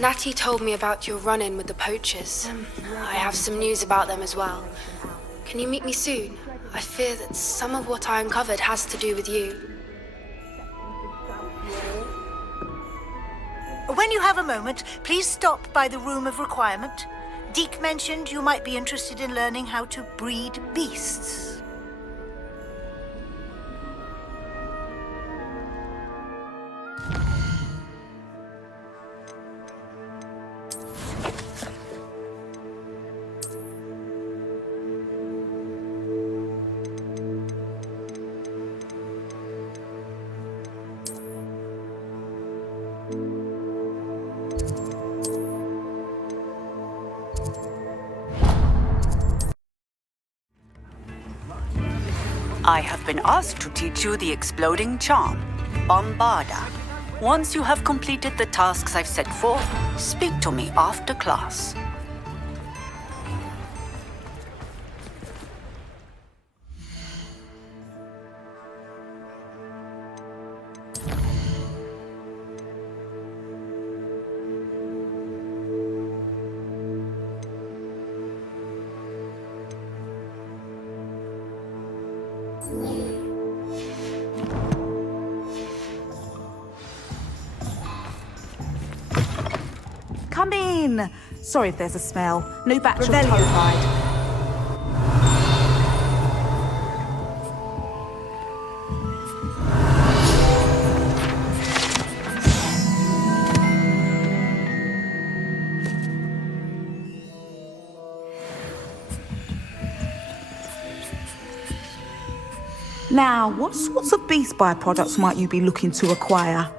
Natty told me about your run-in with the poachers. I have some news about them as well. Can you meet me soon? I fear that some of what I uncovered has to do with you. When you have a moment, please stop by the Room of Requirement. Deke mentioned you might be interested in learning how to breed beasts. I have been asked to teach you the exploding charm, Bombarda. Once you have completed the tasks I've set forth, speak to me after class. Come in! Sorry if there's a smell. New batch of toe hide. Now, what sorts of beast byproducts might you be looking to acquire?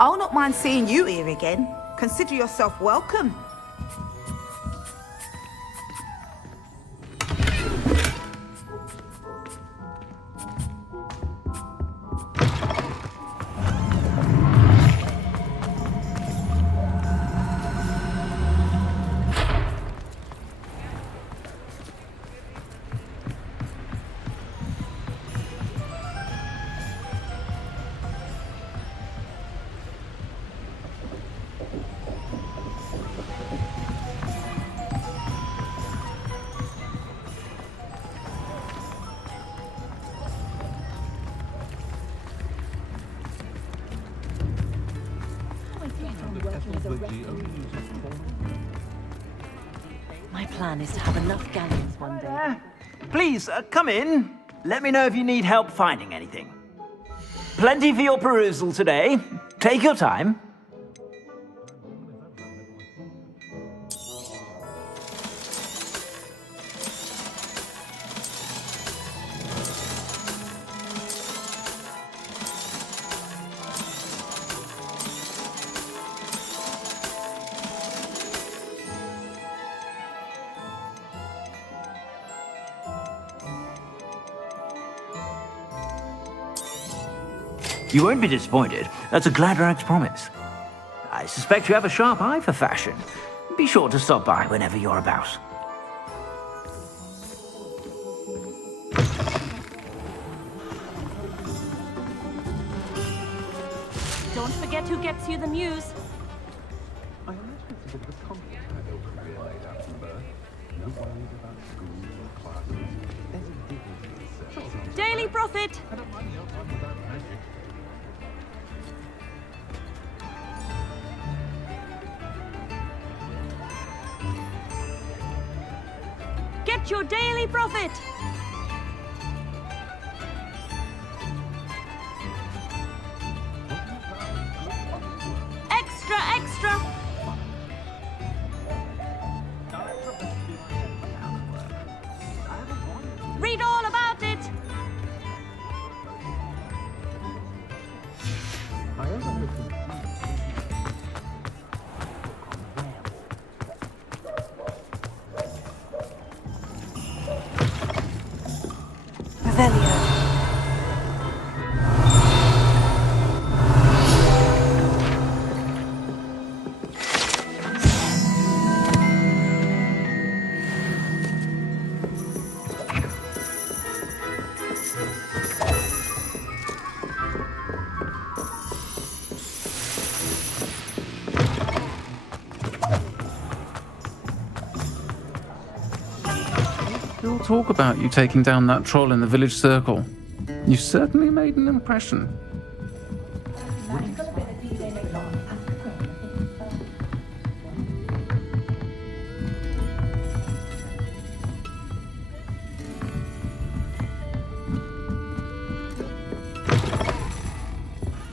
I'll not mind seeing you here again. Consider yourself welcome. My plan is to have enough galleons one day. Please, come in. Let me know if you need help finding anything. Plenty for your perusal today. Take your time. You won't be disappointed. That's a Gladrag's promise. I suspect you have a sharp eye for fashion. Be sure to stop by whenever you're about. Don't forget who gets you the news. Daily Prophet! Get your Daily Prophet! Extra, extra! Revelio. Still talk about you taking down that troll in the village circle. You certainly made an impression.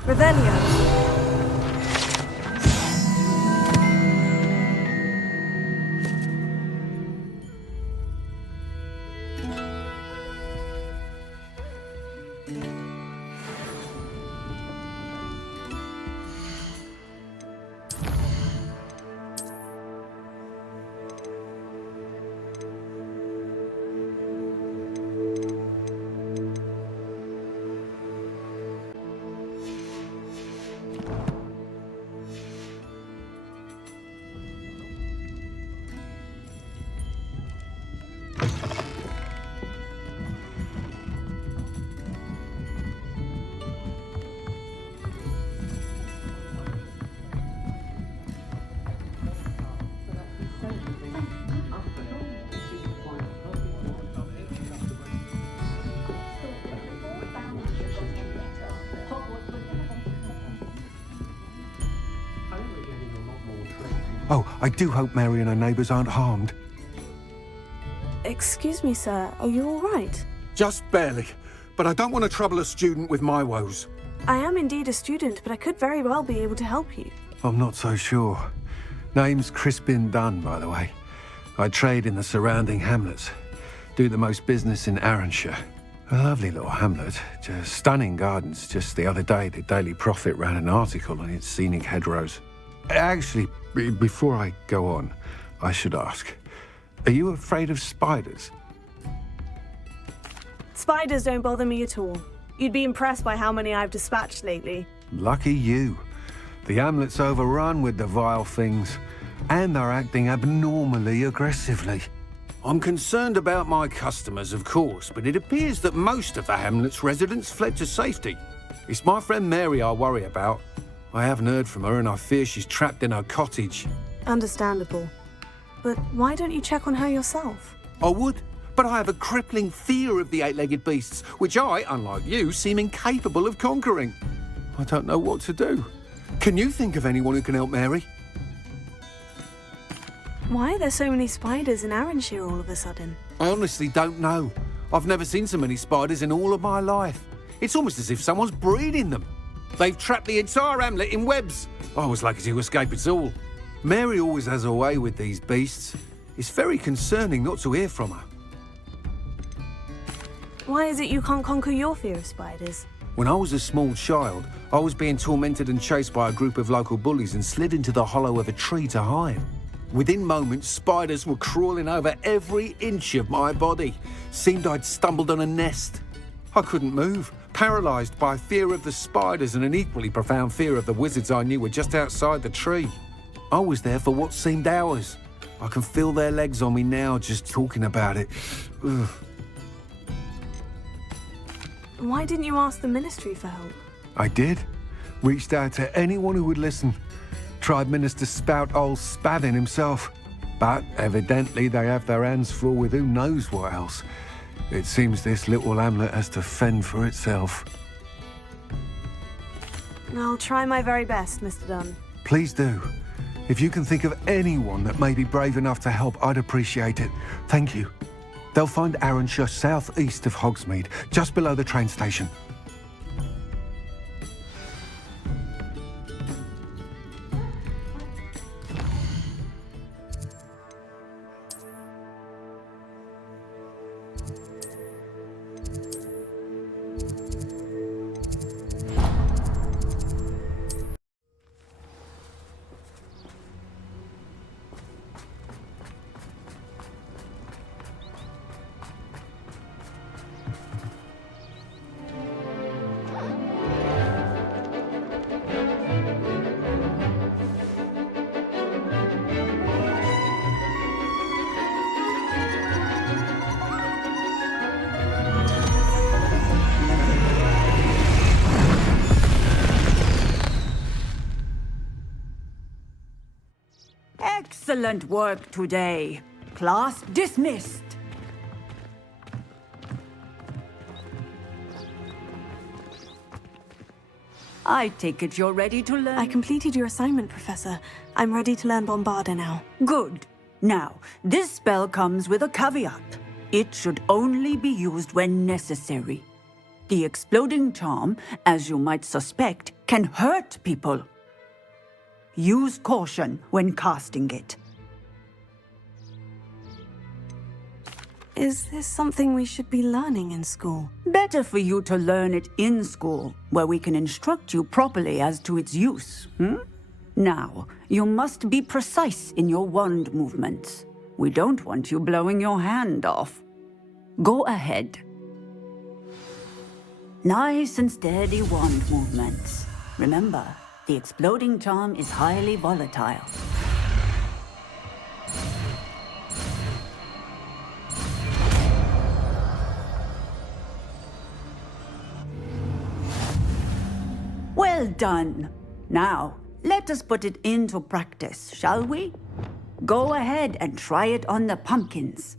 Revelio. Oh, I do hope Mary and her neighbours aren't harmed. Excuse me, sir. Are you all right? Just barely. But I don't want to trouble a student with my woes. I am indeed a student, but I could very well be able to help you. I'm not so sure. Name's Crispin Dunn, by the way. I trade in the surrounding hamlets. Do the most business in Arranshire. A lovely little hamlet. Just stunning gardens. Just the other day, the Daily Prophet ran an article on its scenic hedgerows. Actually, before I go on, I should ask, are you afraid of spiders? Spiders don't bother me at all. You'd be impressed by how many I've dispatched lately. Lucky you. The hamlet's overrun with the vile things, and they're acting abnormally aggressively. I'm concerned about my customers, of course, but it appears that most of the hamlet's residents fled to safety. It's my friend Mary I worry about. I haven't heard from her, and I fear she's trapped in her cottage. Understandable. But why don't you check on her yourself? I would, but I have a crippling fear of the eight-legged beasts, which I, unlike you, seem incapable of conquering. I don't know what to do. Can you think of anyone who can help Mary? Why are there so many spiders in Arranshire all of a sudden? I honestly don't know. I've never seen so many spiders in all of my life. It's almost as if someone's breeding them. They've trapped the entire hamlet in webs. I was lucky to escape it all. Mary always has a way with these beasts. It's very concerning not to hear from her. Why is it you can't conquer your fear of spiders? When I was a small child, I was being tormented and chased by a group of local bullies and slid into the hollow of a tree to hide. Within moments, spiders were crawling over every inch of my body. Seemed I'd stumbled on a nest. I couldn't move, paralysed by fear of the spiders and an equally profound fear of the wizards I knew were just outside the tree. I was there for what seemed hours. I can feel their legs on me now just talking about it. Ugh. Why didn't you ask the ministry for help? I did. Reached out to anyone who would listen. Tried Minister Spout old Spavin himself. But evidently they have their hands full with who knows what else. It seems this little hamlet has to fend for itself. I'll try my very best, Mr. Dunn. Please do. If you can think of anyone that may be brave enough to help, I'd appreciate it. Thank you. They'll find Arranshire southeast of Hogsmeade, just below the train station. Excellent work today. Class dismissed. I take it you're ready to learn. I completed your assignment, Professor. I'm ready to learn Bombarda now. Good. Now, this spell comes with a caveat. It should only be used when necessary. The exploding charm, as you might suspect, can hurt people. Use caution when casting it. Is this something we should be learning in school? Better for you to learn it in school, where we can instruct you properly as to its use. Now, you must be precise in your wand movements. We don't want you blowing your hand off. Go ahead. Nice and steady wand movements. Remember, the exploding charm is highly volatile. Well done. Now, let us put it into practice, shall we? Go ahead and try it on the pumpkins.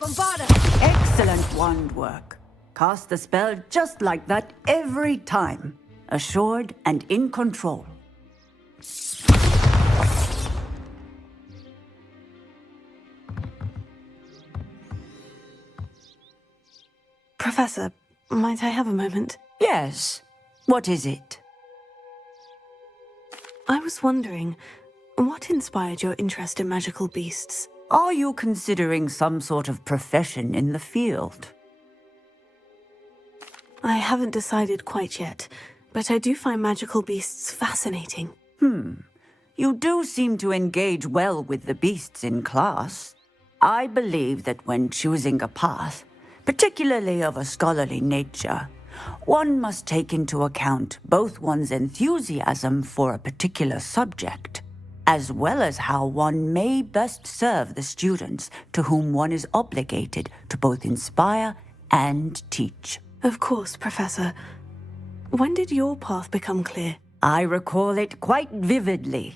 Bombarda! Excellent wand work. Cast the spell just like that every time. Assured and in control. Professor, might I have a moment? Yes. What is it? I was wondering, what inspired your interest in magical beasts? Are you considering some sort of profession in the field? I haven't decided quite yet, but I do find magical beasts fascinating. You do seem to engage well with the beasts in class. I believe that when choosing a path, particularly of a scholarly nature, one must take into account both one's enthusiasm for a particular subject, as well as how one may best serve the students to whom one is obligated to both inspire and teach. Of course, Professor. When did your path become clear? I recall it quite vividly.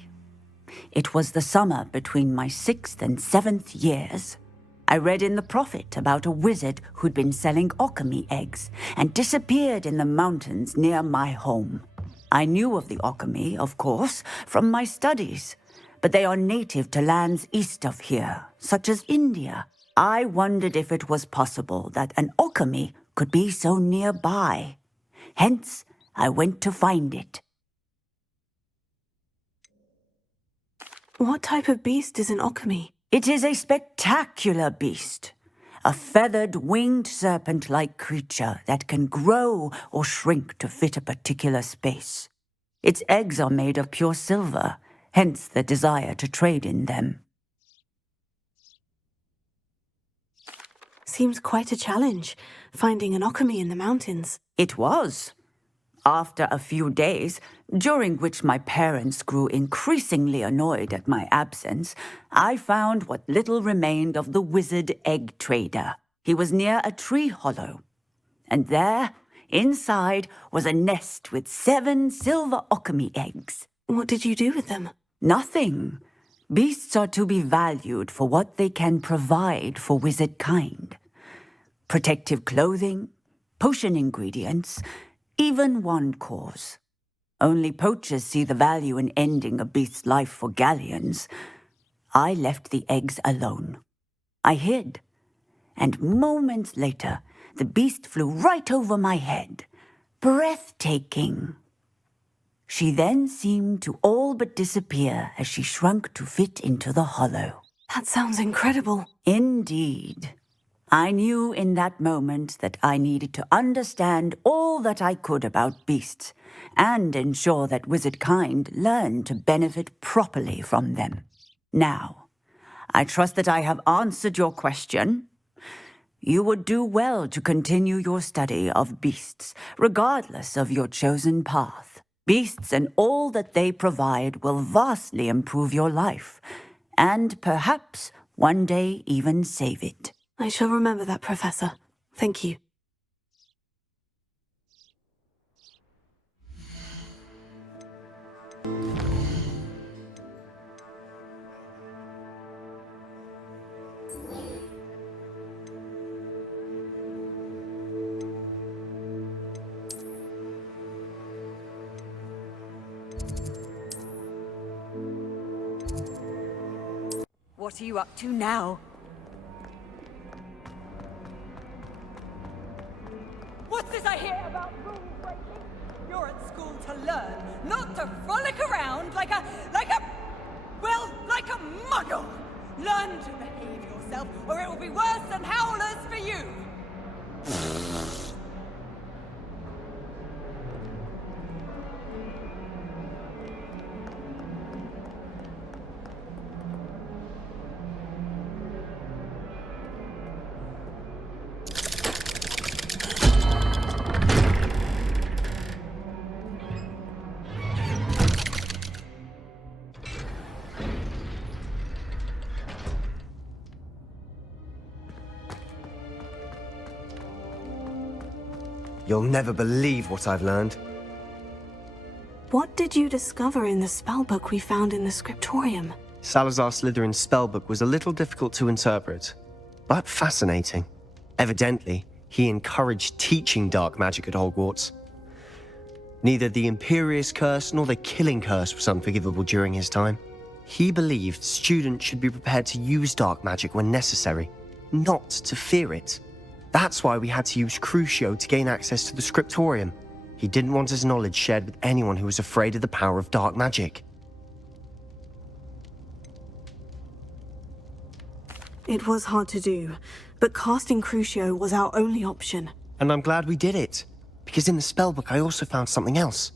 It was the summer between my 6th and 7th years. I read in the Prophet about a wizard who'd been selling alchemy eggs and disappeared in the mountains near my home. I knew of the alchemy, of course, from my studies, but they are native to lands east of here, such as India. I wondered if it was possible that an alchemy could be so nearby. Hence, I went to find it. What type of beast is an alchemy? It is a spectacular beast. A feathered, winged serpent-like creature that can grow or shrink to fit a particular space. Its eggs are made of pure silver, hence the desire to trade in them. Seems quite a challenge, finding an alchemy in the mountains. It was. After a few days, during which my parents grew increasingly annoyed at my absence, I found what little remained of the wizard egg trader. He was near a tree hollow, and there, inside, was a nest with 7 silver alchemy eggs. What did you do with them? Nothing. Beasts are to be valued for what they can provide for wizard kind. Protective clothing, potion ingredients, even wand cores. Only poachers see the value in ending a beast's life for galleons. I left the eggs alone. I hid, and moments later, the beast flew right over my head. Breathtaking. She then seemed to all but disappear as she shrunk to fit into the hollow. That sounds incredible. Indeed. I knew in that moment that I needed to understand all that I could about beasts and ensure that wizard kind learned to benefit properly from them. Now, I trust that I have answered your question. You would do well to continue your study of beasts, regardless of your chosen path. Beasts and all that they provide will vastly improve your life, and perhaps one day even save it. I shall remember that, Professor. Thank you. What are you up to now? What's this I hear about rule breaking? You're at school to learn, not to frolic around like a muggle! Learn to behave yourself, or it will be worse than howlers for you! You'll never believe what I've learned. What did you discover in the spellbook we found in the scriptorium? Salazar Slytherin's spellbook was a little difficult to interpret, but fascinating. Evidently, he encouraged teaching dark magic at Hogwarts. Neither the Imperious Curse nor the Killing Curse was unforgivable during his time. He believed students should be prepared to use dark magic when necessary, not to fear it. That's why we had to use Crucio to gain access to the scriptorium. He didn't want his knowledge shared with anyone who was afraid of the power of dark magic. It was hard to do, but casting Crucio was our only option. And I'm glad we did it, because in the spellbook I also found something else.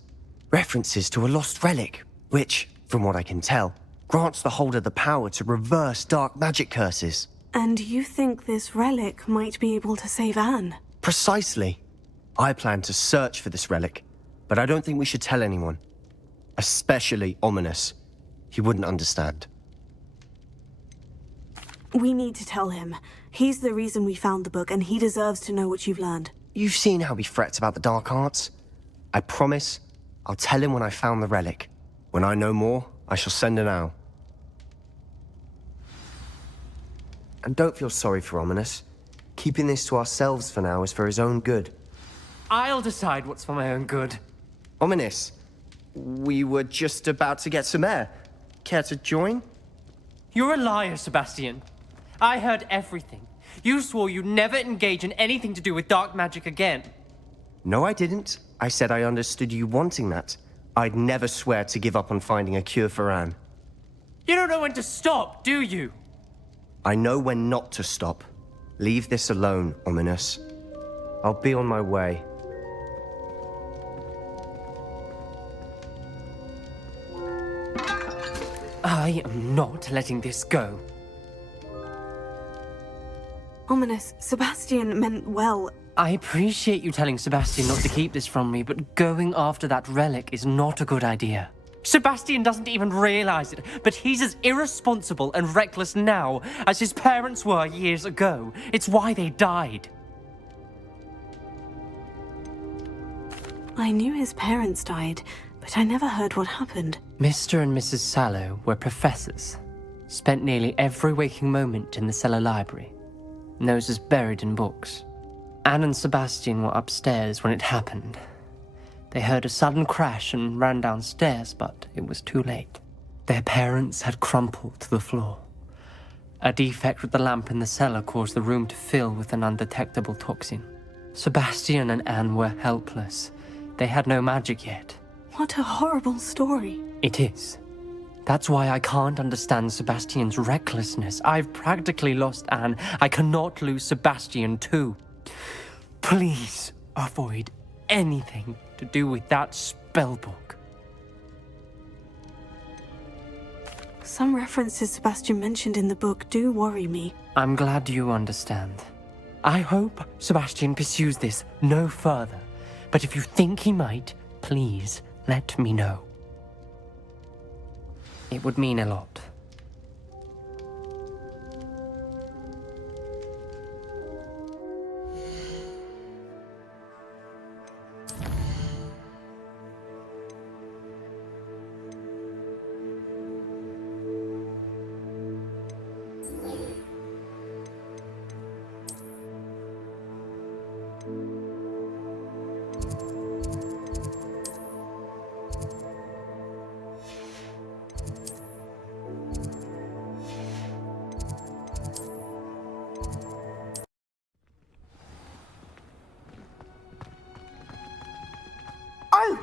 References to a lost relic, which, from what I can tell, grants the holder the power to reverse dark magic curses. And you think this relic might be able to save Anne? Precisely. I plan to search for this relic, but I don't think we should tell anyone. Especially Ominous. He wouldn't understand. We need to tell him. He's the reason we found the book, and he deserves to know what you've learned. You've seen how he frets about the dark arts. I promise I'll tell him when I found the relic. When I know more, I shall send an owl. And don't feel sorry for Ominous. Keeping this to ourselves for now is for his own good. I'll decide what's for my own good. Ominous, we were just about to get some air. Care to join? You're a liar, Sebastian. I heard everything. You swore you'd never engage in anything to do with dark magic again. No, I didn't. I said I understood you wanting that. I'd never swear to give up on finding a cure for Anne. You don't know when to stop, do you? I know when not to stop. Leave this alone, Ominous. I'll be on my way. I am not letting this go. Ominous, Sebastian meant well. I appreciate you telling Sebastian not to keep this from me, but going after that relic is not a good idea. Sebastian doesn't even realize it, but he's as irresponsible and reckless now as his parents were years ago. It's why they died. I knew his parents died, but I never heard what happened. Mr. and Mrs. Sallow were professors. Spent nearly every waking moment in the cellar library. Noses buried in books. Anne and Sebastian were upstairs when it happened. They heard a sudden crash and ran downstairs, but it was too late. Their parents had crumpled to the floor. A defect with the lamp in the cellar caused the room to fill with an undetectable toxin. Sebastian and Anne were helpless. They had no magic yet. What a horrible story. It is. That's why I can't understand Sebastian's recklessness. I've practically lost Anne. I cannot lose Sebastian too. Please avoid anything to do with that spellbook. Some references Sebastian mentioned in the book do worry me. I'm glad you understand. I hope Sebastian pursues this no further. But if you think he might, please let me know. It would mean a lot.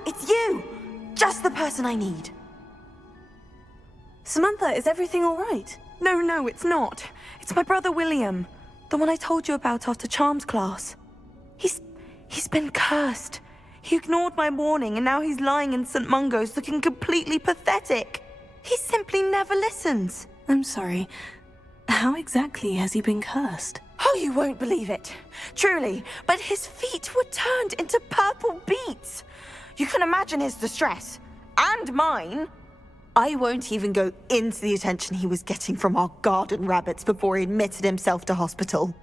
It's you! Just the person I need. Samantha, is everything all right? No, it's not. It's my brother William. The one I told you about after Charms class. He's been cursed. He ignored my warning and now he's lying in St. Mungo's looking completely pathetic. He simply never listens. I'm sorry. How exactly has he been cursed? Oh, you won't believe it. Truly, but his feet were turned into purple beets. You can imagine his distress. And mine. I won't even go into the attention he was getting from our garden rabbits before he admitted himself to hospital.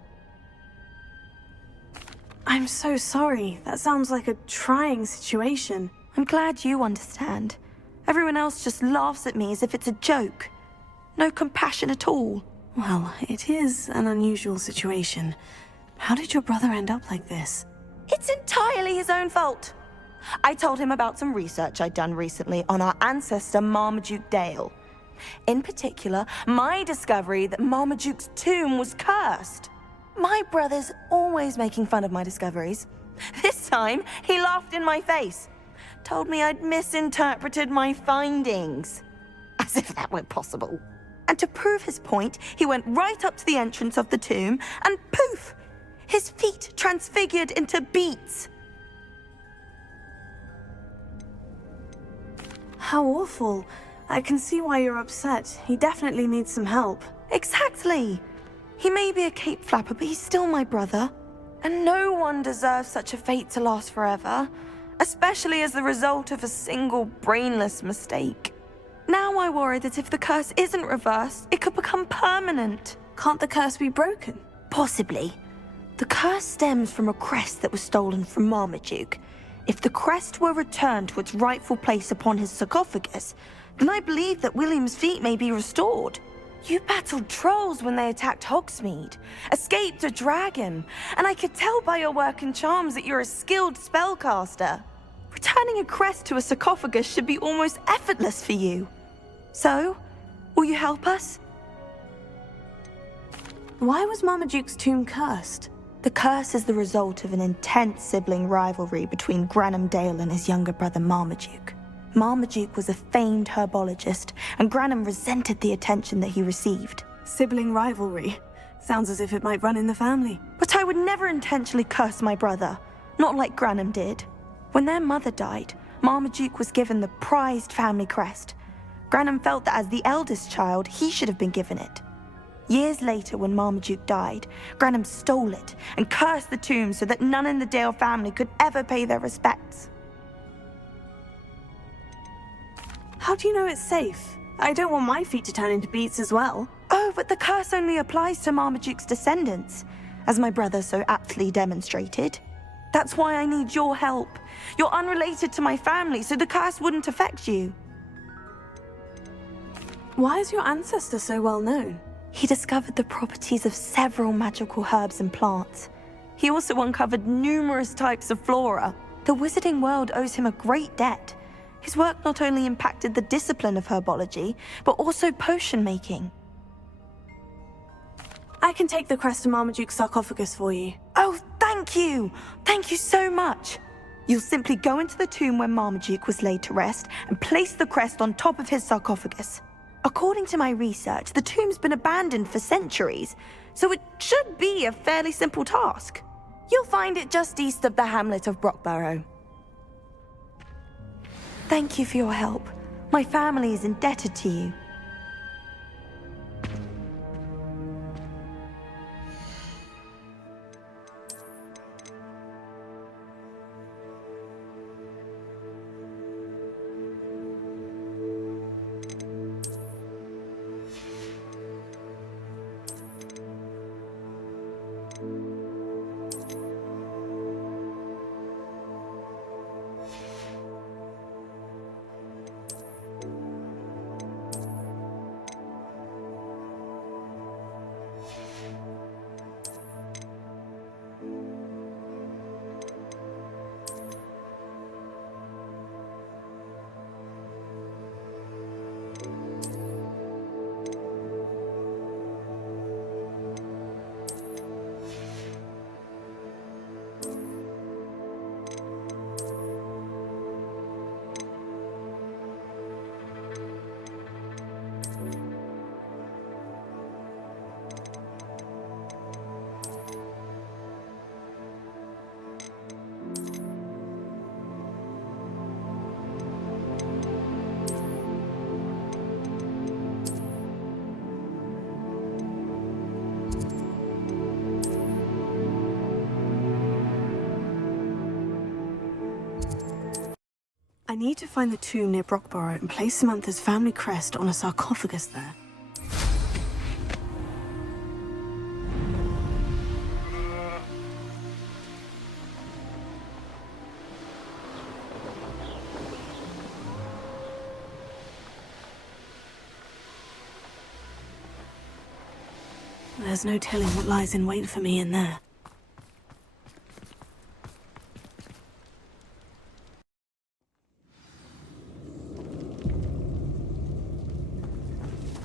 I'm so sorry. That sounds like a trying situation. I'm glad you understand. Everyone else just laughs at me as if it's a joke. No compassion at all. Well, it is an unusual situation. How did your brother end up like this? It's entirely his own fault. I told him about some research I'd done recently on our ancestor Marmaduke Dale. In particular, my discovery that Marmaduke's tomb was cursed. My brother's always making fun of my discoveries. This time, he laughed in my face. Told me I'd misinterpreted my findings. As if that were possible. And to prove his point, he went right up to the entrance of the tomb and poof! His feet transfigured into beets. How awful. I can see why you're upset. He definitely needs some help. Exactly. He may be a cape flapper, but he's still my brother. And no one deserves such a fate to last forever, especially as the result of a single brainless mistake. Now I worry that if the curse isn't reversed, it could become permanent. Can't the curse be broken? Possibly. The curse stems from a crest that was stolen from Marmaduke. If the crest were returned to its rightful place upon his sarcophagus, then I believe that William's feet may be restored. You battled trolls when they attacked Hogsmeade, escaped a dragon, and I could tell by your work in charms that you're a skilled spellcaster. Returning a crest to a sarcophagus should be almost effortless for you. So, will you help us? Why was Marmaduke's tomb cursed? The curse is the result of an intense sibling rivalry between Granham Dale and his younger brother Marmaduke. Marmaduke was a famed herbologist, and Granham resented the attention that he received. Sibling rivalry. Sounds as if it might run in the family. But I would never intentionally curse my brother, not like Granham did. When their mother died, Marmaduke was given the prized family crest. Granham felt that as the eldest child, he should have been given it. Years later, when Marmaduke died, Granham stole it and cursed the tomb so that none in the Dale family could ever pay their respects. How do you know it's safe? I don't want my feet to turn into beets as well. Oh, but the curse only applies to Marmaduke's descendants, as my brother so aptly demonstrated. That's why I need your help. You're unrelated to my family, so the curse wouldn't affect you. Why is your ancestor so well known? He discovered the properties of several magical herbs and plants. He also uncovered numerous types of flora. The wizarding world owes him a great debt. His work not only impacted the discipline of herbology, but also potion making. I can take the crest to Marmaduke's sarcophagus for you. Oh, thank you! Thank you so much! You'll simply go into the tomb where Marmaduke was laid to rest and place the crest on top of his sarcophagus. According to my research, the tomb's been abandoned for centuries, so it should be a fairly simple task. You'll find it just east of the hamlet of Brockborough. Thank you for your help. My family is indebted to you. I need to find the tomb near Brockborough and place Samantha's family crest on a sarcophagus there. There's no telling what lies in wait for me in there.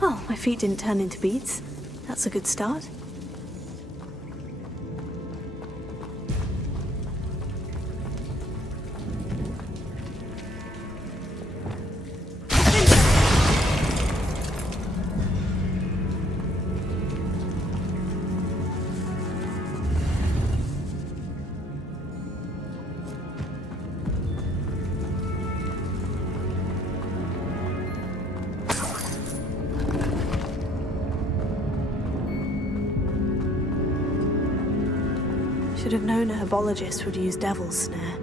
Oh, my feet didn't turn into beads. That's a good start. Should have known a herbologist would use Devil's Snare.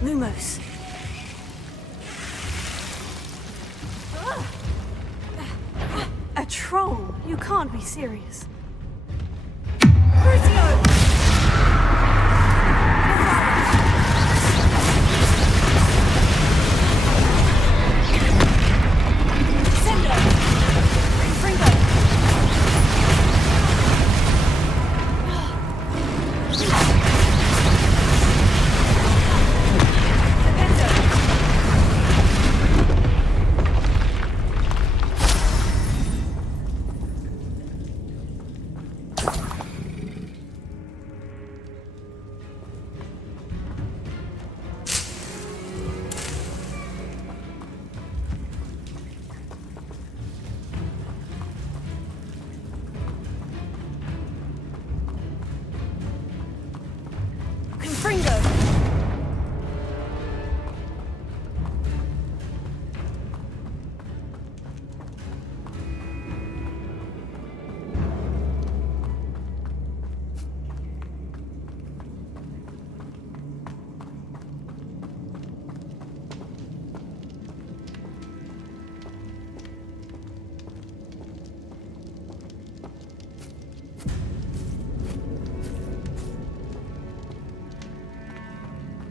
Lumos. A troll? You can't be serious.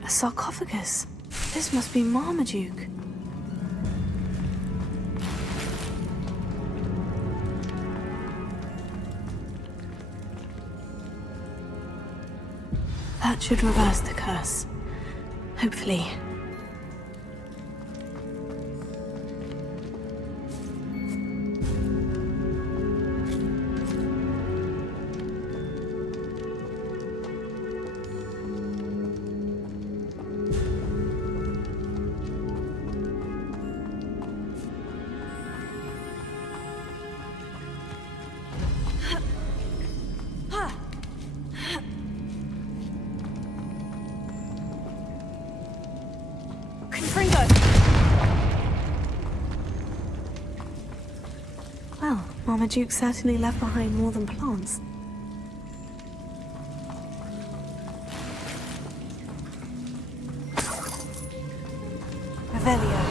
A sarcophagus. This must be Marmaduke. That should reverse the curse. Hopefully. Marmaduke certainly left behind more than plants. Revelio.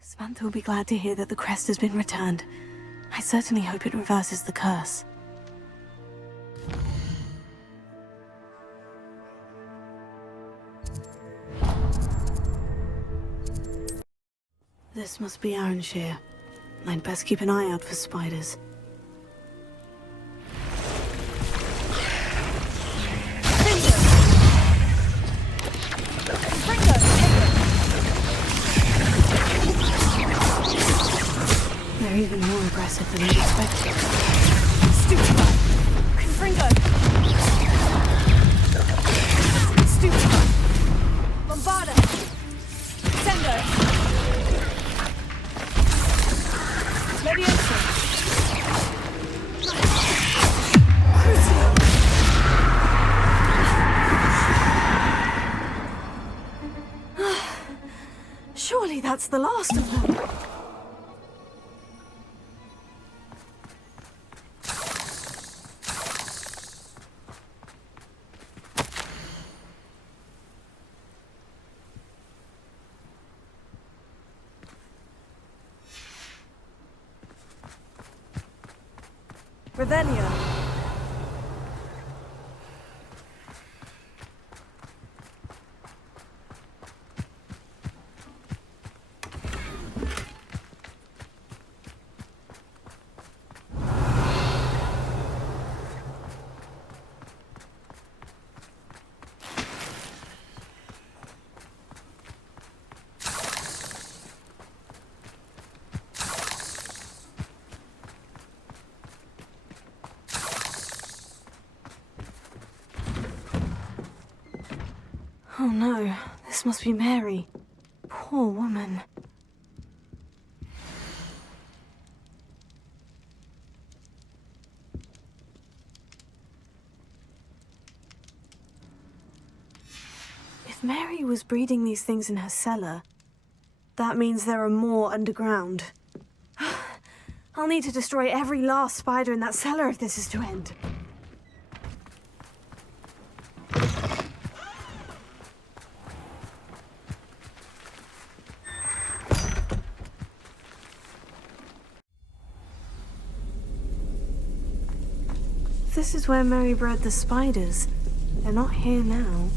Samantha will be glad to hear that the crest has been returned. I certainly hope it reverses the curse. This must be Ironshire. I'd best keep an eye out for spiders. They're even more aggressive than I expected. Stupid! Confringo! Stupid! Bombarda! Sendo! Leviosa! Crucio! Surely that's the last of them. Revelio. Oh no, this must be Mary. Poor woman. If Mary was breeding these things in her cellar, that means there are more underground. I'll need to destroy every last spider in that cellar if this is to end. This is where Mary bred the spiders. They're not here now.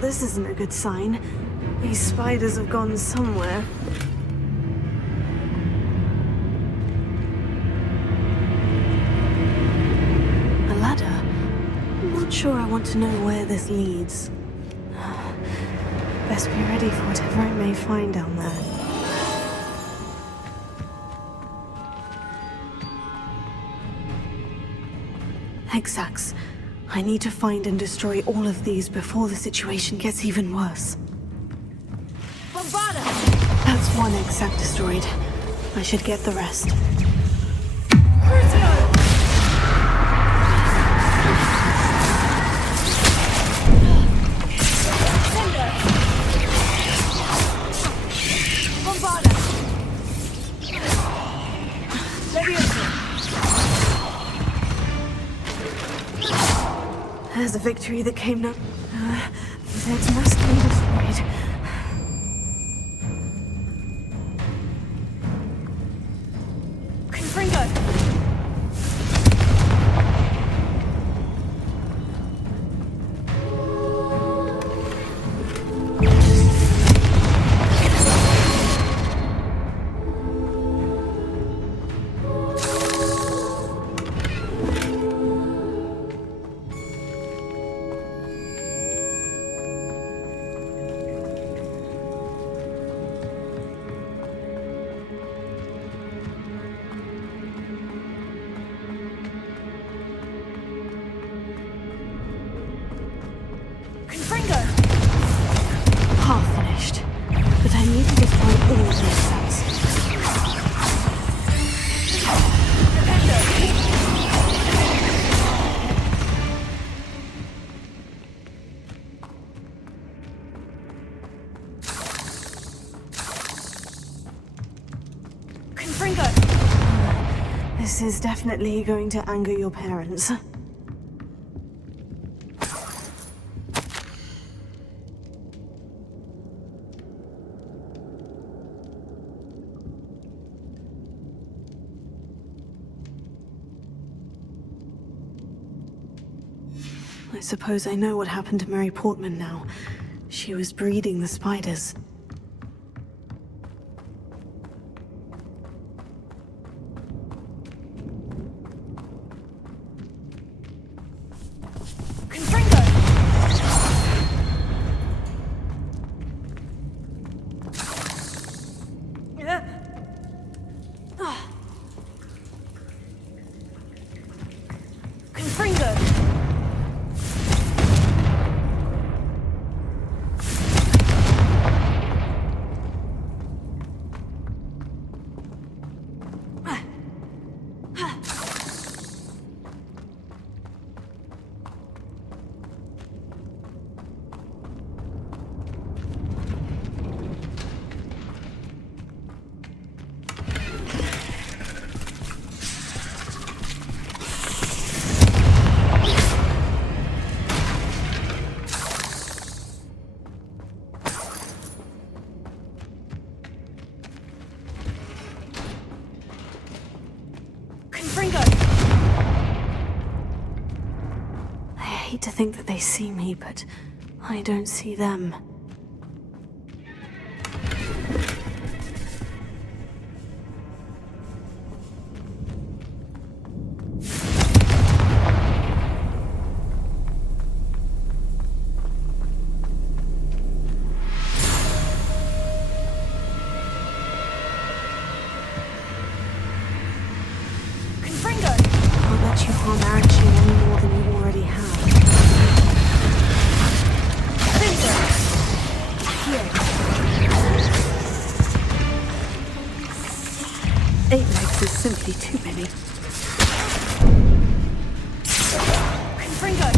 This isn't a good sign. These spiders have gone somewhere. A ladder? I'm not sure I want to know where this leads. Best be ready for whatever I may find down there. Hexax. I need to find and destroy all of these before the situation gets even worse. Bombarda! That's one exact destroyed. I should get the rest. Crucio! Sendo! Bombarda! Leviosa! There's a victory that came now. It must be destroyed. Confringo! This is definitely going to anger your parents. I suppose I know what happened to Mary Portman now. She was breeding the spiders. I hate to think that they see me, but I don't see them. I'll let you harm Archie any more than you already have. Here. 8 legs is simply too many. Confringo!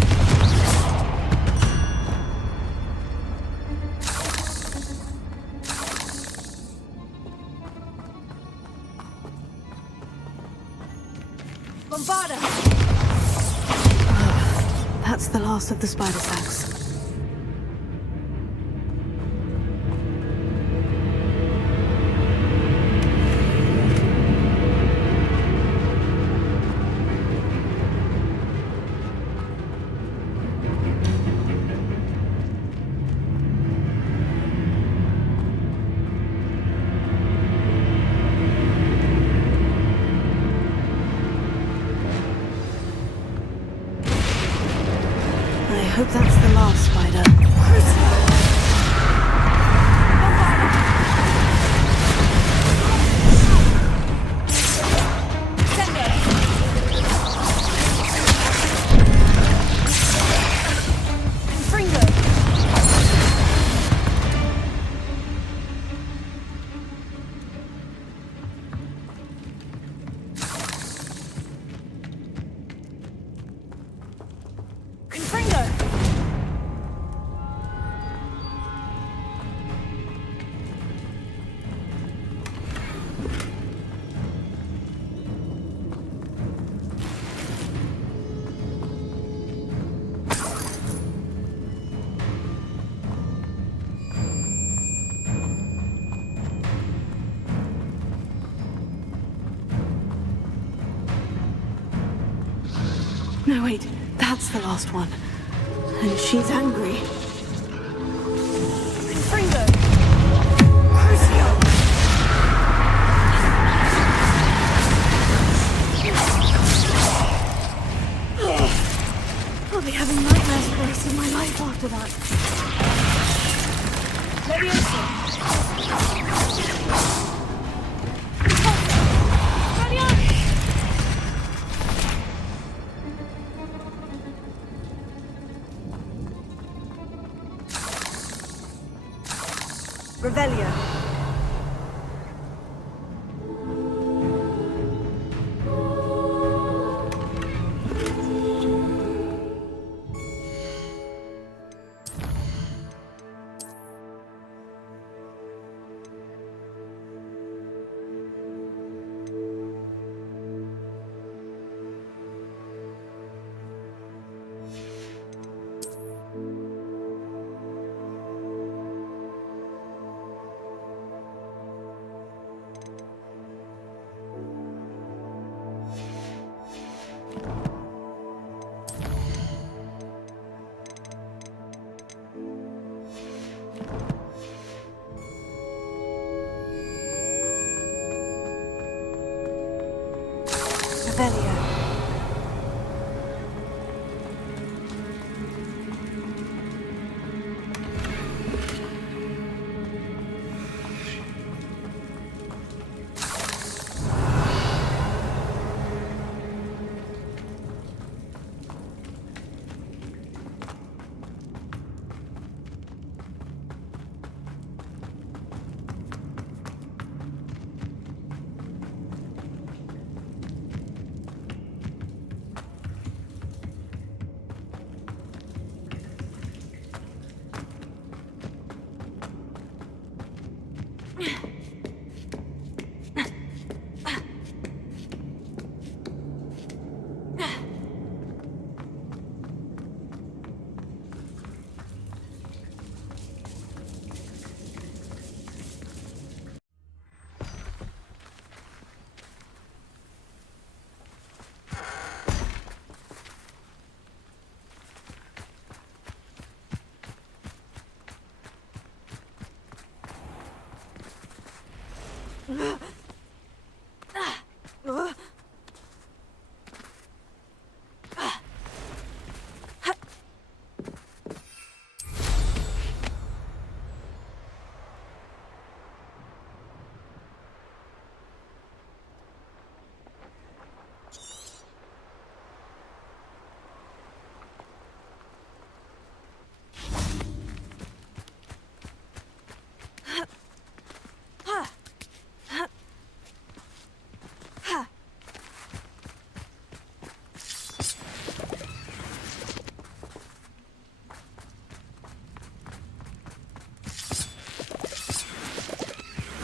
Bombarda! That's the last of the spider sacks. I hope that's the last spider. No, wait, that's the last one. And she's angry. Confringo! I'll be having nightmares for the rest of my life after that. Revelio.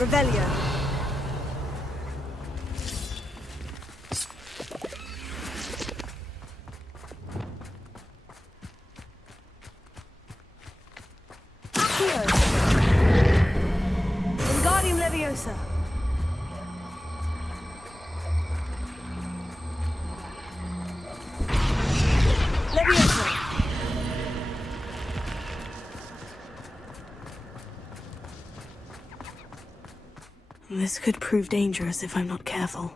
Revelio. Accio. Wingardium Leviosa. Leviosa. This could prove dangerous if I'm not careful.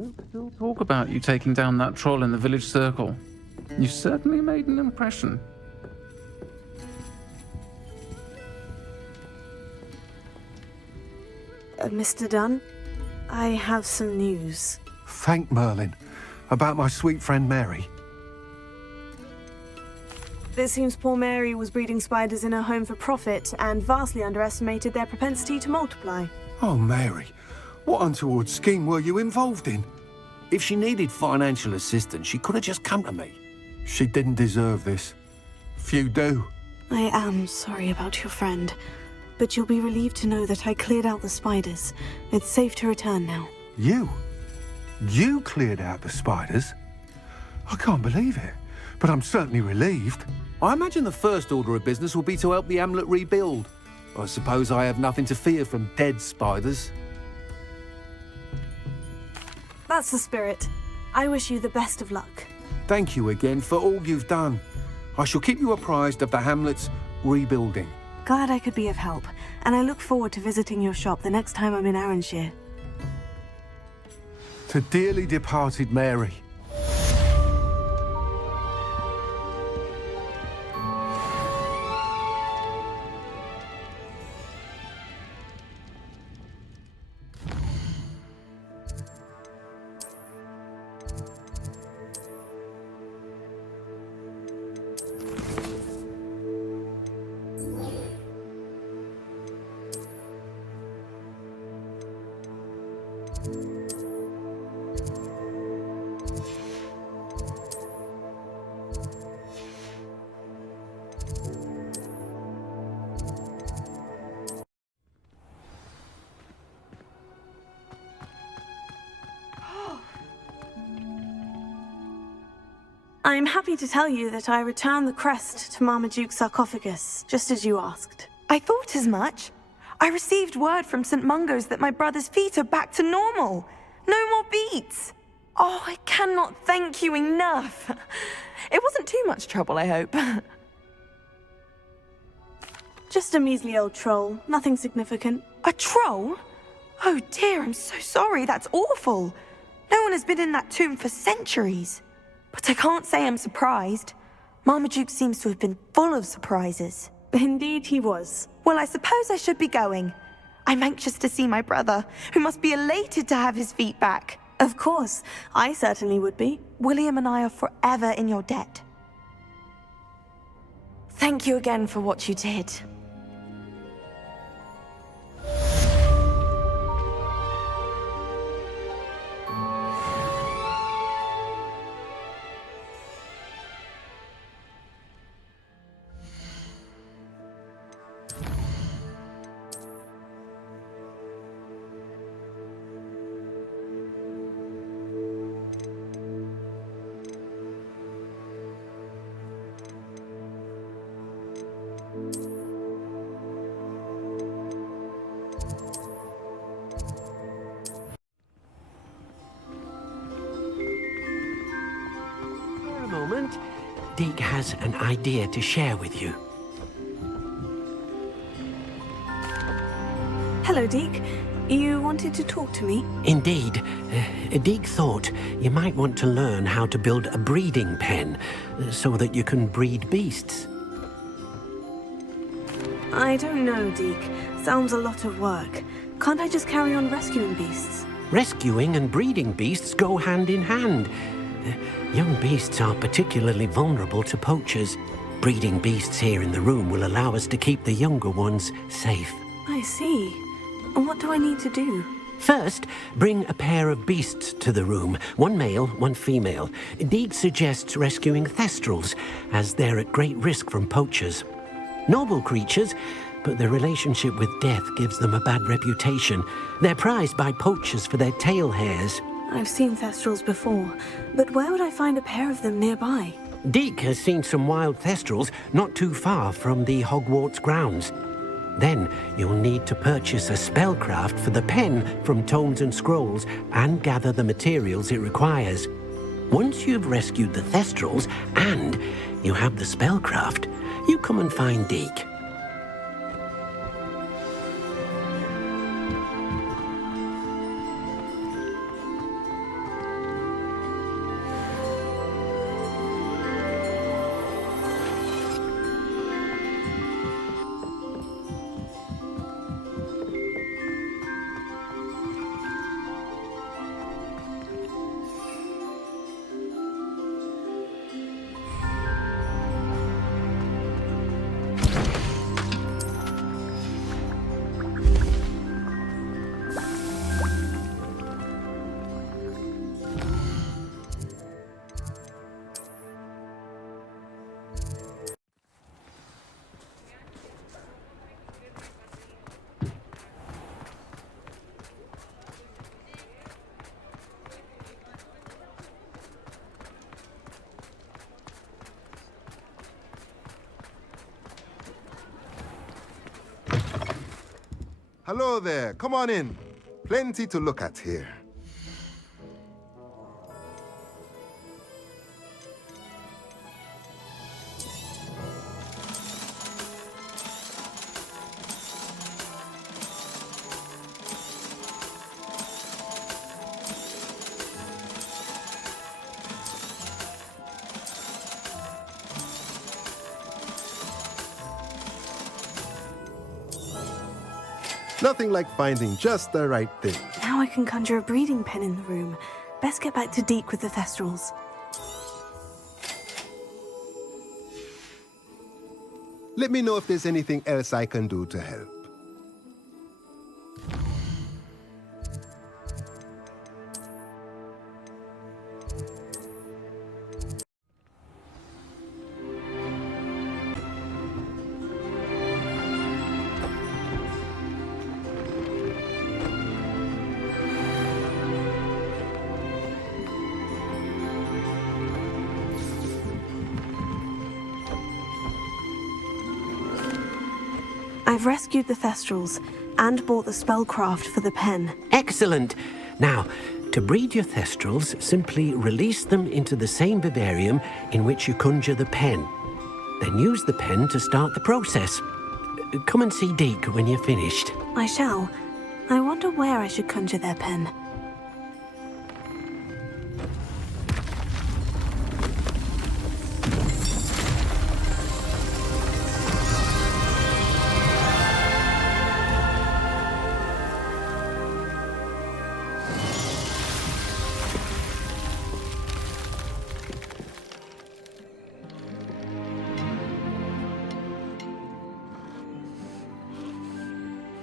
Folks still talk about you taking down that troll in the village circle. You certainly made an impression. Mr. Dunn, I have some news. Thank Merlin. About my sweet friend Mary. It seems poor Mary was breeding spiders in her home for profit and vastly underestimated their propensity to multiply. Oh, Mary. What untoward scheme were you involved in? If she needed financial assistance, she could have just come to me. She didn't deserve this. Few do. I am sorry about your friend, but you'll be relieved to know that I cleared out the spiders. It's safe to return now. You? You cleared out the spiders? I can't believe it, but I'm certainly relieved. I imagine the first order of business will be to help the amulet rebuild. I suppose I have nothing to fear from dead spiders. That's the spirit. I wish you the best of luck. Thank you again for all you've done. I shall keep you apprised of the hamlet's rebuilding. Glad I could be of help, and I look forward to visiting your shop the next time I'm in Arranshire. To dearly departed Mary. I'm happy to tell you that I returned the crest to Marmaduke's sarcophagus, just as you asked. I thought as much. I received word from St. Mungo's that my brother's feet are back to normal. No more beats. Oh, I cannot thank you enough. It wasn't too much trouble, I hope. Just a measly old troll, nothing significant. A troll? Oh dear, I'm so sorry, that's awful. No one has been in that tomb for centuries. But I can't say I'm surprised. Marmaduke seems to have been full of surprises. Indeed he was. Well, I suppose I should be going. I'm anxious to see my brother, who must be elated to have his feet back. Of course, I certainly would be. William and I are forever in your debt. Thank you again for what you did. Deke has an idea to share with you. Hello, Deke. You wanted to talk to me? Indeed. Deke thought you might want to learn how to build a breeding pen so that you can breed beasts. I don't know, Deke. Sounds a lot of work. Can't I just carry on rescuing beasts? Rescuing and breeding beasts go hand in hand. Young beasts are particularly vulnerable to poachers. Breeding beasts here in the room will allow us to keep the younger ones safe. I see. And what do I need to do? First, bring a pair of beasts to the room. One male, one female. Deke suggests rescuing thestrals, as they're at great risk from poachers. Noble creatures, but their relationship with death gives them a bad reputation. They're prized by poachers for their tail hairs. I've seen thestrals before, but where would I find a pair of them nearby? Deke has seen some wild thestrals not too far from the Hogwarts grounds. Then you'll need to purchase a spellcraft for the pen from Tomes and Scrolls and gather the materials it requires. Once you've rescued the thestrals and you have the spellcraft, you come and find Deke. Hello there, come on in. Plenty to look at here. Nothing like finding just the right thing. Now I can conjure a breeding pen in the room. Best get back to Deke with the thestrals. Let me know if there's anything else I can do to help. I've rescued the Thestrals and bought the spellcraft for the pen. Excellent. Now, to breed your Thestrals, simply release them into the same vivarium in which you conjure the pen. Then use the pen to start the process. Come and see Deke when you're finished. I shall. I wonder where I should conjure their pen.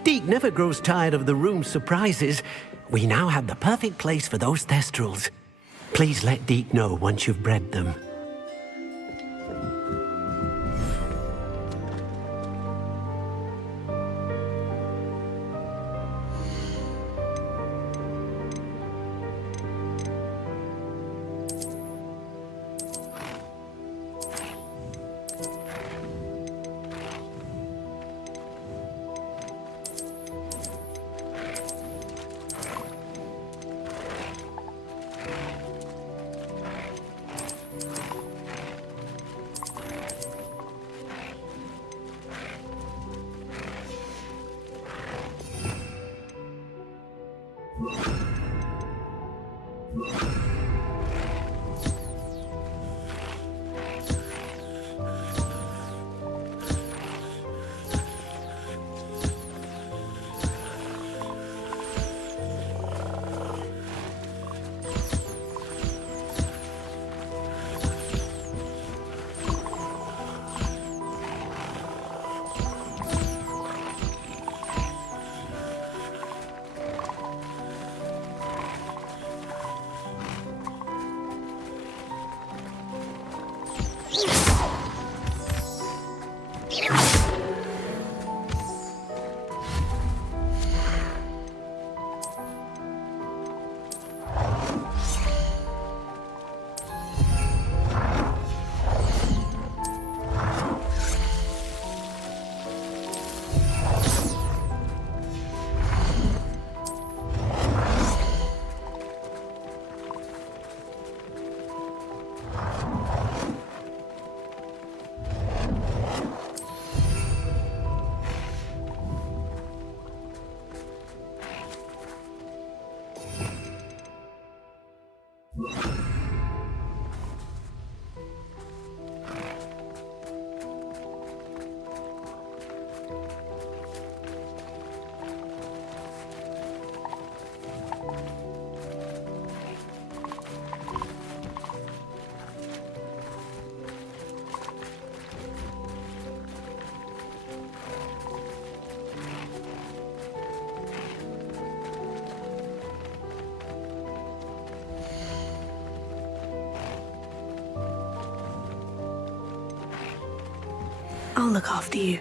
Deke never grows tired of the room's surprises. We now have the perfect place for those Thestrals. Please let Deke know once you've bred them. I'll look after you.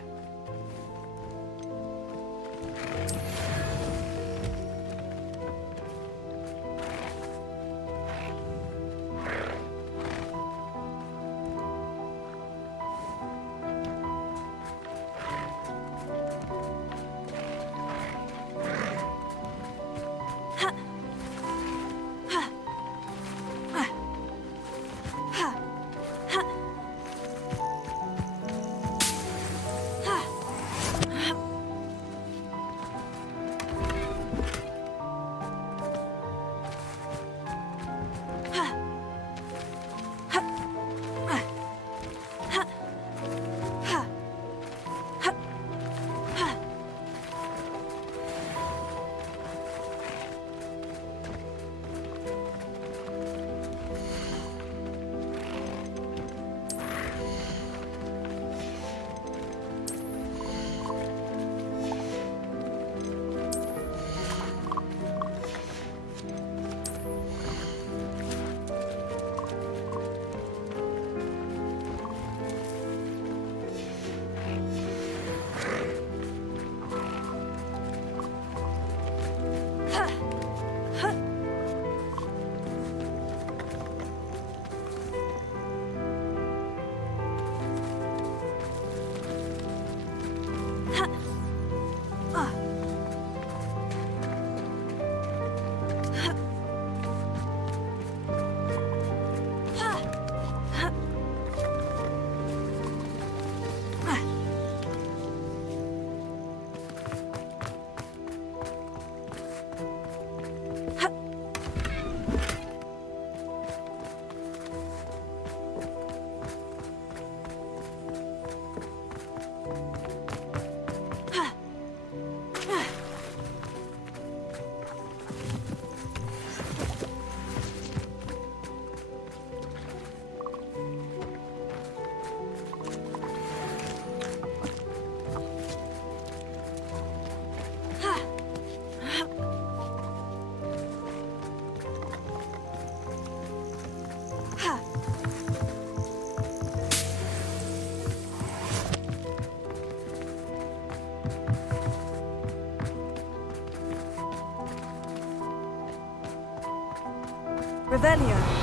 Revelio.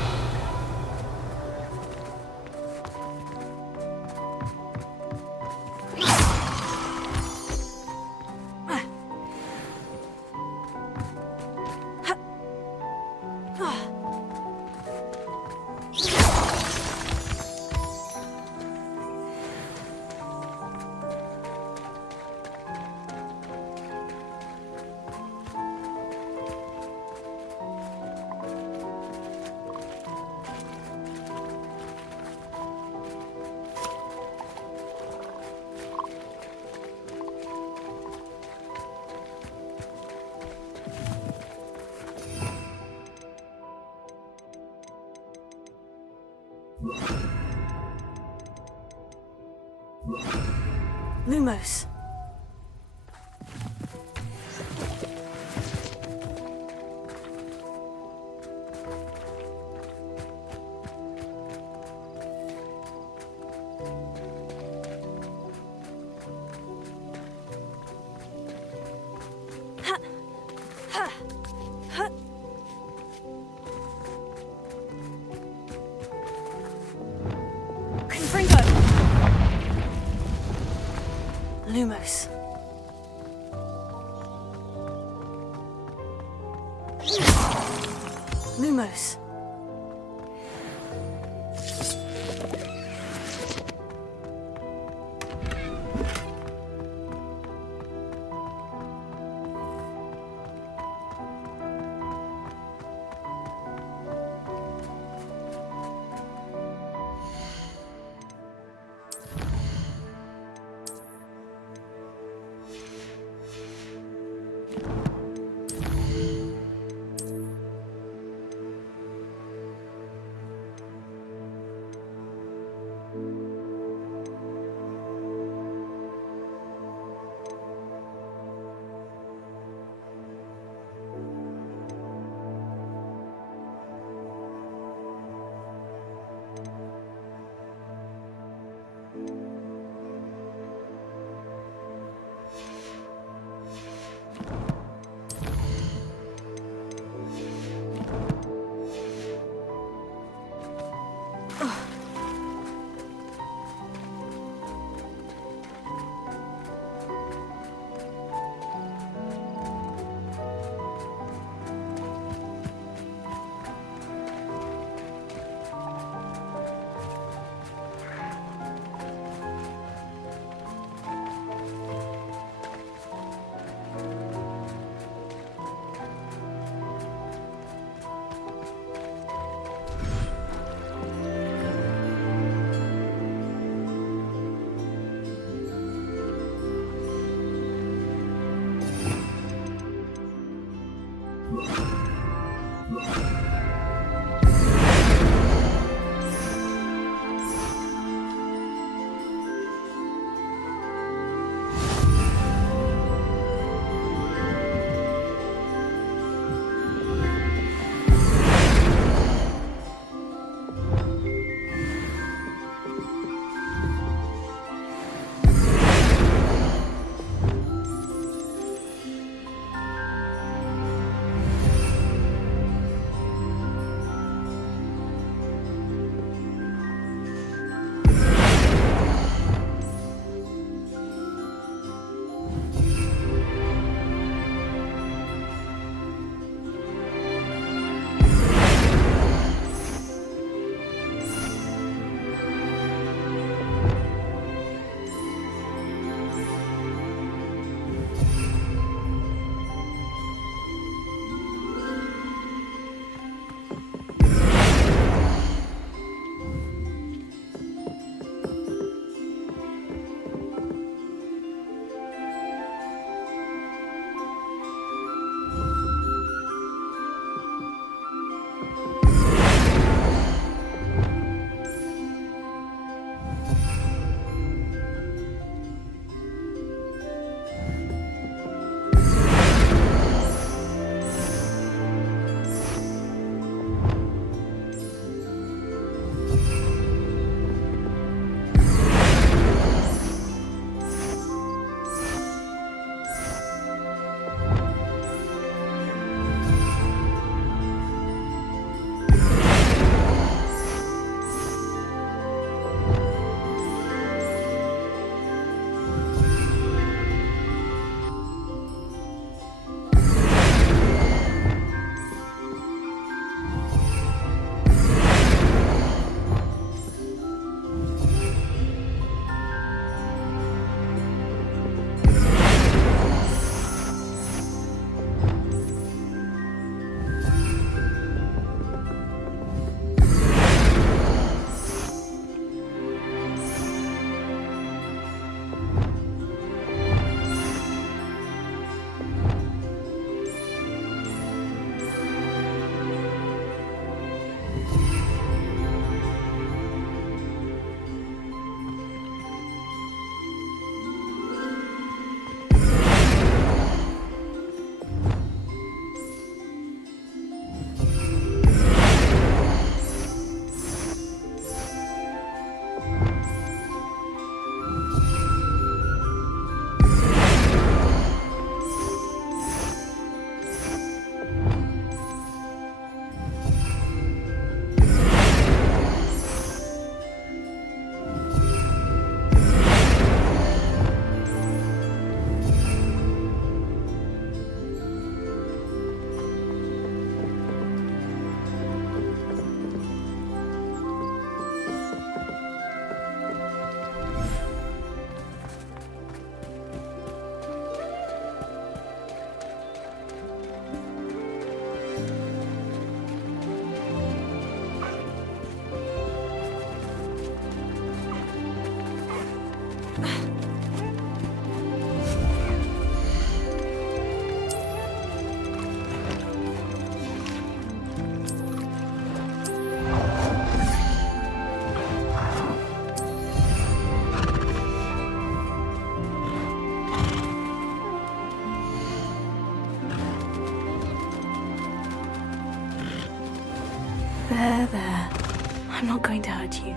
Lumos. Lumos. Lumos. I'm not going to hurt you.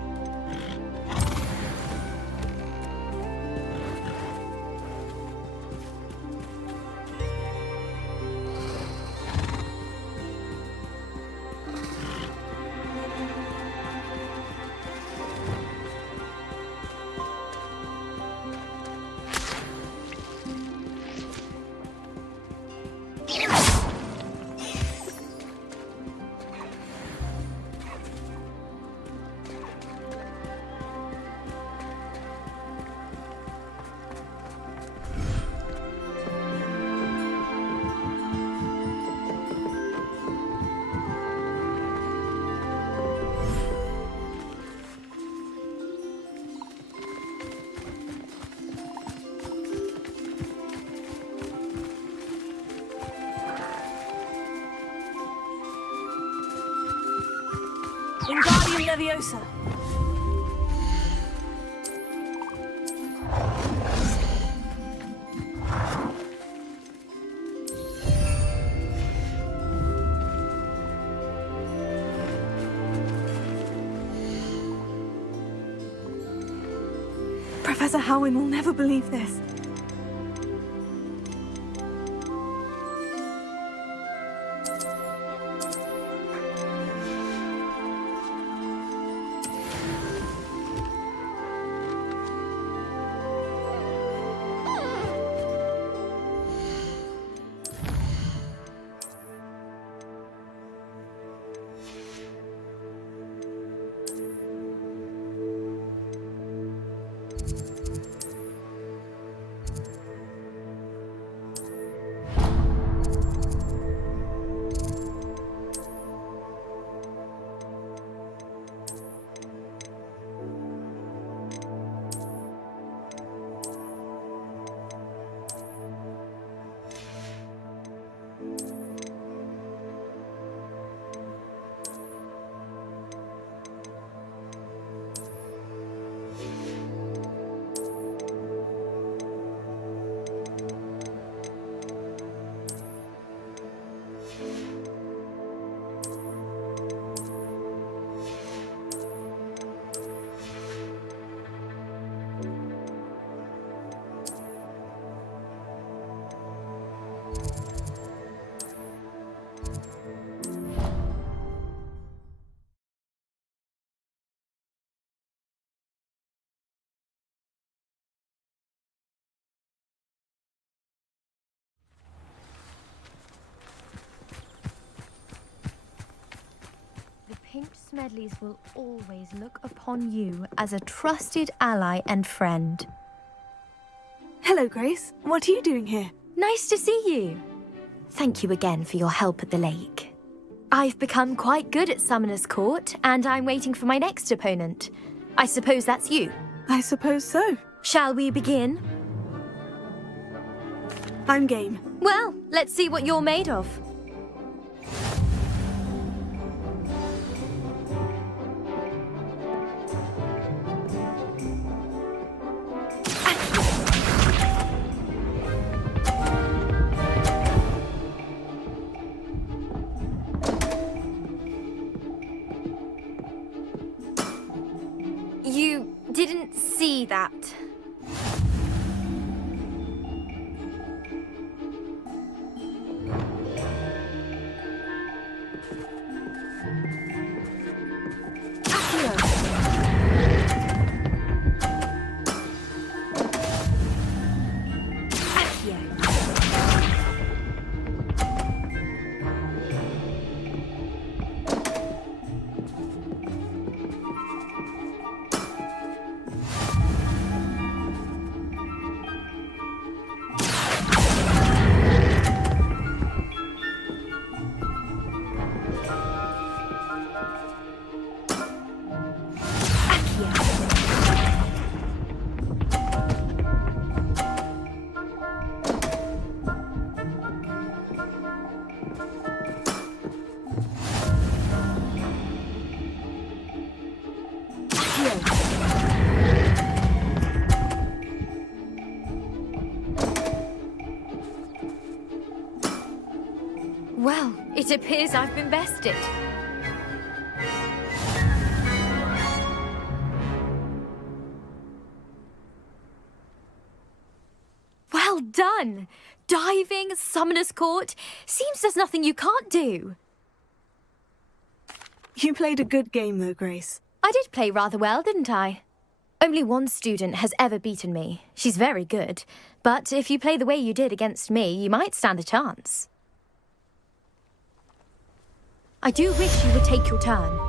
Wingardium Leviosa. Professor Howin will never believe this. Pink Smedleys will always look upon you as a trusted ally and friend. Hello, Grace. What are you doing here? Nice to see you. Thank you again for your help at the lake. I've become quite good at Summoner's Court, and I'm waiting for my next opponent. I suppose that's you. I suppose so. Shall we begin? I'm game. Well, let's see what you're made of. You didn't see that. Well, it appears I've been bested. Well done! Diving, Summoner's Court. Seems there's nothing you can't do. You played a good game though, Grace. I did play rather well, didn't I? Only one student has ever beaten me. She's very good. But if you play the way you did against me, you might stand a chance. I do wish you would take your turn.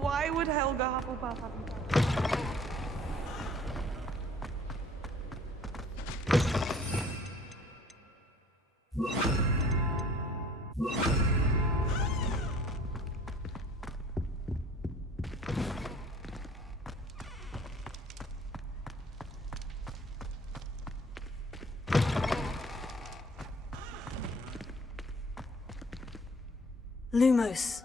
Why would Helga Hufflepuff have you? Lumos.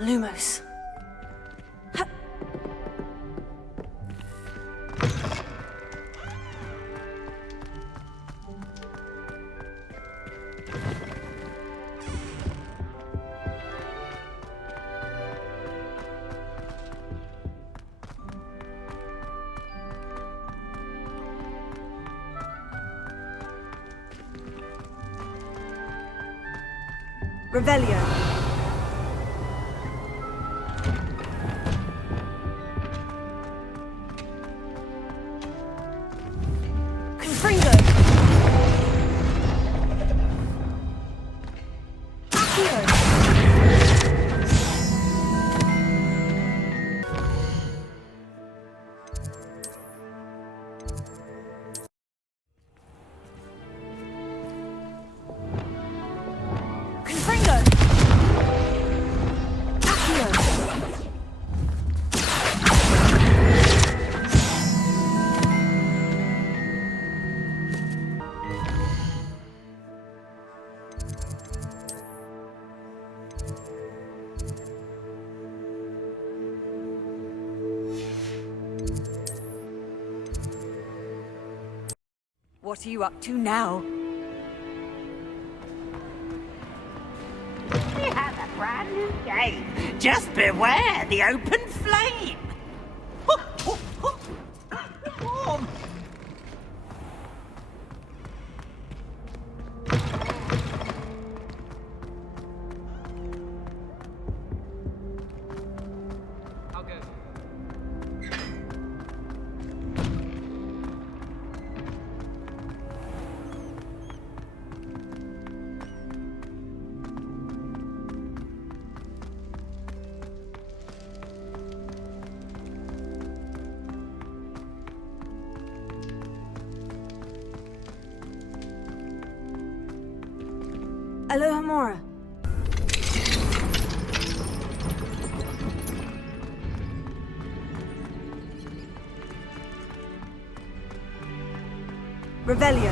Lumos. Revelio. Confringo. Accio. Confringo. What are you up to now? We have a brand new game. Just beware the open flame. Warm. I'll go. Aloha Mora. Revelio.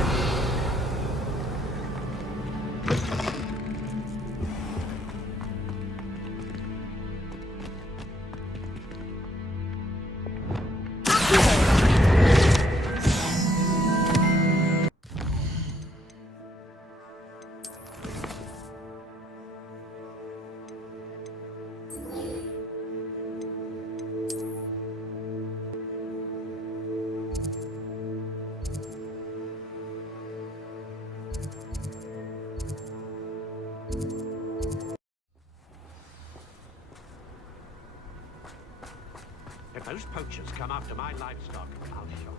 If those poachers come after my livestock, I'll show them.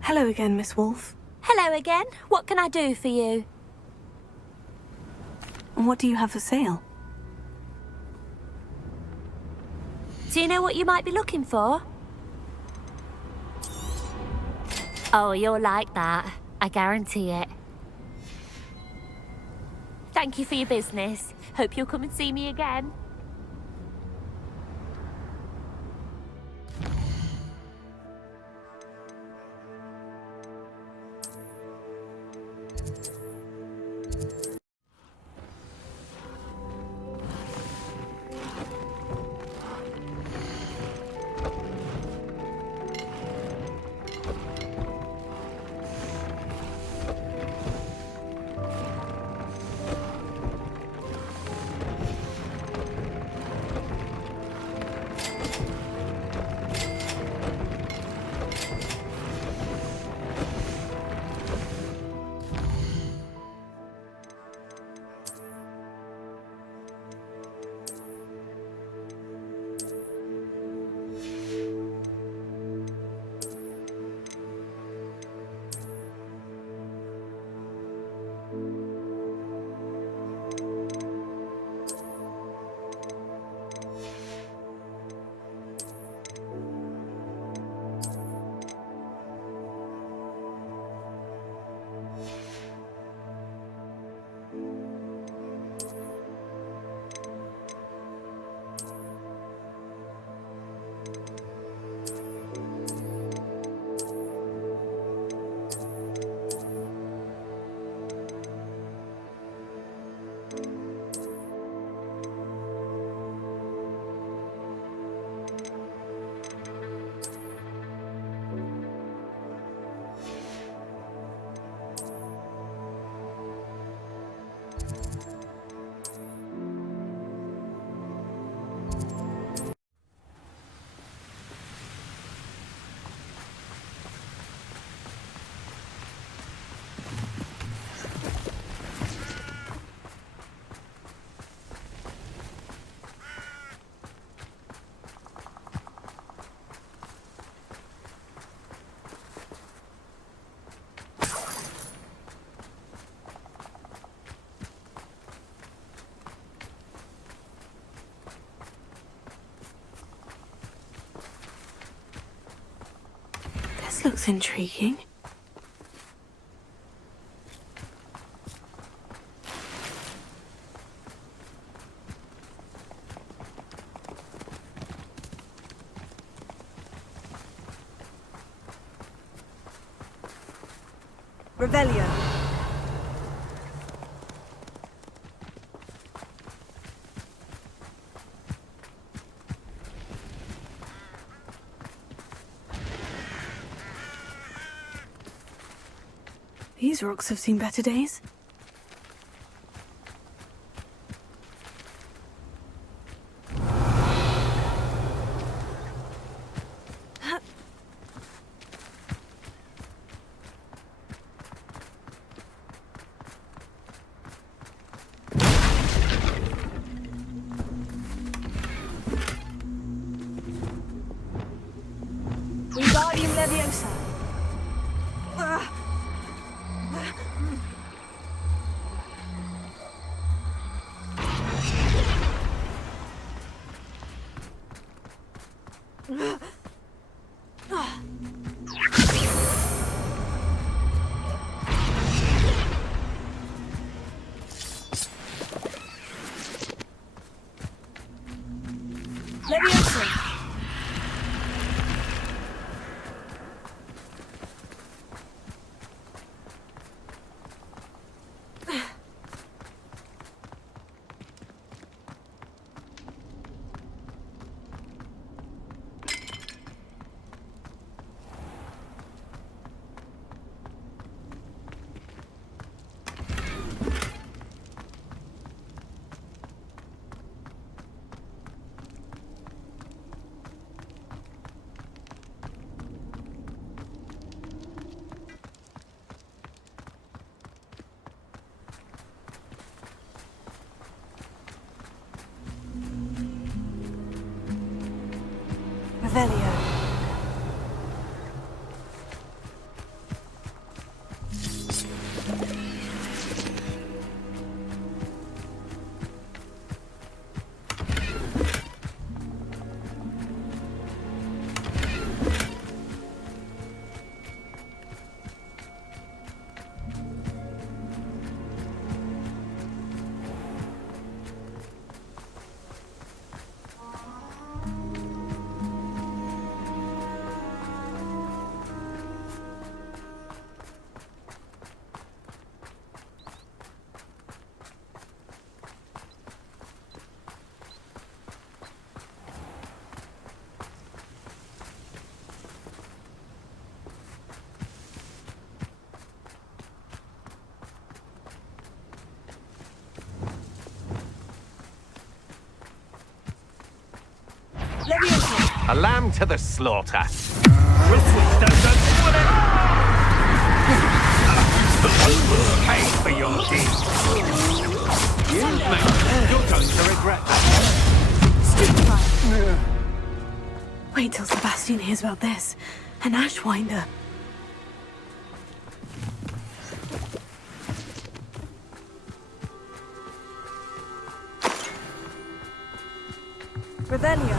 Hello again, Miss Wolf. Hello again. What can I do for you? What do you have for sale? Do you know what you might be looking for? Oh, you'll like that. I guarantee it. Thank you for your business. Hope you'll come and see me again. This looks intriguing. Revelio. These rocks have seen better days. Wingardium Leviosa. Leviosa! Revelio. A lamb to the slaughter. We'll switch those pay for your deeds. You're going to regret that. Wait till Sebastian hears about this. An Ashwinder. Revelio.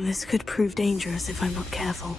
This could prove dangerous if I'm not careful.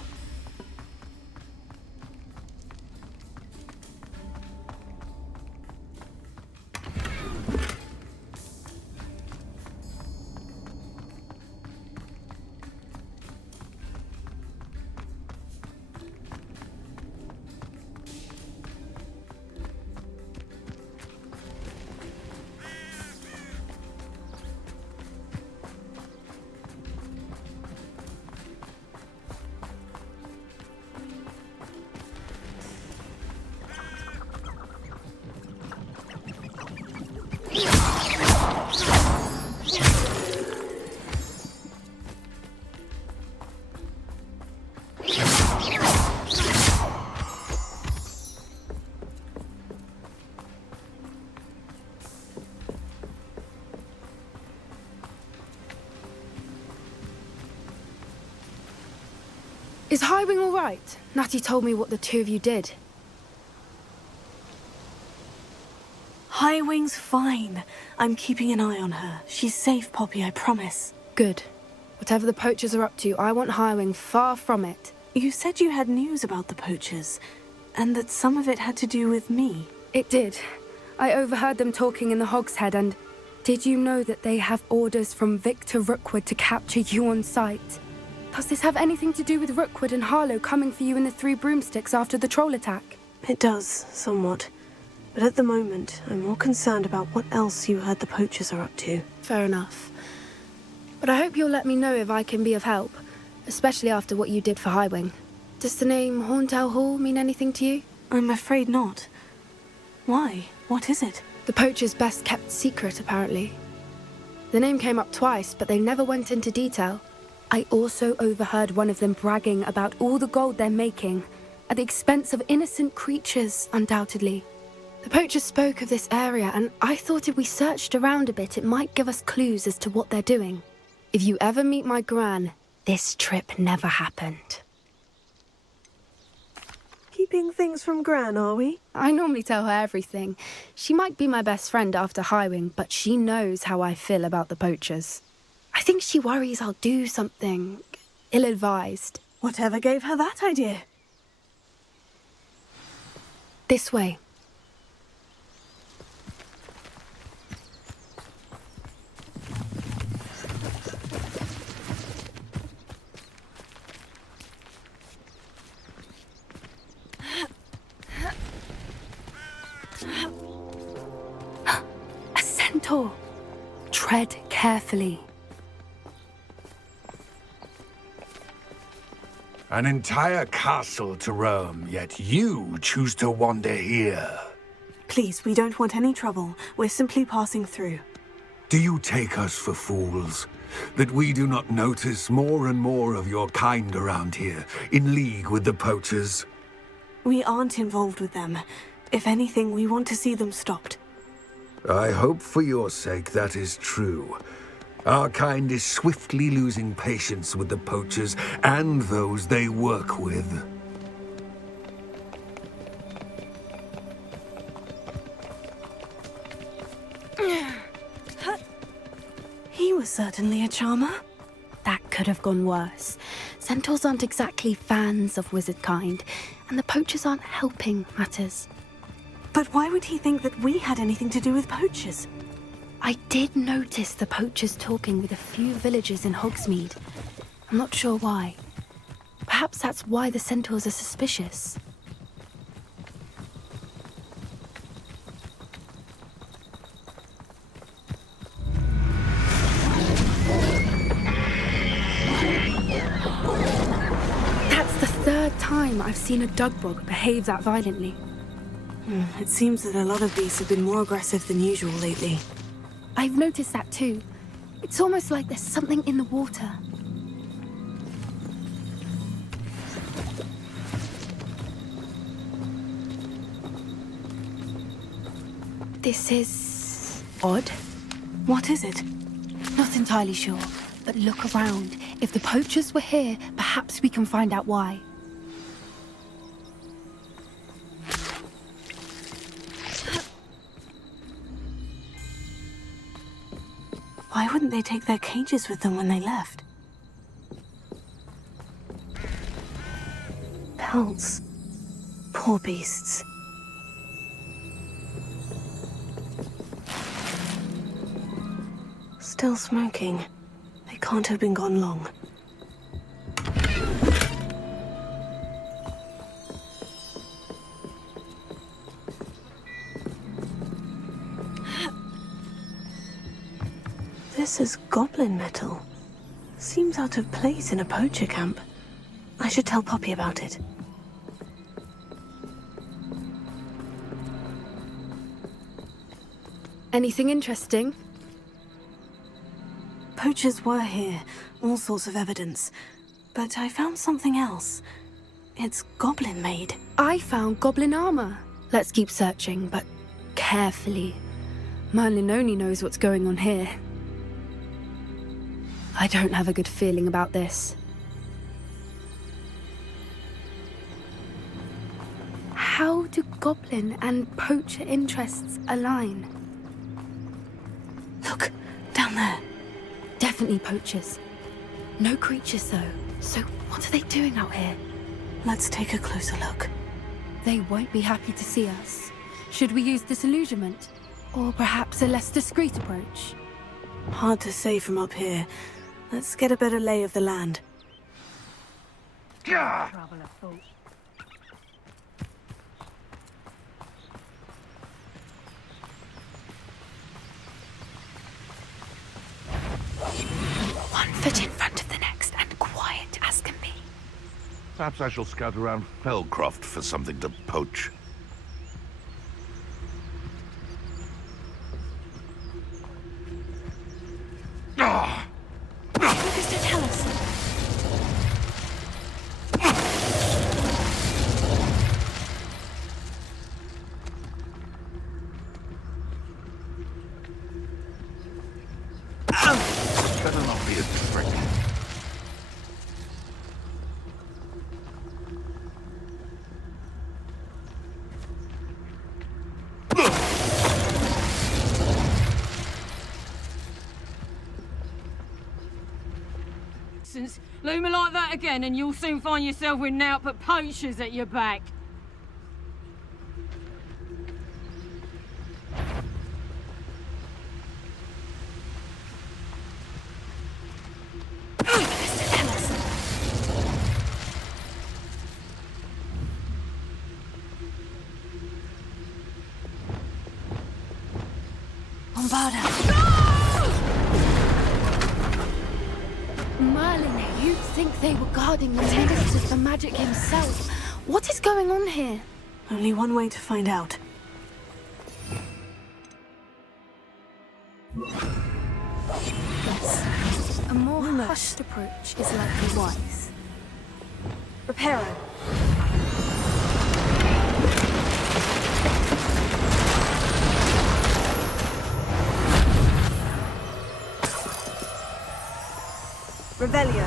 Is Highwing all right? Natty told me what the two of you did. Highwing's fine. I'm keeping an eye on her. She's safe, Poppy, I promise. Good. Whatever the poachers are up to, I want Highwing far from it. You said you had news about the poachers, and that some of it had to do with me. It did. I overheard them talking in the Hogshead, and did you know that they have orders from Victor Rookwood to capture you on sight? Does this have anything to do with Rookwood and Harlow coming for you in the Three Broomsticks after the troll attack? It does, somewhat. But at the moment, I'm more concerned about what else you heard the poachers are up to. Fair enough. But I hope you'll let me know if I can be of help, especially after what you did for Highwing. Does the name Horntail Hall mean anything to you? I'm afraid not. Why? What is it? The poacher's best kept secret, apparently. The name came up twice, but they never went into detail. I also overheard one of them bragging about all the gold they're making, at the expense of innocent creatures, undoubtedly. The poacher spoke of this area, and I thought if we searched around a bit, it might give us clues as to what they're doing. If you ever meet my gran, this trip never happened. Keeping things from Gran, are we? I normally tell her everything. She might be my best friend after Highwing, but she knows how I feel about the poachers. I think she worries I'll do something ill-advised. Whatever gave her that idea? This way. A centaur. Tread carefully. An entire castle to roam, yet you choose to wander here. Please, we don't want any trouble. We're simply passing through. Do you take us for fools? That we do not notice more and more of your kind around here, in league with the poachers? We aren't involved with them. If anything, we want to see them stopped. I hope for your sake that is true. Our kind is swiftly losing patience with the poachers and those they work with. He was certainly a charmer. That could have gone worse. Centaurs aren't exactly fans of wizard kind, and the poachers aren't helping matters. But why would he think that we had anything to do with poachers? I did notice the poachers talking with a few villagers in Hogsmeade. I'm not sure why. Perhaps that's why the centaurs are suspicious. That's the third time I've seen a dugbog behave that violently. It seems that a lot of beasts have been more aggressive than usual lately. I've noticed that too. It's almost like there's something in the water. This is odd. What is it? Not entirely sure, but look around. If the poachers were here, perhaps we can find out why. Why wouldn't they take their cages with them when they left? Pelts. Poor beasts. Still smoking. They can't have been gone long. This is goblin metal. Seems out of place in a poacher camp. I should tell Poppy about it. Anything interesting? Poachers were here, all sorts of evidence. But I found something else. It's goblin made. I found goblin armor. Let's keep searching, but carefully. Merlin only knows what's going on here. I don't have a good feeling about this. How do goblin and poacher interests align? Look, down there. Definitely poachers. No creatures though. So what are they doing out here? Let's take a closer look. They won't be happy to see us. Should we use disillusionment? Or perhaps a less discreet approach? Hard to say from up here. Let's get a better lay of the land. One foot in front of the next and quiet as can be. Perhaps I shall scout around Felcroft for something to poach. Focus to tell us. Better not be a trick. Leave me like that again and you'll soon find yourself with naught but poachers at your back. Merlin, you'd think they were guarding the Nexus of the magic himself. What is going on here? Only one way to find out. Yes. A more hushed approach is likely wise. Reparo. Revelio.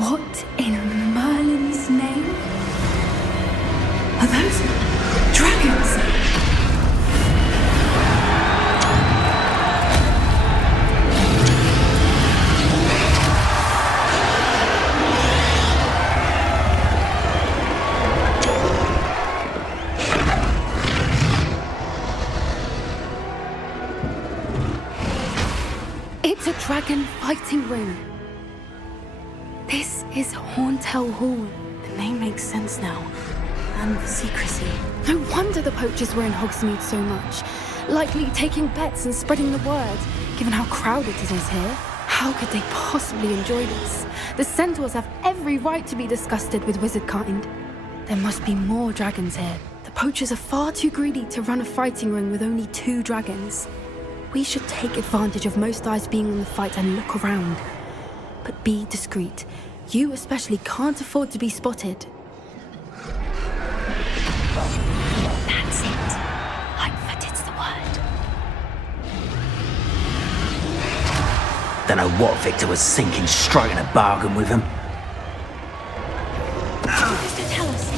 What in Merlin's name? Are those dragons? It's a dragon fighting ring. This is Horntail Hall. The name makes sense now. And the secrecy. No wonder the poachers were in Hogsmeade so much. Likely taking bets and spreading the word. Given how crowded it is here, how could they possibly enjoy this? The centaurs have every right to be disgusted with wizard kind. There must be more dragons here. The poachers are far too greedy to run a fighting ring with only 2 dragons. We should take advantage of most eyes being on the fight and look around. But be discreet. You especially can't afford to be spotted. That's it. Lightfooted's the word. Don't know what Victor was thinking, striking a bargain with him. Focus to tell us.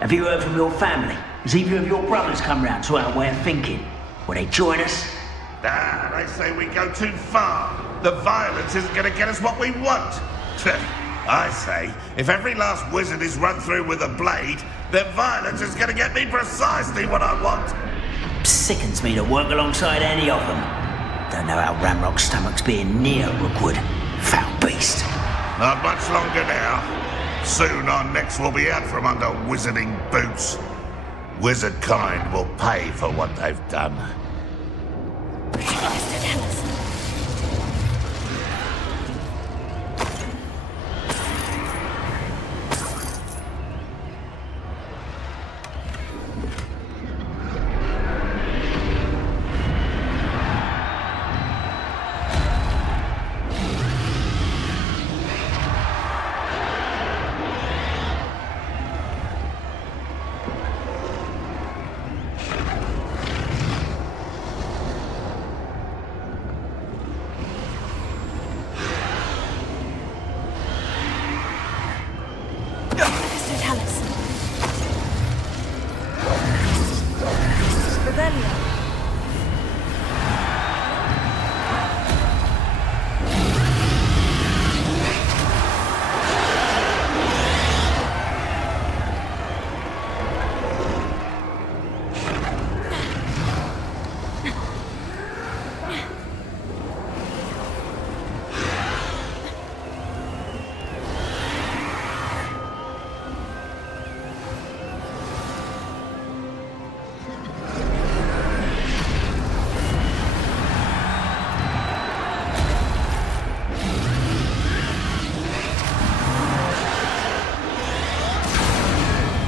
Have you heard from your family? Has either of your brothers come round to our way of thinking? Will they join us? Ah, they say we go too far. The violence isn't going to get us what we want. I say, if every last wizard is run through with a blade, then violence is going to get me precisely what I want. Sickens me to work alongside any of them. Don't know how Ramrock's stomach's being near Rookwood. Foul beast. Not much longer now. Soon our necks will be out from under wizarding boots. Wizard kind will pay for what they've done.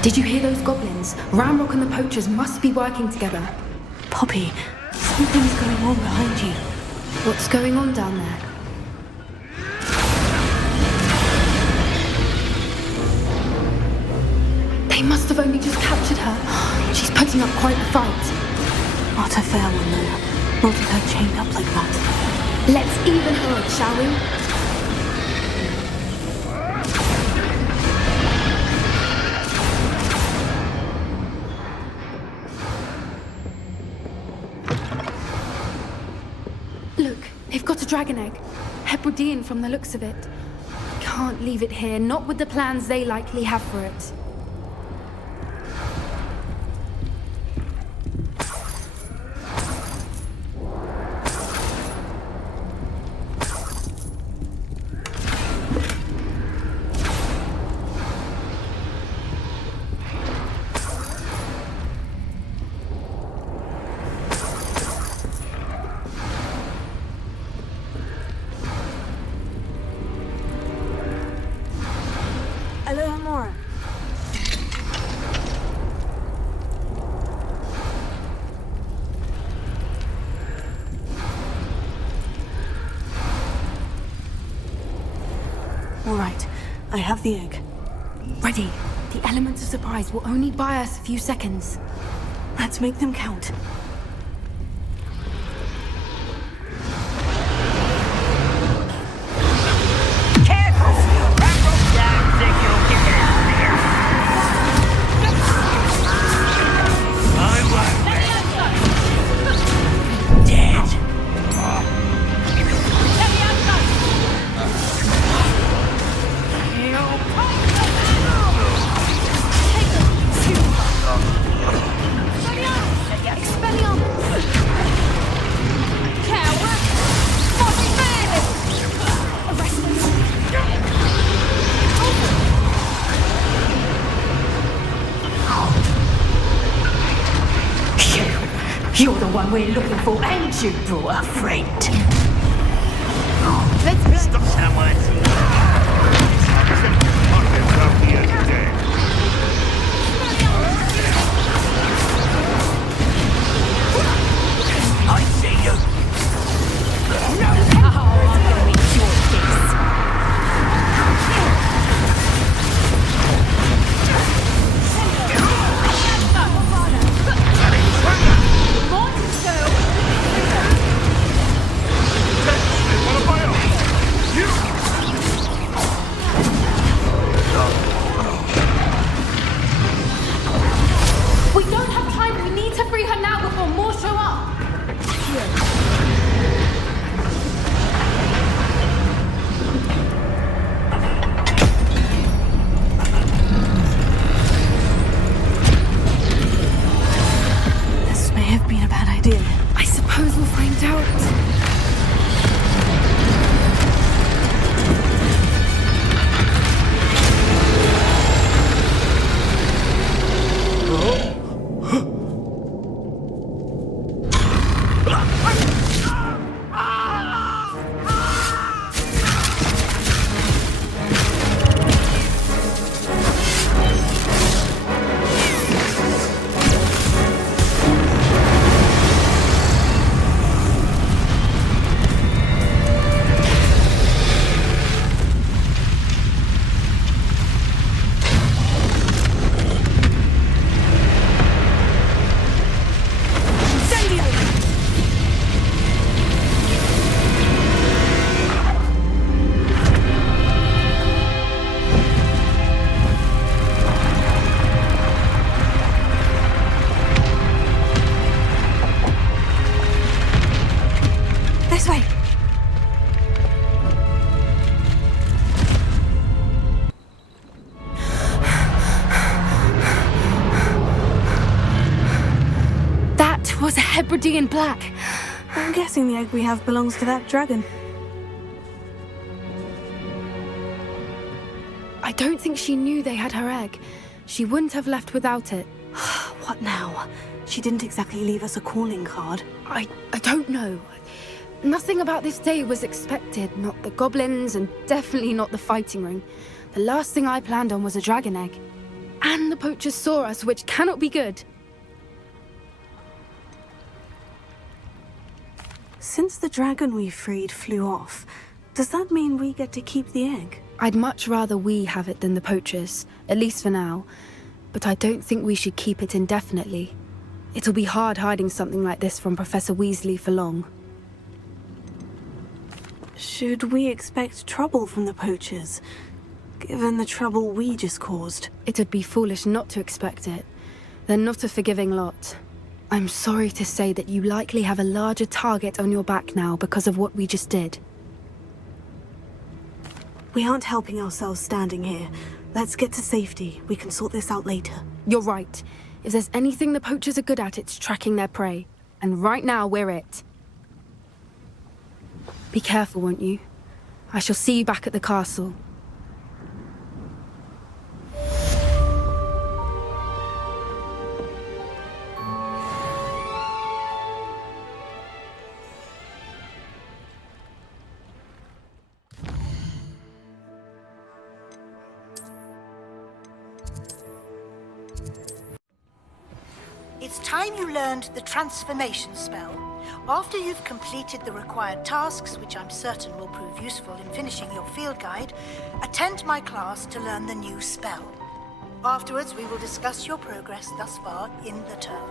Did you hear those goblins? Ramrock and the poachers must be working together. Poppy, something's going on behind you. What's going on down there? They must have only just captured her. She's putting up quite a fight. Not a fair one, though. Not with her chained up like that. Let's even her up, shall we? Look, they've got a dragon egg. Hebridean from the looks of it. Can't leave it here, not with the plans they likely have for it. All right, I have the egg. Ready. The elements of surprise will only buy us a few seconds. Let's make them count. You're the one we're looking for, and you brought a friend. Let's stop somewhere. I see you. I'm gonna enjoy this. We don't have time. We need to free her now before more show up. This may have been a bad idea. I suppose we'll find out. This way. That was a Hebridean black. I'm guessing the egg we have belongs to that dragon. I don't think she knew they had her egg. She wouldn't have left without it. What now? She didn't exactly leave us a calling card. I don't know. Nothing about this day was expected. Not the goblins, and definitely not the fighting ring. The last thing I planned on was a dragon egg. And the poachers saw us, which cannot be good. Since the dragon we freed flew off, does that mean we get to keep the egg? I'd much rather we have it than the poachers, at least for now. But I don't think we should keep it indefinitely. It'll be hard hiding something like this from Professor Weasley for long. Should we expect trouble from the poachers, given the trouble we just caused? It'd be foolish not to expect it. They're not a forgiving lot. I'm sorry to say that you likely have a larger target on your back now because of what we just did. We aren't helping ourselves standing here. Let's get to safety. We can sort this out later. You're right. If there's anything the poachers are good at, it's tracking their prey. And right now, we're it. Be careful, won't you? I shall see you back at the castle. It's time you learned the transformation spell. After you've completed the required tasks, which I'm certain will prove useful in finishing your field guide, attend my class to learn the new spell. Afterwards, we will discuss your progress thus far in the term.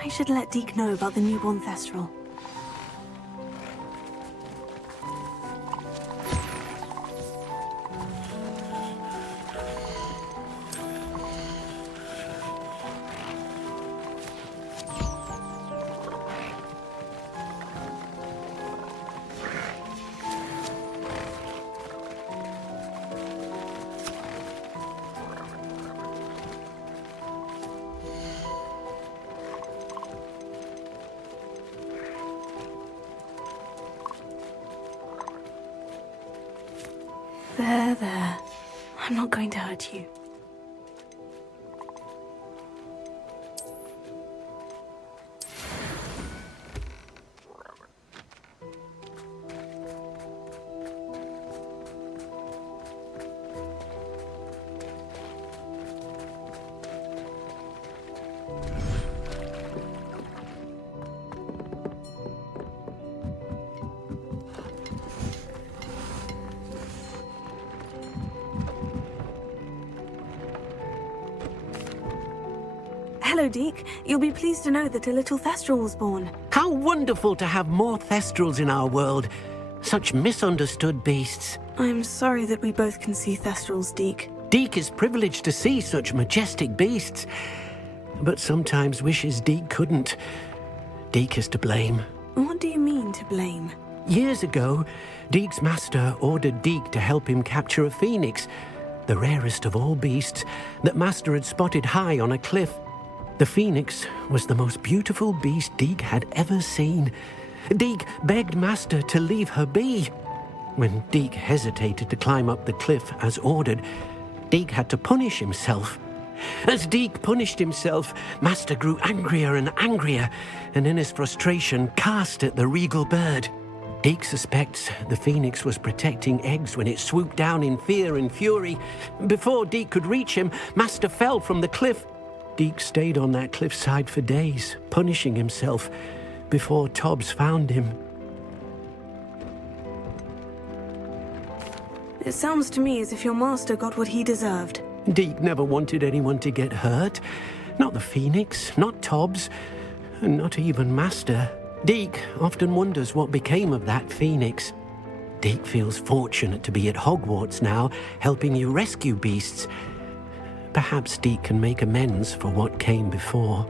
I should let Deke know about the newborn Thestral. There. I'm not going to hurt you. Hello, Deke. You'll be pleased to know that a little Thestral was born. How wonderful to have more Thestrals in our world. Such misunderstood beasts. I'm sorry that we both can see Thestrals, Deke. Deke is privileged to see such majestic beasts, but sometimes wishes Deke couldn't. Deke is to blame. What do you mean, to blame? Years ago, Deke's master ordered Deke to help him capture a phoenix, the rarest of all beasts, that master had spotted high on a cliff. The phoenix was the most beautiful beast Deke had ever seen. Deke begged master to leave her be. When Deke hesitated to climb up the cliff as ordered, Deke had to punish himself. As Deke punished himself, master grew angrier and angrier, and in his frustration cast at the regal bird. Deke suspects the phoenix was protecting eggs when it swooped down in fear and fury. Before Deke could reach him, master fell from the cliff. Deke stayed on that cliffside for days, punishing himself, before Tobbs found him. It sounds to me as if your master got what he deserved. Deke never wanted anyone to get hurt. Not the phoenix, not Tobbs, and not even master. Deke often wonders what became of that phoenix. Deke feels fortunate to be at Hogwarts now, helping you rescue beasts. Perhaps Deke can make amends for what came before.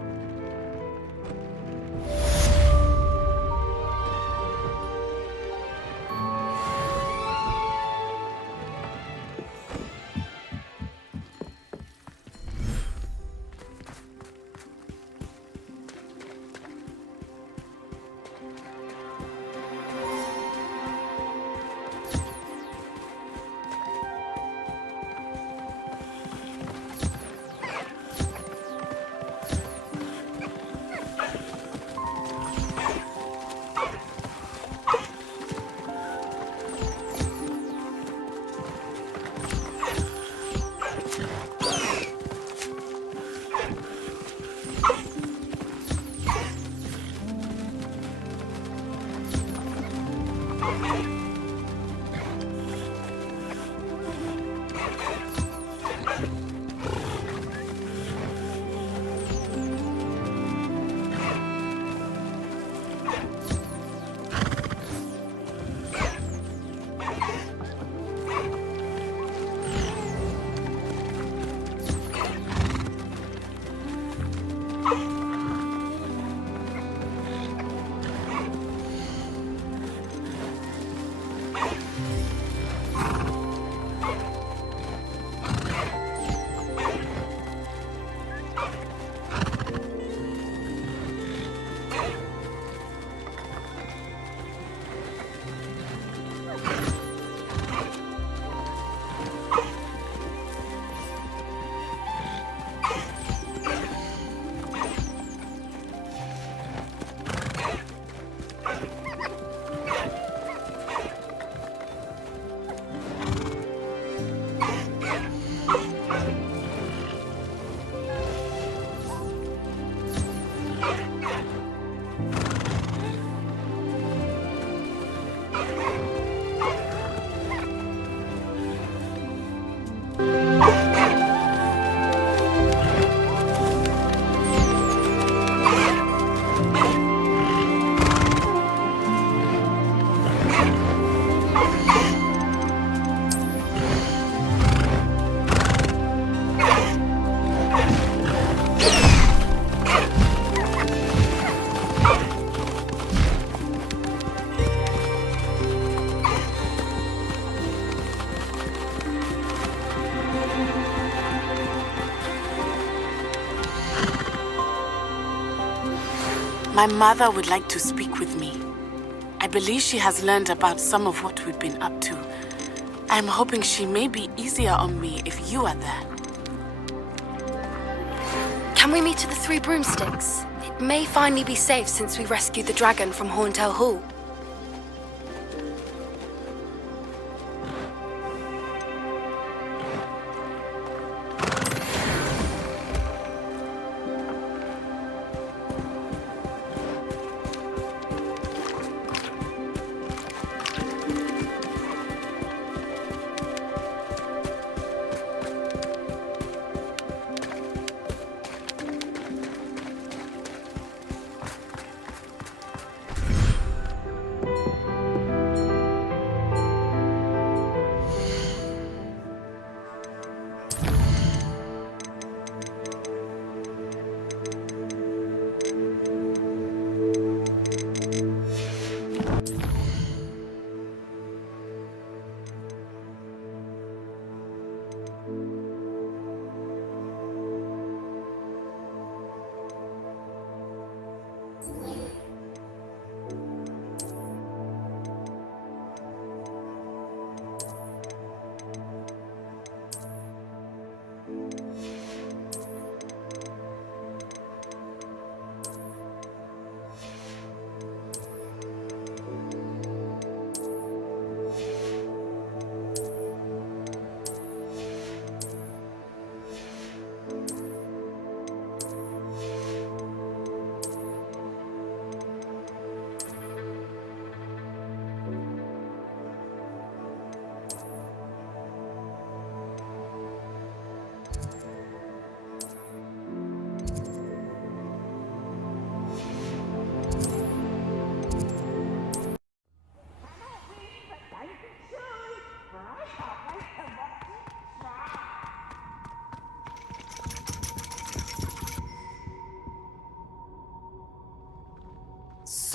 My mother would like to speak with me. I believe she has learned about some of what we've been up to. I'm hoping she may be easier on me if you are there. Can we meet at the Three Broomsticks? It may finally be safe since we rescued the dragon from Horntail Hall.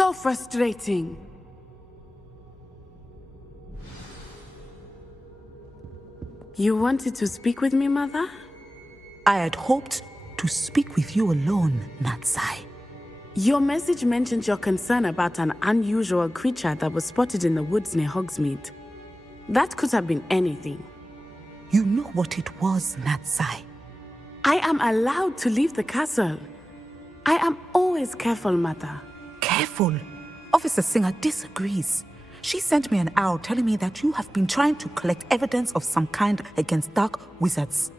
So frustrating. You wanted to speak with me, Mother? I had hoped to speak with you alone, Natsai. Your message mentioned your concern about an unusual creature that was spotted in the woods near Hogsmeade. That could have been anything. You know what it was, Natsai. I am allowed to leave the castle. I am always careful, Mother. Careful? Officer Singer disagrees. She sent me an owl telling me that you have been trying to collect evidence of some kind against dark wizards.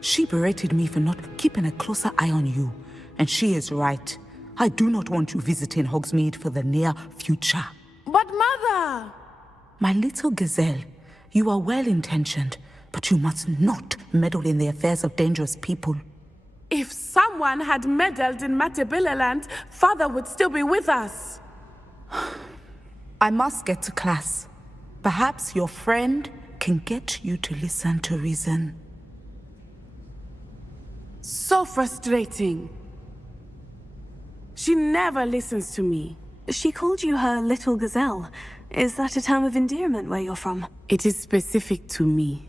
She berated me for not keeping a closer eye on you, and she is right. I do not want you visiting Hogsmeade for the near future. But Mother! My little gazelle, you are well-intentioned, but you must not meddle in the affairs of dangerous people. If someone had meddled in Matabeleland, Father would still be with us. I must get to class. Perhaps your friend can get you to listen to reason. So frustrating. She never listens to me. She called you her little gazelle. Is that a term of endearment where you're from? It is specific to me.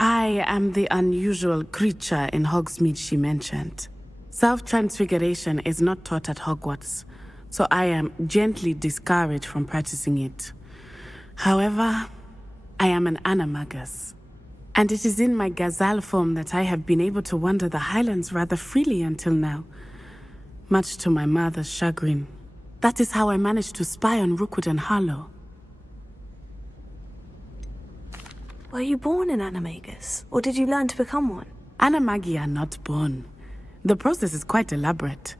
I am the unusual creature in Hogsmeade she mentioned. Self-transfiguration is not taught at Hogwarts, so I am gently discouraged from practicing it. However, I am an animagus, and it is in my gazelle form that I have been able to wander the Highlands rather freely until now, much to my mother's chagrin. That is how I managed to spy on Rookwood and Harlow. Were you born an animagus, or did you learn to become one? Animagi are not born. The process is quite elaborate.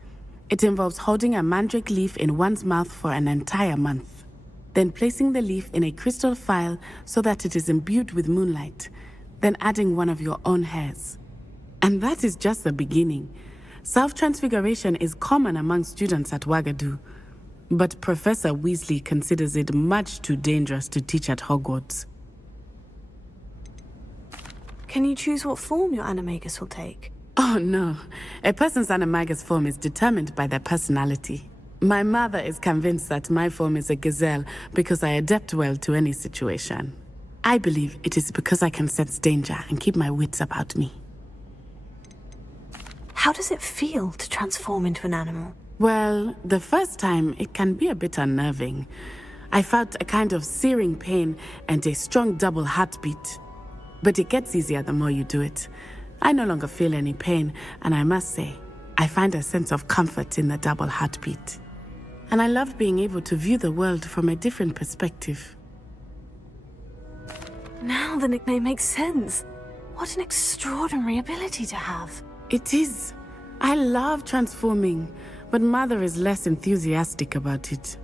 It involves holding a mandrake leaf in one's mouth for an entire month, then placing the leaf in a crystal phial so that it is imbued with moonlight, then adding one of your own hairs. And that is just the beginning. Self-transfiguration is common among students at Wagadu, but Professor Weasley considers it much too dangerous to teach at Hogwarts. Can you choose what form your animagus will take? Oh no, a person's animagus form is determined by their personality. My mother is convinced that my form is a gazelle because I adapt well to any situation. I believe it is because I can sense danger and keep my wits about me. How does it feel to transform into an animal? Well, the first time it can be a bit unnerving. I felt a kind of searing pain and a strong double heartbeat. But it gets easier the more you do it. I no longer feel any pain, and I must say, I find a sense of comfort in the double heartbeat. And I love being able to view the world from a different perspective. Now the nickname makes sense. What an extraordinary ability to have. It is. I love transforming, but Mother is less enthusiastic about it.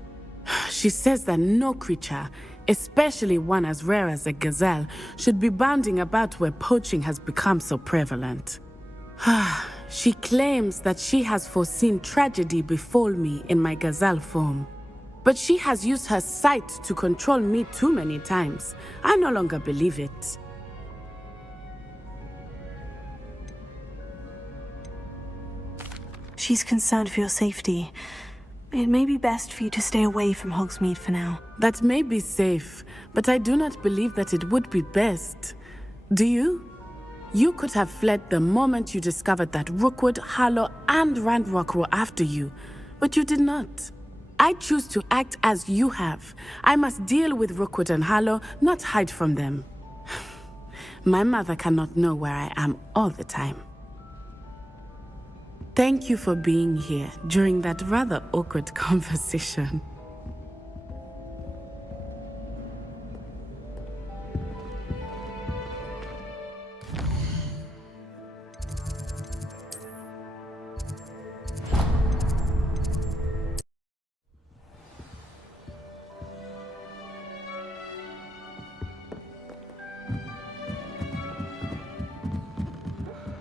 She says that no creature, especially one as rare as a gazelle, should be bounding about where poaching has become so prevalent. She claims that she has foreseen tragedy befall me in my gazelle form. But she has used her sight to control me too many times. I no longer believe it. She's concerned for your safety. It may be best for you to stay away from Hogsmeade for now. That may be safe, but I do not believe that it would be best. Do you? You could have fled the moment you discovered that Rookwood, Harlow, and Ranrock were after you, but you did not. I choose to act as you have. I must deal with Rookwood and Harlow, not hide from them. My mother cannot know where I am all the time. Thank you for being here during that rather awkward conversation.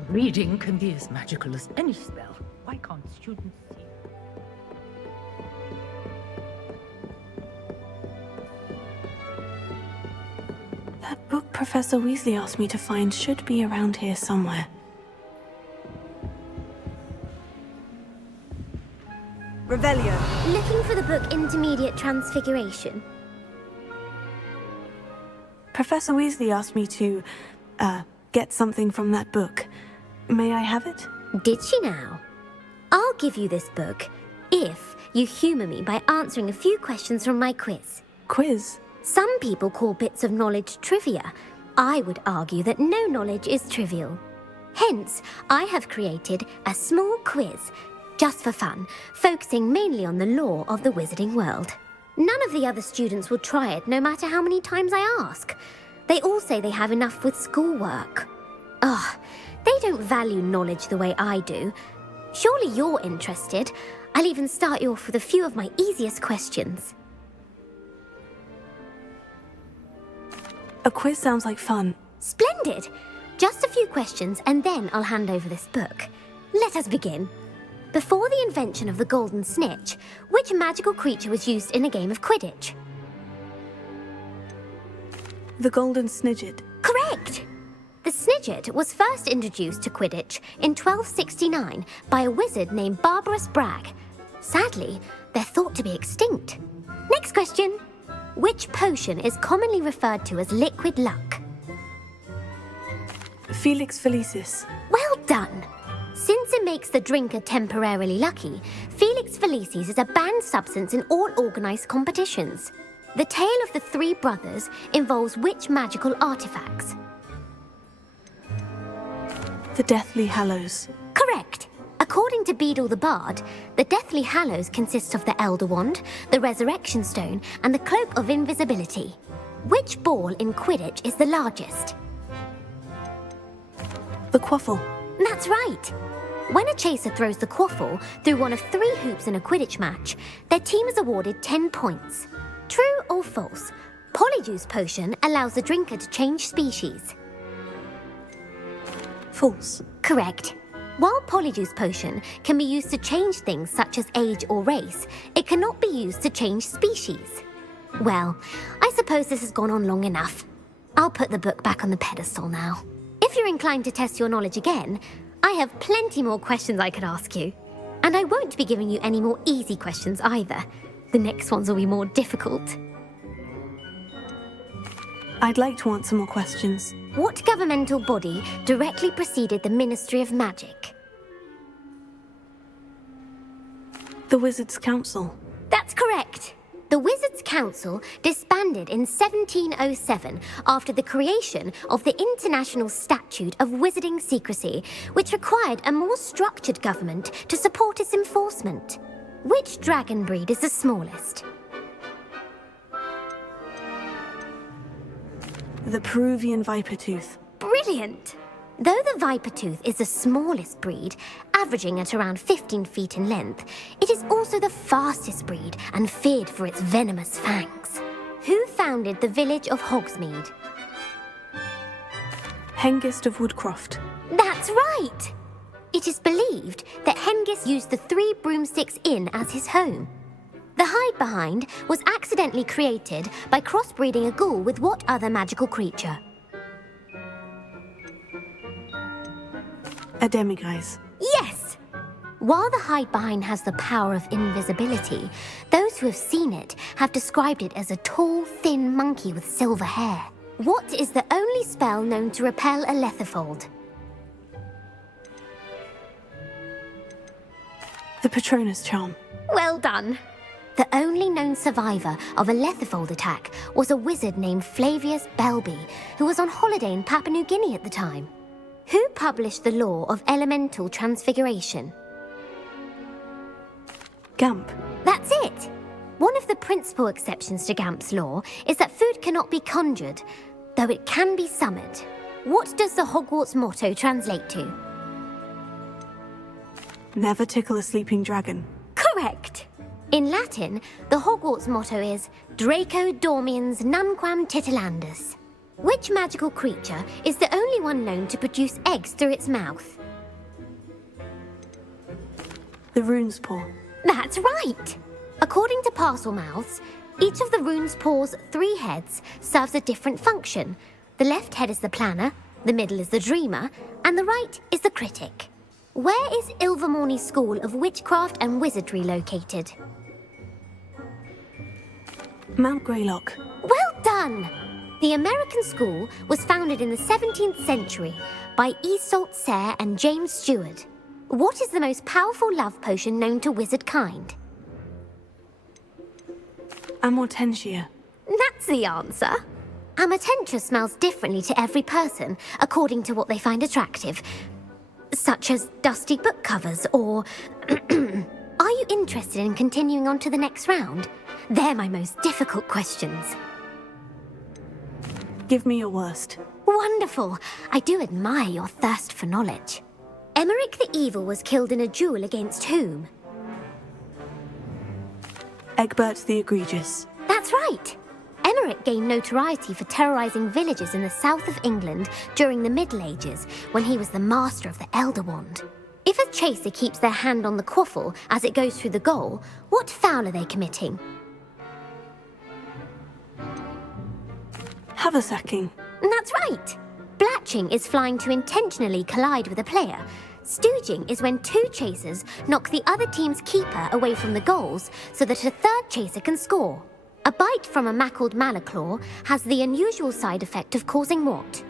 Reading can be as magical as any spell. Why can't students see? That book Professor Weasley asked me to find should be around here somewhere. Revelio. Looking for the book Intermediate Transfiguration? Professor Weasley asked me to, get something from that book. May I have it? Did she now? I'll give you this book if you humour me by answering a few questions from my quiz. Quiz? Some people call bits of knowledge trivia. I would argue that no knowledge is trivial. Hence, I have created a small quiz, just for fun, focusing mainly on the lore of the wizarding world. None of the other students will try it, no matter how many times I ask. They all say they have enough with schoolwork. Ugh, they don't value knowledge the way I do. Surely you're interested. I'll even start you off with a few of my easiest questions. A quiz sounds like fun. Splendid! Just a few questions and then I'll hand over this book. Let us begin. Before the invention of the golden snitch, which magical creature was used in a game of Quidditch? The golden snidget. Correct! The snidget was first introduced to Quidditch in 1269 by a wizard named Barbarous Bragg. Sadly, they're thought to be extinct. Next question. Which potion is commonly referred to as liquid luck? Felix Felicis. Well done! Since it makes the drinker temporarily lucky, Felix Felicis is a banned substance in all organised competitions. The tale of the three brothers involves which magical artifacts? The Deathly Hallows. Correct! According to Beadle the Bard, the Deathly Hallows consists of the Elder Wand, the Resurrection Stone, and the Cloak of Invisibility. Which ball in Quidditch is the largest? The Quaffle. That's right! When a chaser throws the quaffle through one of 3 hoops in a Quidditch match, their team is awarded 10 points. True or false? Polyjuice Potion allows the drinker to change species. False. Correct. While Polyjuice Potion can be used to change things such as age or race, it cannot be used to change species. Well, I suppose this has gone on long enough. I'll put the book back on the pedestal now. If you're inclined to test your knowledge again, I have plenty more questions I could ask you. And I won't be giving you any more easy questions either. The next ones will be more difficult. I'd like to answer more questions. What governmental body directly preceded the Ministry of Magic? The Wizards' Council. That's correct. The Wizards' Council disbanded in 1707 after the creation of the International Statute of Wizarding Secrecy, which required a more structured government to support its enforcement. Which dragon breed is the smallest? The Peruvian Vipertooth. Brilliant! Though the Vipertooth is the smallest breed, averaging at around 15 feet in length, it is also the fastest breed and feared for its venomous fangs. Who founded the village of Hogsmeade? Hengist of Woodcroft. That's right! It is believed that Hengist used the 3 Broomsticks Inn as his home. The hide-behind was accidentally created by crossbreeding a ghoul with what other magical creature? A demiguise. Yes! While the hide-behind has the power of invisibility, those who have seen it have described it as a tall, thin monkey with silver hair. What is the only spell known to repel a lethifold? The Patronus Charm. Well done! The only known survivor of a lethifold attack was a wizard named Flavius Belby, who was on holiday in Papua New Guinea at the time. Who published the law of elemental transfiguration? Gamp. That's it! One of the principal exceptions to Gamp's law is that food cannot be conjured, though it can be summoned. What does the Hogwarts motto translate to? Never tickle a sleeping dragon. Correct! In Latin, the Hogwarts motto is Draco Dormiens Nunquam Titilandus. Which magical creature is the only one known to produce eggs through its mouth? The Rune's Paw. That's right! According to Parselmouths, each of the Rune's Paw's 3 heads serves a different function. The left head is the planner, the middle is the dreamer, and the right is the critic. Where is Ilvermorny School of Witchcraft and Wizardry located? Mount Greylock. Well done! The American school was founded in the 17th century by Iseult Sayre and James Stewart. What is the most powerful love potion known to wizard kind? Amortentia. That's the answer. Amortentia smells differently to every person according to what they find attractive, such as dusty book covers or... Are you interested in continuing on to the next round? They're my most difficult questions. Give me your worst. Wonderful. I do admire your thirst for knowledge. Emmerich the Evil was killed in a duel against whom? Egbert the Egregious. That's right. Emmerich gained notoriety for terrorizing villages in the south of England during the Middle Ages when he was the master of the Elder Wand. If a chaser keeps their hand on the quaffle as it goes through the goal, what foul are they committing? Haversacking. That's right. Blatching is flying to intentionally collide with a player. Stooging is when two chasers knock the other team's keeper away from the goals so that a third chaser can score. A bite from a mackled malaclaw has the unusual side effect of causing what?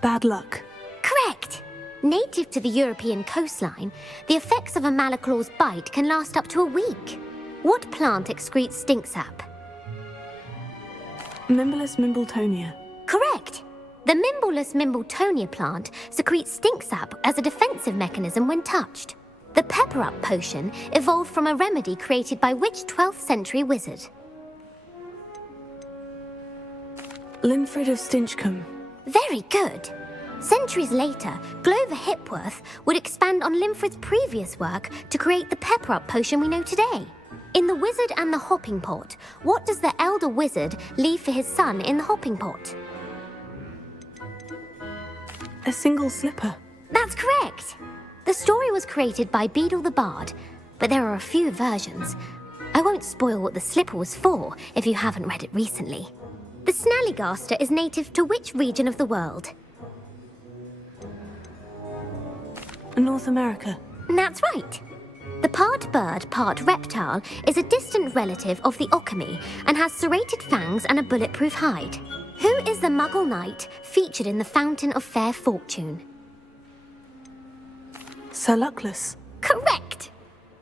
Bad luck. Correct. Native to the European coastline, the effects of a malaclaw's bite can last up to a week. What plant excretes stink sap? Mimblus Mimbletonia. Correct. The Mimblus Mimbletonia plant secretes stink sap as a defensive mechanism when touched. The Pepper Up potion evolved from a remedy created by which 12th century wizard? Limfrid of Stinchcombe. Very good. Centuries later, Glover Hipworth would expand on Limfrid's previous work to create the Pepper Up potion we know today. In The Wizard and the Hopping Pot, what does the elder wizard leave for his son in the hopping pot? A single slipper. That's correct. The story was created by Beadle the Bard, but there are a few versions. I won't spoil what the slipper was for if you haven't read it recently. The Snallygaster is native to which region of the world? North America. That's right. The part bird, part reptile is a distant relative of the Occamy and has serrated fangs and a bulletproof hide. Who is the Muggle knight featured in the Fountain of Fair Fortune? Sir Luckless. Correct!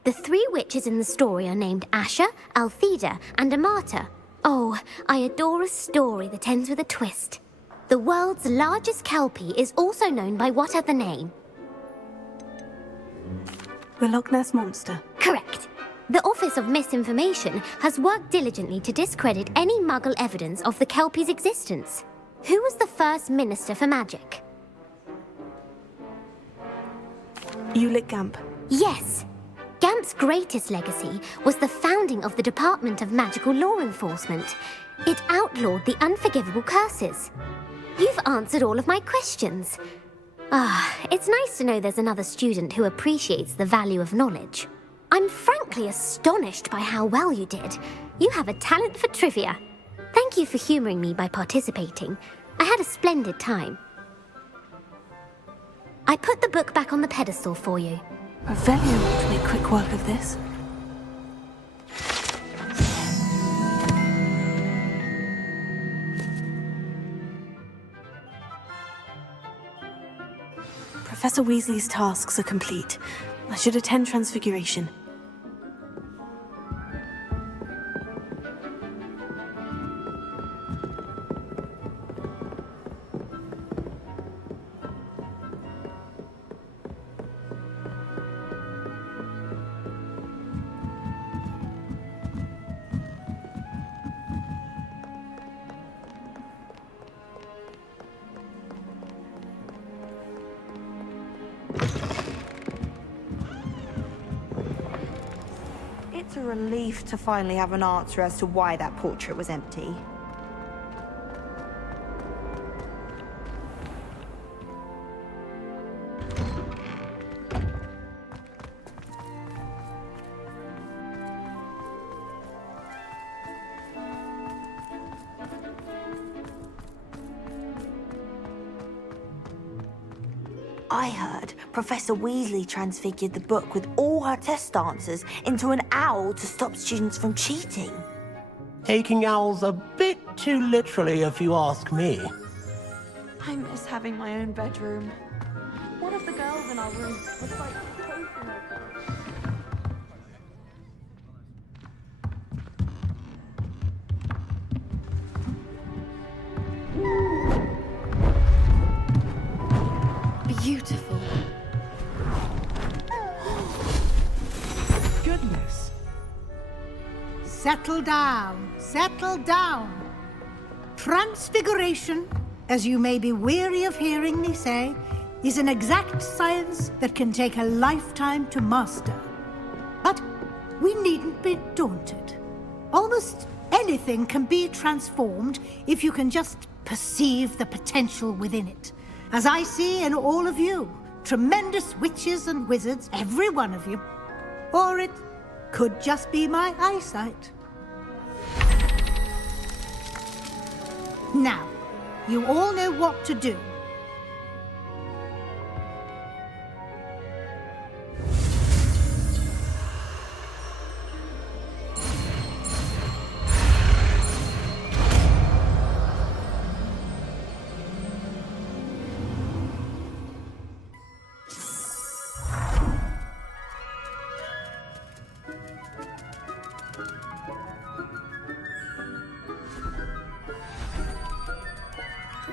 The three witches in the story are named Asher, Altheda, and Amata. Oh, I adore a story that ends with a twist. The world's largest kelpie is also known by what other name? The Loch Ness Monster. Correct. The Office of Misinformation has worked diligently to discredit any Muggle evidence of the kelpie's existence. Who was the first Minister for Magic? Ulick Gamp. Yes. Gamp's greatest legacy was the founding of the Department of Magical Law Enforcement. It outlawed the Unforgivable Curses. You've answered all of my questions. It's nice to know there's another student who appreciates the value of knowledge. I'm frankly astonished by how well you did. You have a talent for trivia. Thank you for humouring me by participating. I had a splendid time. I put the book back on the pedestal for you. Revelio ought to make quick work of this. Professor Weasley's tasks are complete. I should attend Transfiguration. It's a relief to finally have an answer as to why that portrait was empty. I heard Professor Weasley transfigured the book with all her test answers into an owl to stop students from cheating. Taking owls a bit too literally, if you ask me. I miss having my own bedroom. One of the girls in our room was like chasing us. Beautiful. Goodness. Settle down. Settle down. Transfiguration, as you may be weary of hearing me say, is an exact science that can take a lifetime to master. But we needn't be daunted. Almost anything can be transformed if you can just perceive the potential within it. As I see in all of you, tremendous witches and wizards, every one of you. Or it could just be my eyesight. Now, you all know what to do.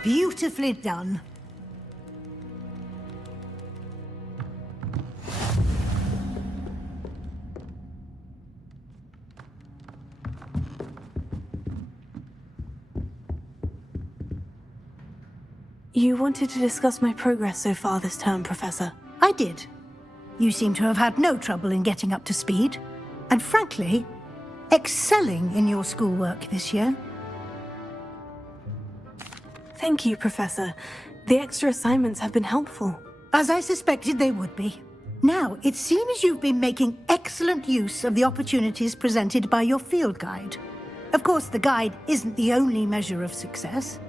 Beautifully done. You wanted to discuss my progress so far this term, Professor. I did. You seem to have had no trouble in getting up to speed. And frankly, excelling in your schoolwork this year. Thank you, Professor. The extra assignments have been helpful. As I suspected they would be. Now, it seems you've been making excellent use of the opportunities presented by your field guide. Of course, the guide isn't the only measure of success.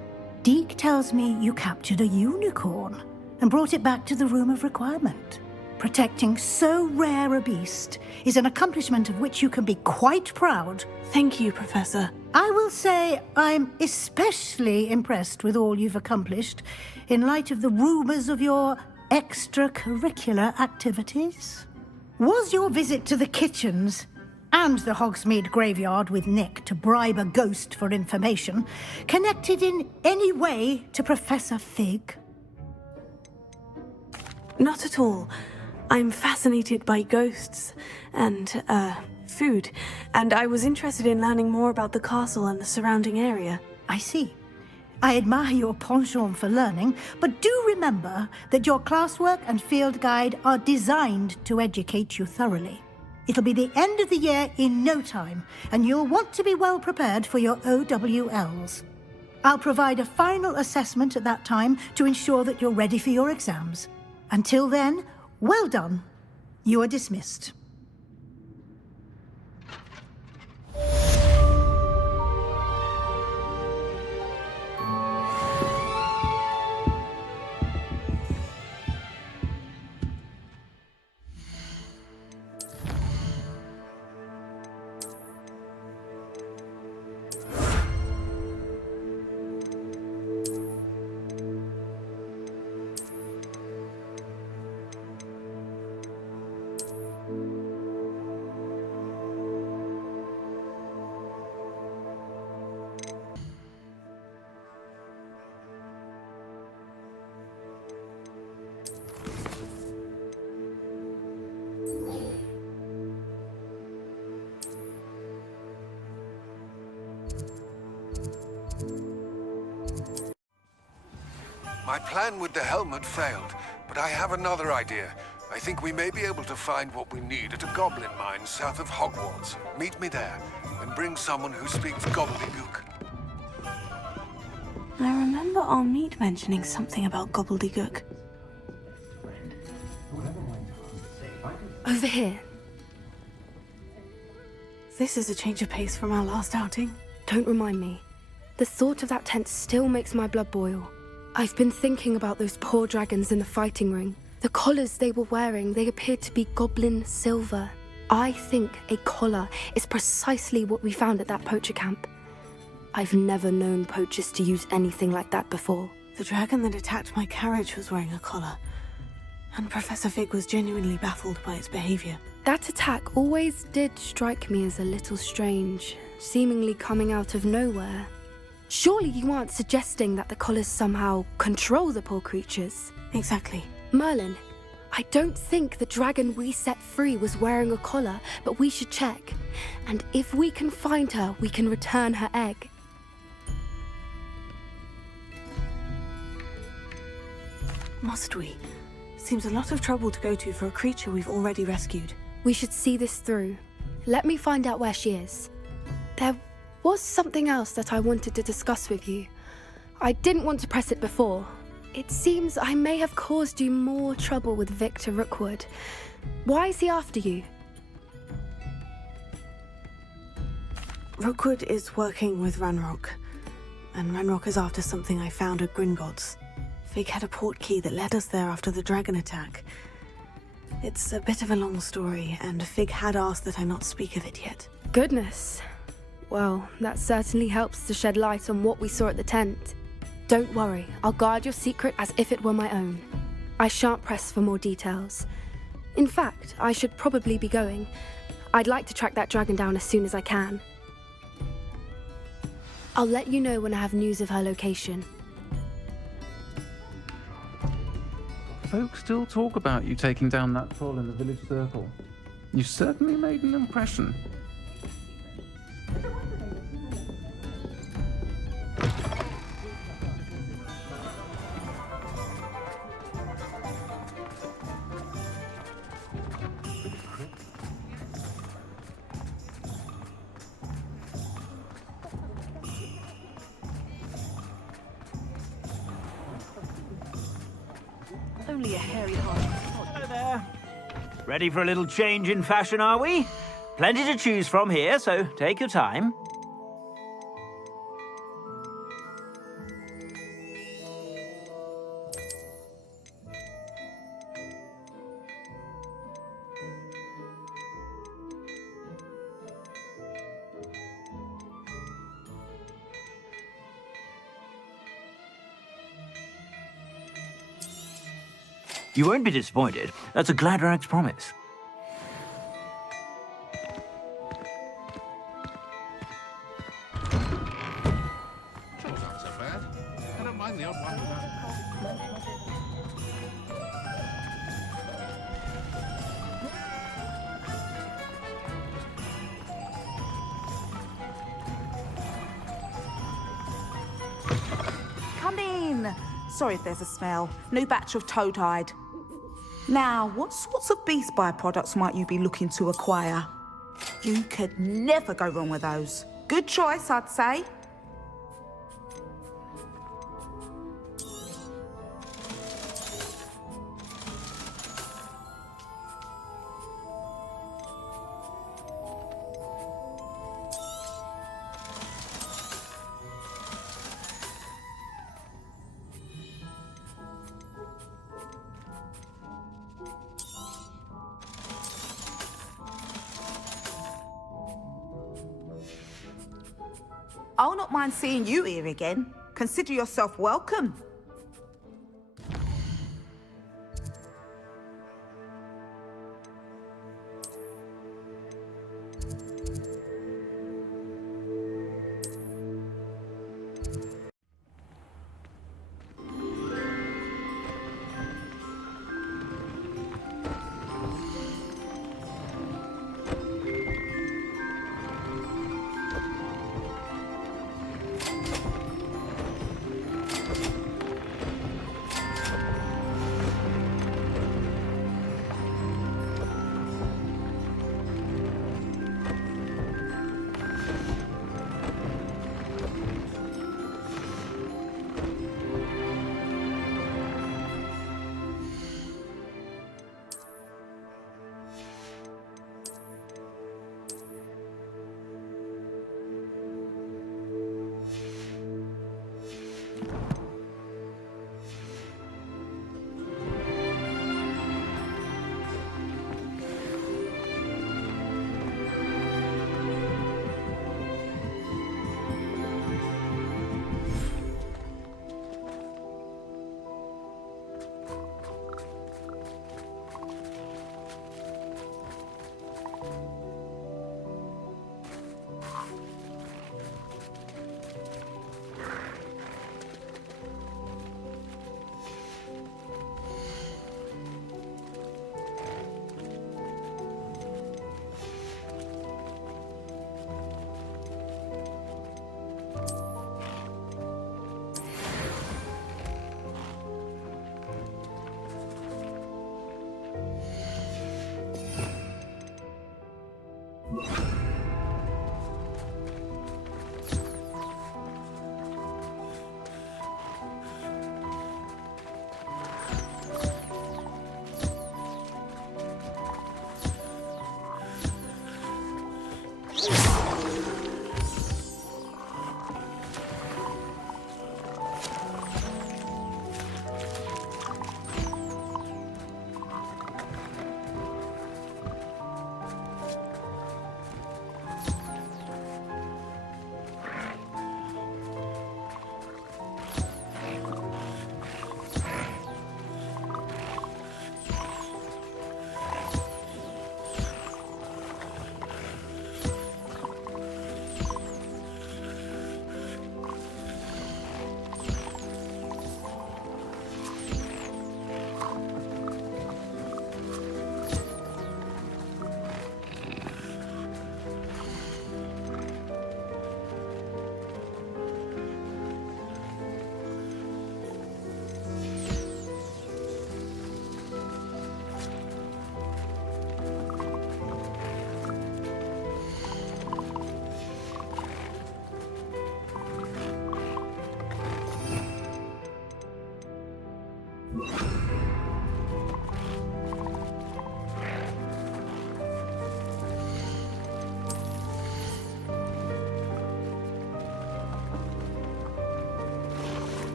Deke tells me you captured a unicorn and brought it back to the Room of Requirement. Protecting so rare a beast is an accomplishment of which you can be quite proud. Thank you, Professor. I will say I'm especially impressed with all you've accomplished in light of the rumors of your extracurricular activities. Was your visit to the kitchens and the Hogsmeade graveyard with Nick to bribe a ghost for information connected in any way to Professor Fig? Not at all. I'm fascinated by ghosts and, food, and I was interested in learning more about the castle and the surrounding area. I see. I admire your penchant for learning, but do remember that your classwork and field guide are designed to educate you thoroughly. It'll be the end of the year in no time, and you'll want to be well prepared for your OWLs. I'll provide a final assessment at that time to ensure that you're ready for your exams. Until then, well done. You are dismissed. My plan with the helmet failed, but I have another idea. I think we may be able to find what we need at a goblin mine south of Hogwarts. Meet me there, and bring someone who speaks gobbledygook. I remember our meet mentioning something about gobbledygook. Over here. This is a change of pace from our last outing. Don't remind me. The thought of that tent still makes my blood boil. I've been thinking about those poor dragons in the fighting ring. The collars they were wearing, they appeared to be goblin silver. I think a collar is precisely what we found at that poacher camp. I've never known poachers to use anything like that before. The dragon that attacked my carriage was wearing a collar, and Professor Fig was genuinely baffled by its behavior. That attack always did strike me as a little strange, seemingly coming out of nowhere. Surely you aren't suggesting that the collars somehow control the poor creatures? Exactly. Merlin, I don't think the dragon we set free was wearing a collar, but we should check. And if we can find her, we can return her egg. Must we? Seems a lot of trouble to go to for a creature we've already rescued. We should see this through. Let me find out where she is. There was something else that I wanted to discuss with you. I didn't want to press it before. It seems I may have caused you more trouble with Victor Rookwood. Why is he after you? Rookwood is working with Ranrock, and Ranrock is after something I found at Gringotts. Fig had a portkey that led us there after the dragon attack. It's a bit of a long story, and Fig had asked that I not speak of it yet. Goodness. Well, that certainly helps to shed light on what we saw at the tent. Don't worry, I'll guard your secret as if it were my own. I shan't press for more details. In fact, I should probably be going. I'd like to track that dragon down as soon as I can. I'll let you know when I have news of her location. Folks still talk about you taking down that troll in the village circle. You certainly made an impression. Only a hairy-hearted Hello there. Ready for a little change in fashion, are we? Plenty to choose from here, so take your time. You won't be disappointed. That's a Gladrag's promise. Chores aren't so bad. I don't mind the odd one Come in. Sorry if there's a smell. New batch of toad-hide. Now, what sorts of beast byproducts might you be looking to acquire? You could never go wrong with those. Good choice, I'd say. I'll not mind seeing you here again. Consider yourself welcome.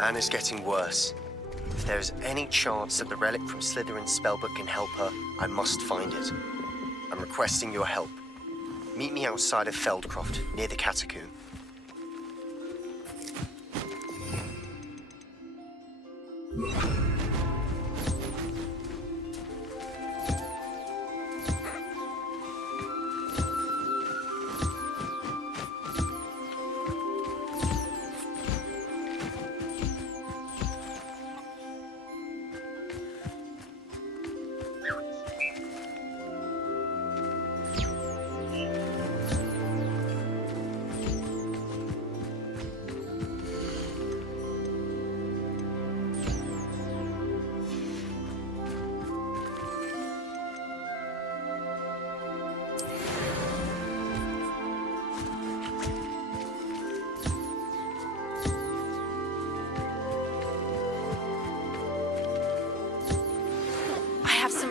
Anna's getting worse. If there is any chance that the relic from Slytherin's spellbook can help her, I must find it. I'm requesting your help. Meet me outside of Feldcroft, near the catacomb.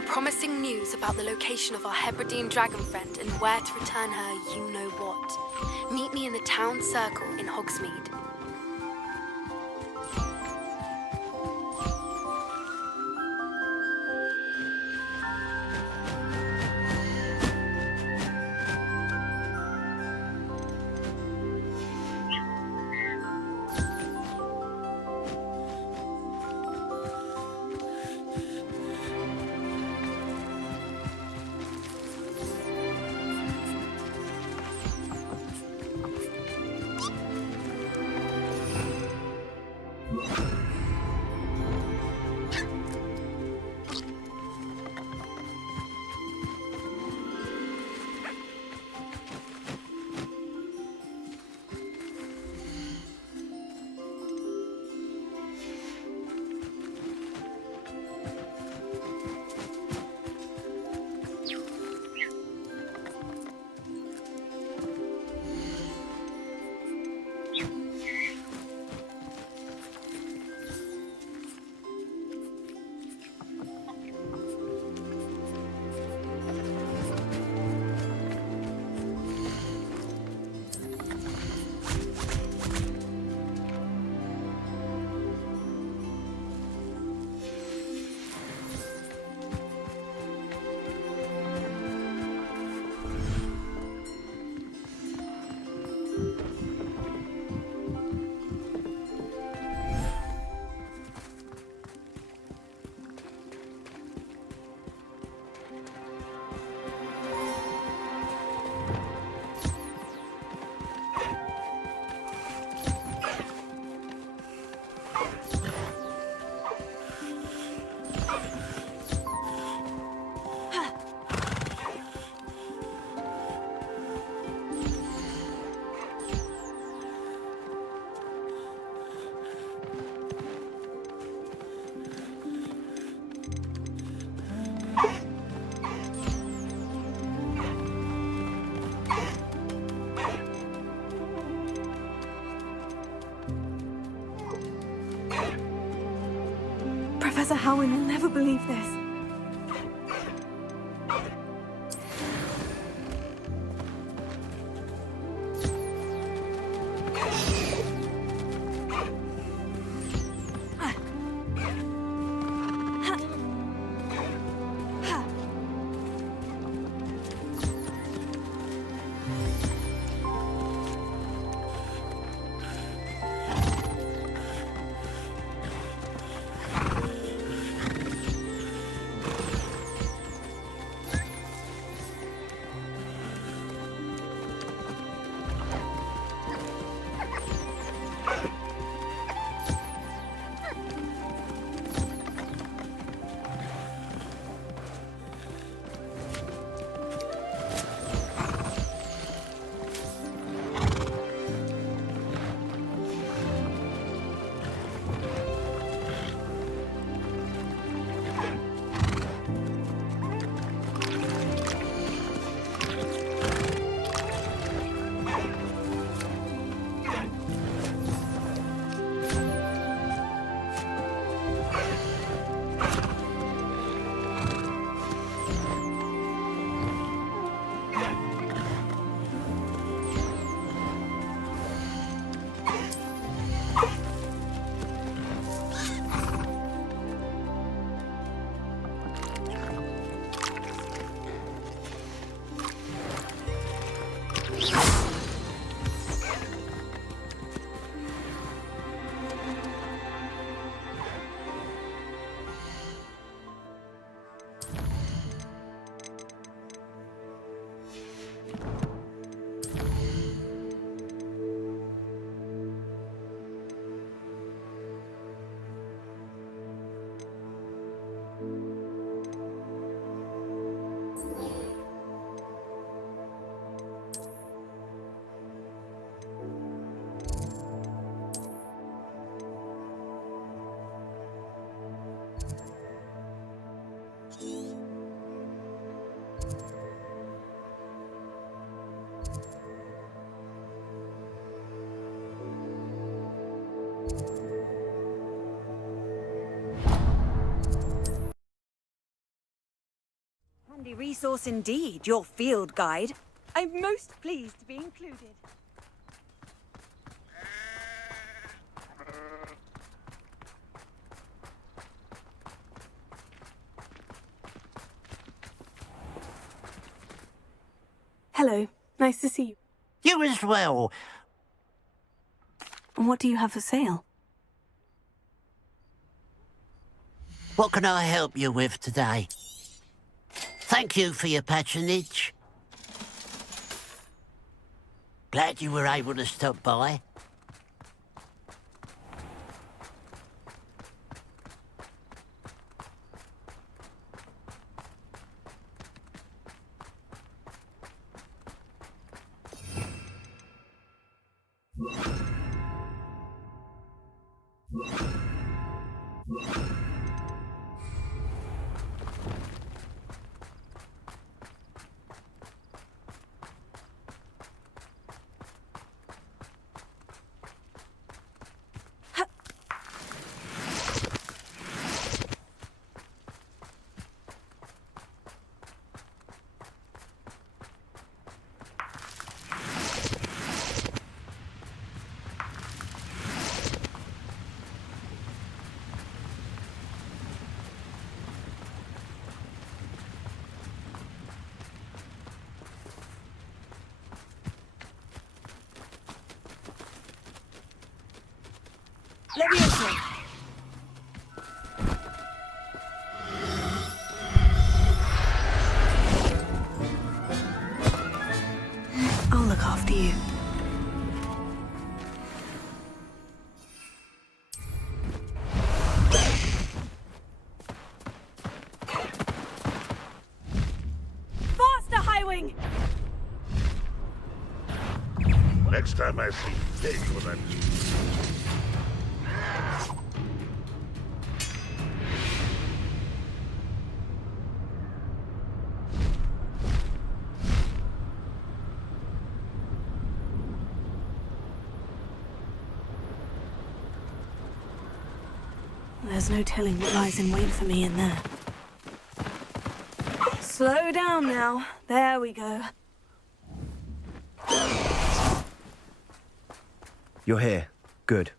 Promising news about the location of our Hebridean dragon friend and where to return her you-know-what. Meet me in the town circle in Hogsmeade. Professor Howin will never believe this. handy resource indeed, your field guide. I'm most pleased to be included. Hello. Nice to see you. You as well. What do you have for sale? What can I help you with today? Thank you for your patronage. Glad you were able to stop by. Let me in. I'll look after you. Faster, Highwing! Next time I see vigilance. There's no telling what lies in wait for me in there. Slow down now. There we go. You're here. Good.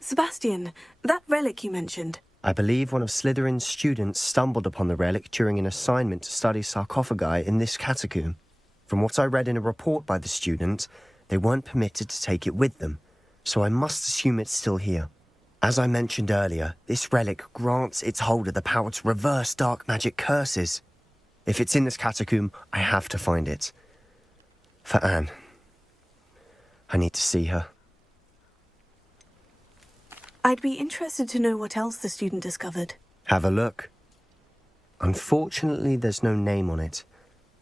Sebastian, that relic you mentioned. I believe one of Slytherin's students stumbled upon the relic during an assignment to study sarcophagi in this catacomb. From what I read in a report by the student, they weren't permitted to take it with them, so I must assume it's still here. As I mentioned earlier, this relic grants its holder the power to reverse dark magic curses. If it's in this catacomb, I have to find it. For Anne. I need to see her. I'd be interested to know what else the student discovered. Have a look. Unfortunately, there's no name on it,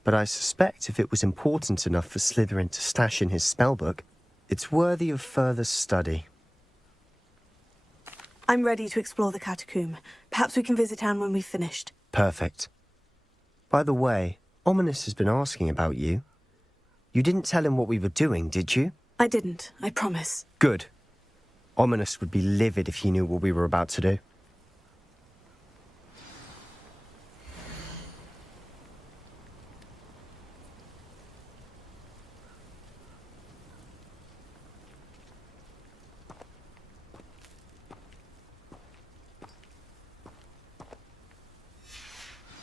but I suspect if it was important enough for Slytherin to stash in his spellbook, it's worthy of further study. I'm ready to explore the catacomb. Perhaps we can visit Anne when we've finished. Perfect. By the way, Ominous has been asking about you. You didn't tell him what we were doing, did you? I didn't, I promise. Good. Ominous would be livid if he knew what we were about to do.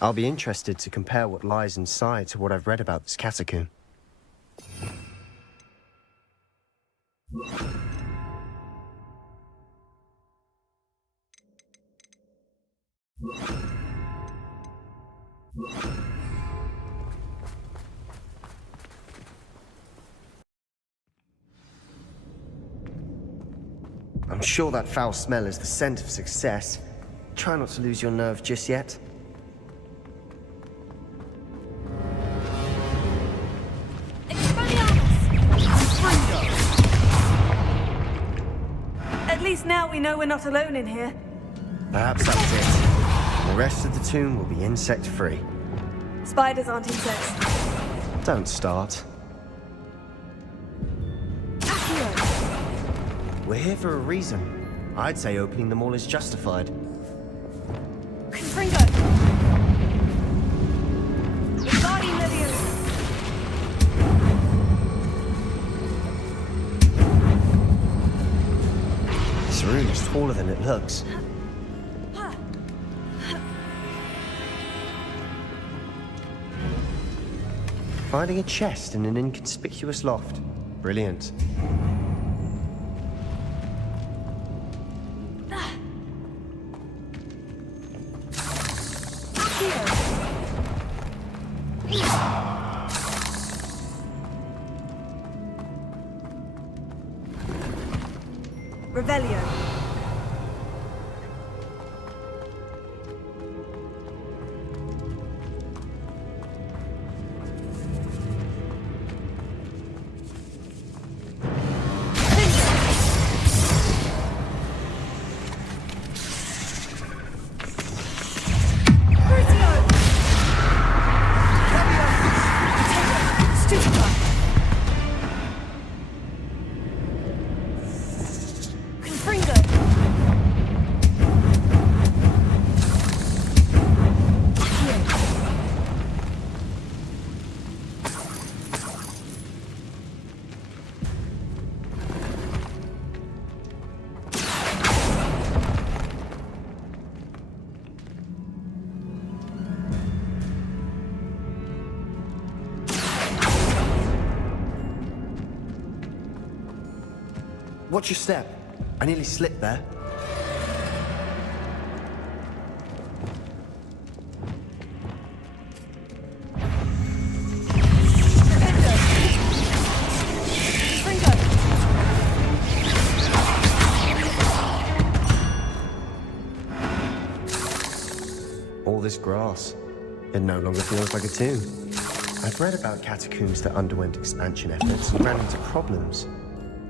I'll be interested to compare what lies inside to what I've read about this catacomb. I'm sure that foul smell is the scent of success. Try not to lose your nerve just yet. At least now we know we're not alone in here. Perhaps that's it. The rest of the tomb will be insect-free. Spiders aren't insects. Don't start. We're here for a reason. I'd say opening them all is justified. Confringo! This room is taller than it looks. Finding a chest in an inconspicuous loft. Brilliant. Revelio. Watch your step. I nearly slipped there. All this grass. It no longer feels like a tomb. I've read about catacombs that underwent expansion efforts and ran into problems.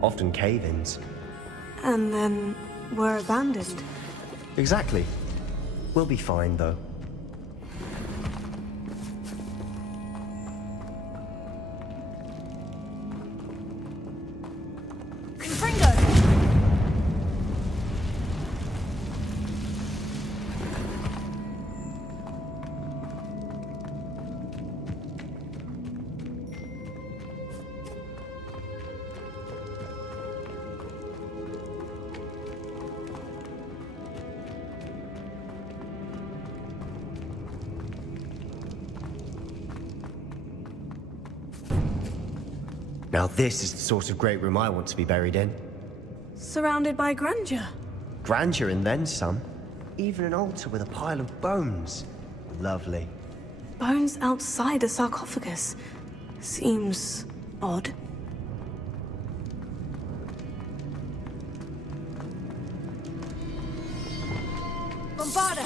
Often cave-ins. And then were abandoned. Exactly. We'll be fine, though. Now this is the sort of great room I want to be buried in. Surrounded by grandeur. Grandeur and then some. Even an altar with a pile of bones. Lovely. Bones outside a sarcophagus. Seems odd. Bombarda!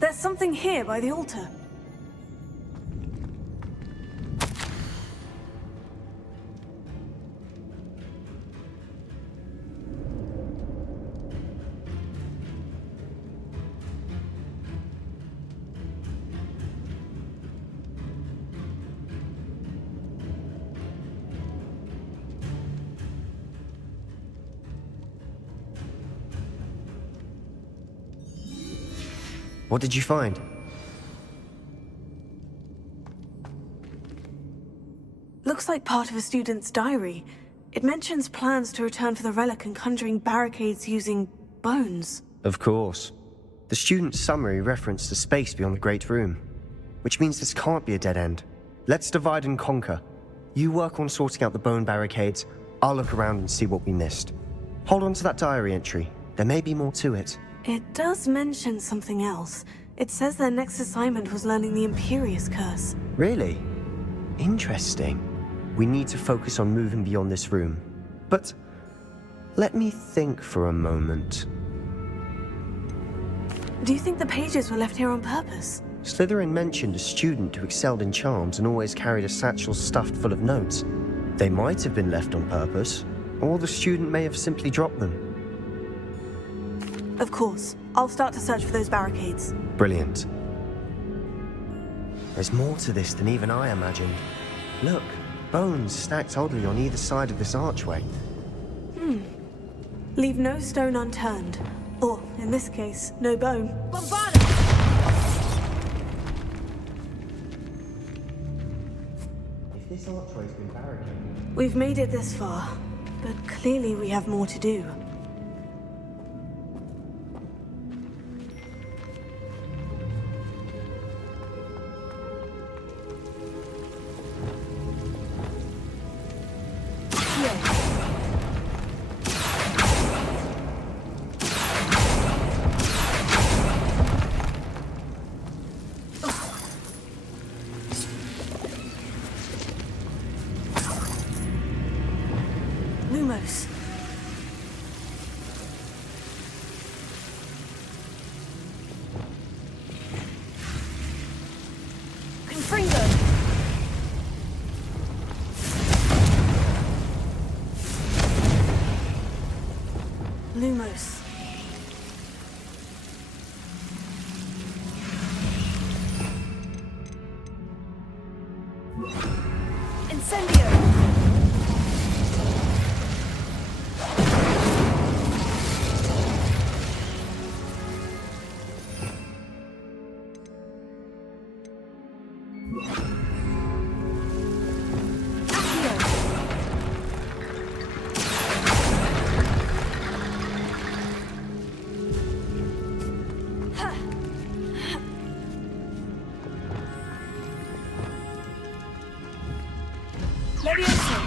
There's something here by the altar. What did you find? Looks like part of a student's diary. It mentions plans to return for the relic and conjuring barricades using bones. Of course. The student's summary referenced the space beyond the Great Room, which means this can't be a dead end. Let's divide and conquer. You work on sorting out the bone barricades, I'll look around and see what we missed. Hold on to that diary entry. There may be more to it. It does mention something else. It says their next assignment was learning the Imperious Curse. Really? Interesting. We need to focus on moving beyond this room. But let me think for a moment. Do you think the pages were left here on purpose? Slytherin mentioned a student who excelled in charms and always carried a satchel stuffed full of notes. They might have been left on purpose, or the student may have simply dropped them. Of course. I'll start to search for those barricades. Brilliant. There's more to this than even I imagined. Look, bones stacked oddly on either side of this archway. Leave no stone unturned. Or, in this case, no bone. If this archway's been barricaded... We've made it this far, but clearly we have more to do. Lumos. Confringo. Lumos. Incendio. Leviosa.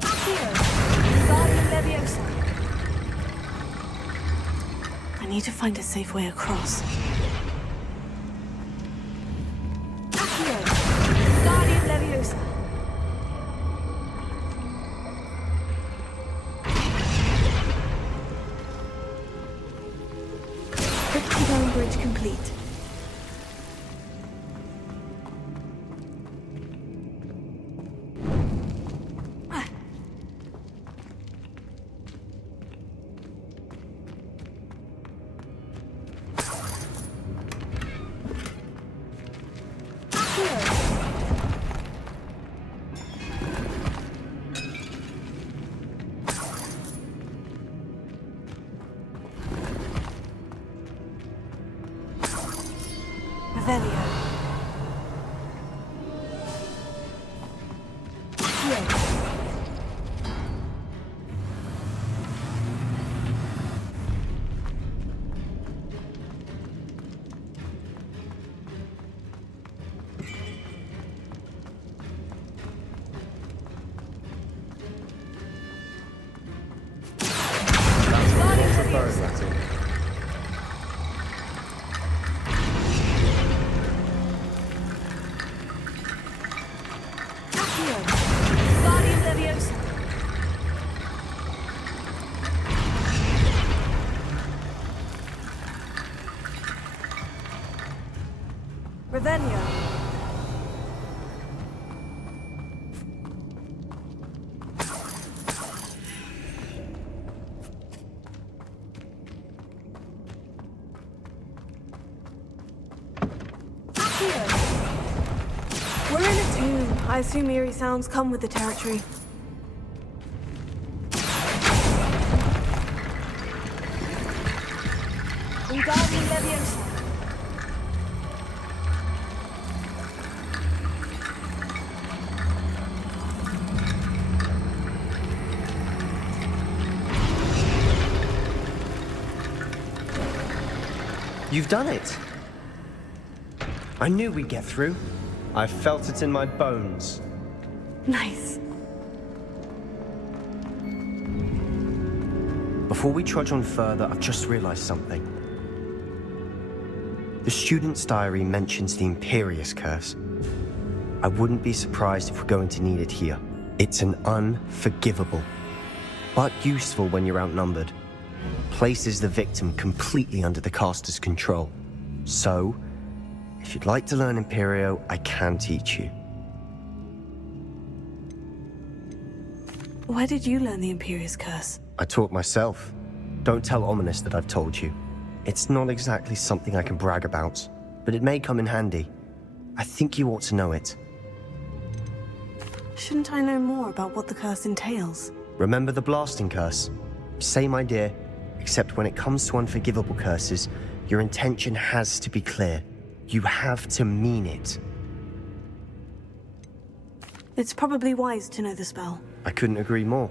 Accio. Guardian Leviosa. I need to find a safe way across. Accio. Guardian Leviosa. Cryptidome bridge complete. Revelio. Guardian Leviosa. Revelio. We're in a tomb. I assume eerie sounds come with the territory. Wingardium Leviosa. You've done it! I knew we'd get through. I felt it in my bones. Nice. Before we trudge on further, I've just realized something. The student's diary mentions the Imperious Curse. I wouldn't be surprised if we're going to need it here. It's an unforgivable, but useful when you're outnumbered. Places the victim completely under the caster's control. So, If you'd like to learn Imperio, I can teach you. Where did you learn the Imperious Curse? I taught myself. Don't tell Ominous that I've told you. It's not exactly something I can brag about, but it may come in handy. I think you ought to know it. Shouldn't I know more about what the curse entails? Remember the blasting curse? Same idea, except when it comes to unforgivable curses, your intention has to be clear. You have to mean it. It's probably wise to know the spell. I couldn't agree more.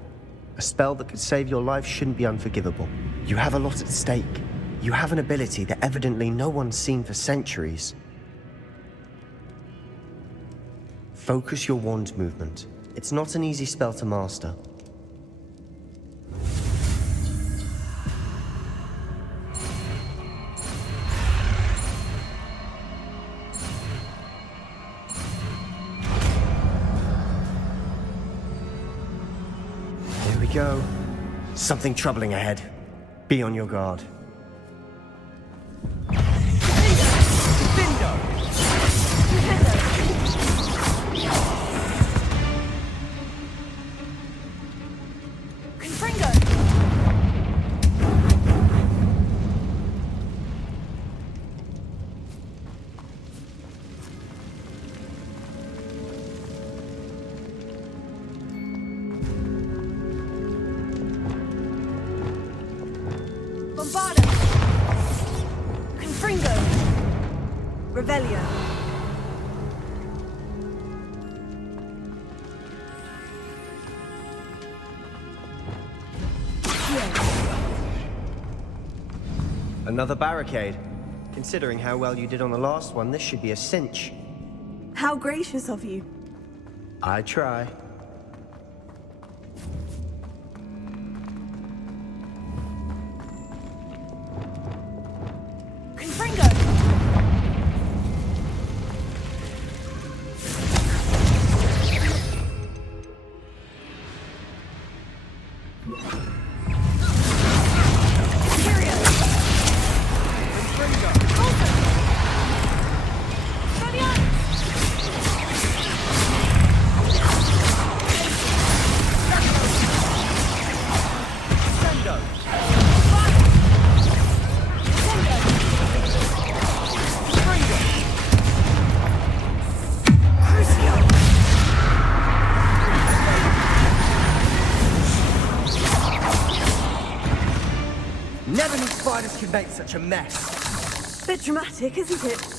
A spell that could save your life shouldn't be unforgivable. You have a lot at stake. You have an ability that evidently no one's seen for centuries. Focus your wand movement. It's not an easy spell to master. Here we go. Something troubling ahead. Be on your guard. Another barricade. Considering how well you did on the last one, this should be a cinch. How gracious of you. I try. Never knew spiders could make such a mess. Bit dramatic, isn't it?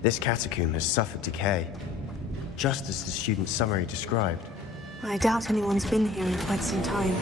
This catacomb has suffered decay, just as the student's summary described. I doubt anyone's been here in quite some time.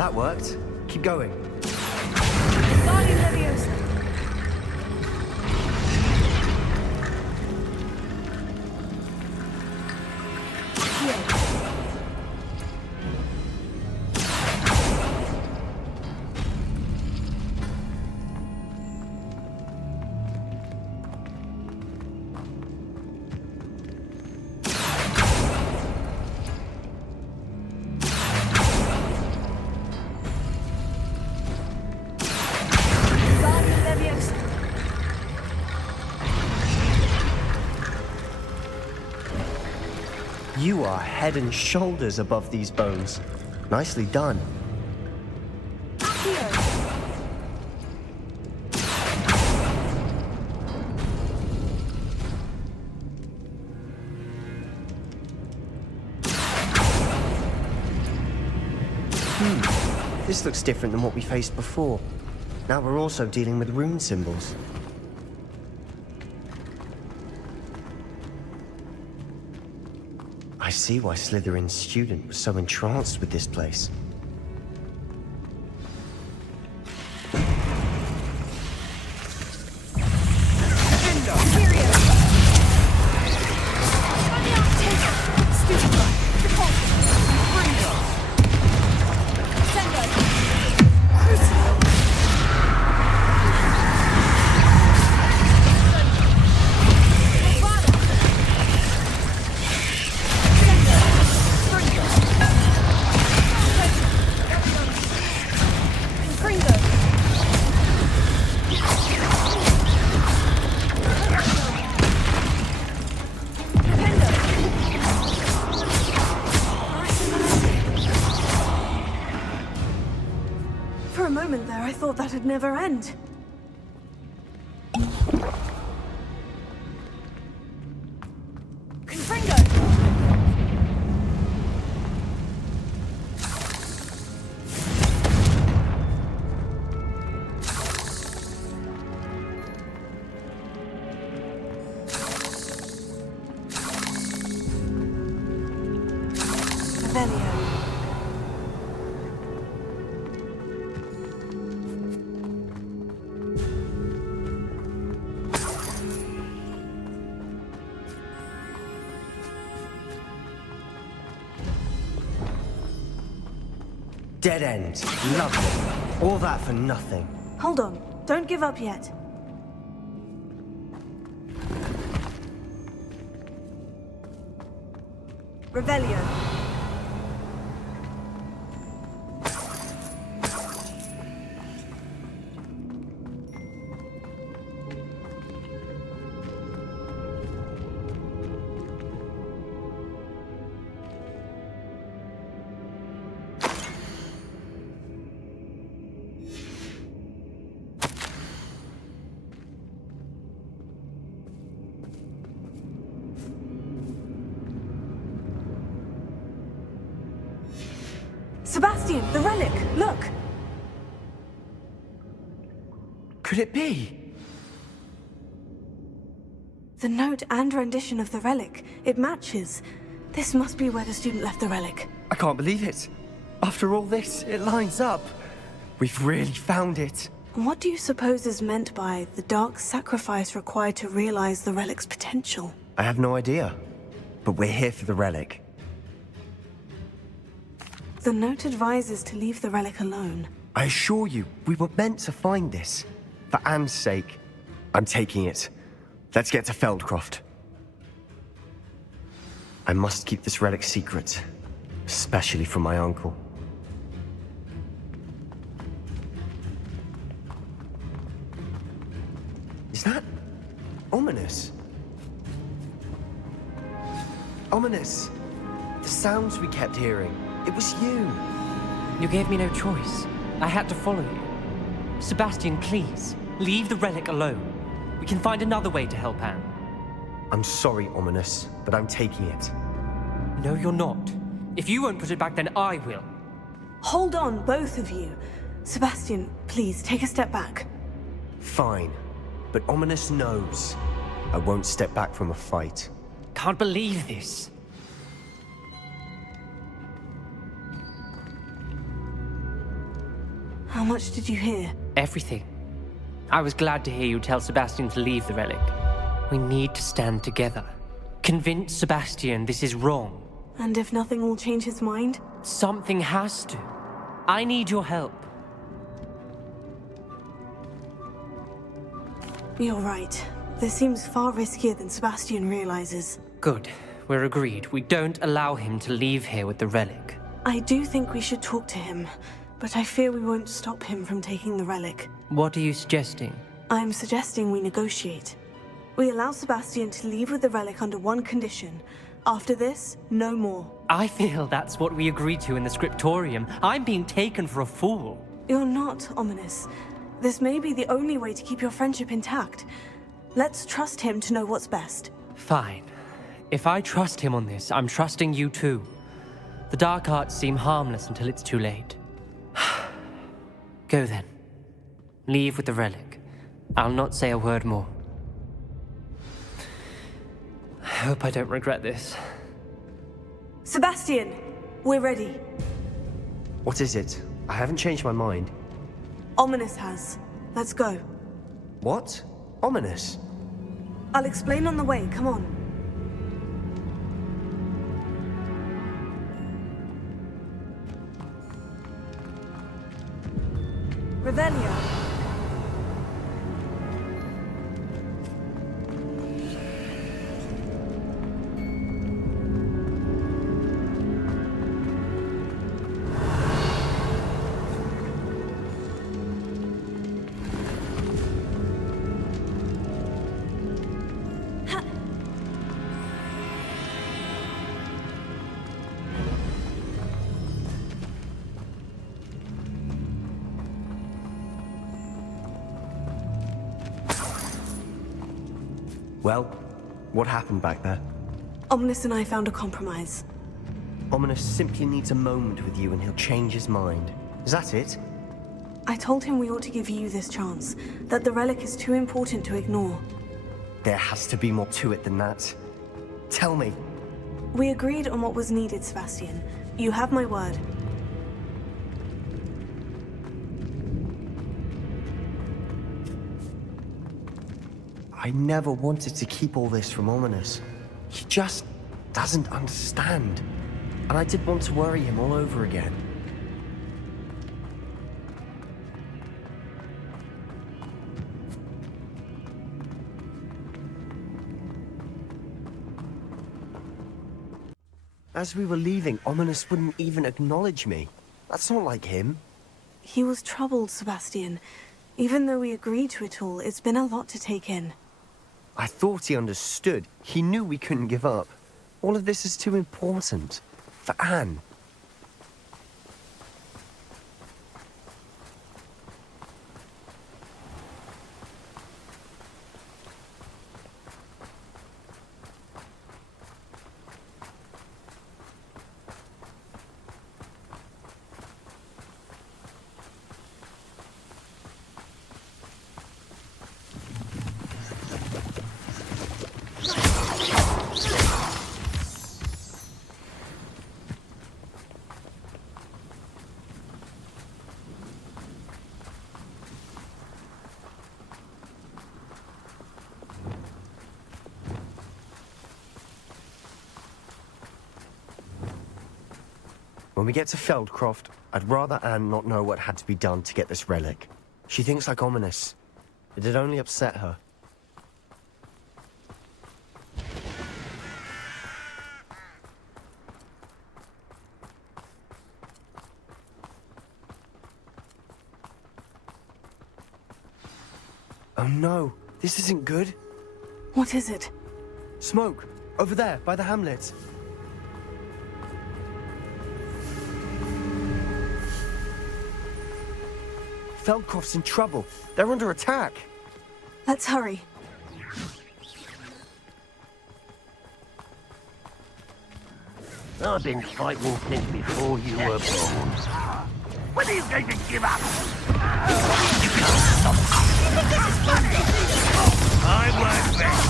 That worked. Keep going. Guardian Leviosa. You are head and shoulders above these bones. Nicely done. This looks different than what we faced before. Now we're also dealing with rune symbols. I see why Slytherin's student was so entranced with this place. That'd never end. Dead end. Lovely. All that for nothing. Hold on. Don't give up yet. Revelio. Sebastian, the relic! Look! Could it be? The note and rendition of the relic. It matches. This must be where the student left the relic. I can't believe it. After all this, it lines up. We've really found it. What do you suppose is meant by the dark sacrifice required to realize the relic's potential? I have no idea. But we're here for the relic. The note advises to leave the relic alone. I assure you, we were meant to find this. For Anne's sake. I'm taking it. Let's get to Feldcroft. I must keep this relic secret. Especially from my uncle. Is that ominous? Ominous. The sounds we kept hearing. It was you. You gave me no choice. I had to follow you. Sebastian, please, leave the relic alone. We can find another way to help Anne. I'm sorry, Ominous, but I'm taking it. No, you're not. If you won't put it back, then I will. Hold on, both of you. Sebastian, please, take a step back. Fine. But Ominous knows. I won't step back from a fight. Can't believe this. How much did you hear? Everything. I was glad to hear you tell Sebastian to leave the relic. We need to stand together. Convince Sebastian this is wrong. And if nothing will change his mind? Something has to. I need your help. You're right. This seems far riskier than Sebastian realizes. Good. We're agreed. We don't allow him to leave here with the relic. I do think we should talk to him, but I fear we won't stop him from taking the relic. What are you suggesting? I'm suggesting we negotiate. We allow Sebastian to leave with the relic under one condition. After this, no more. I feel that's what we agreed to in the scriptorium. I'm being taken for a fool. You're not, Ominous. This may be the only way to keep your friendship intact. Let's trust him to know what's best. Fine. If I trust him on this, I'm trusting you too. The dark arts seem harmless until it's too late. Go then. Leave with the relic. I'll not say a word more. I hope I don't regret this. Sebastian! We're ready. What is it? I haven't changed my mind. Ominous has. Let's go. What? Ominous? I'll explain on the way. Come on. Revelio. Well, what happened back there? Ominous and I found a compromise. Ominous simply needs a moment with you and he'll change his mind. Is that it? I told him we ought to give you this chance, that the relic is too important to ignore. There has to be more to it than that. Tell me. We agreed on what was needed, Sebastian. You have my word. I never wanted to keep all this from Ominous. He just doesn't understand. And I didn't want to worry him all over again. As we were leaving, Ominous wouldn't even acknowledge me. That's not like him. He was troubled, Sebastian. Even though we agreed to it all, it's been a lot to take in. I thought he understood. He knew we couldn't give up. All of this is too important. For Anne. When we get to Feldcroft, I'd rather Anne not know what had to be done to get this relic. She thinks like Ominous. It'd only upset her. Oh no, this isn't good. What is it? Smoke, over there, by the hamlet. Feldcroft's in trouble. They're under attack. Let's hurry. I've been fight walking before you were born. When are you going to give up? You can't stop us. You think this is funny? I won't bet.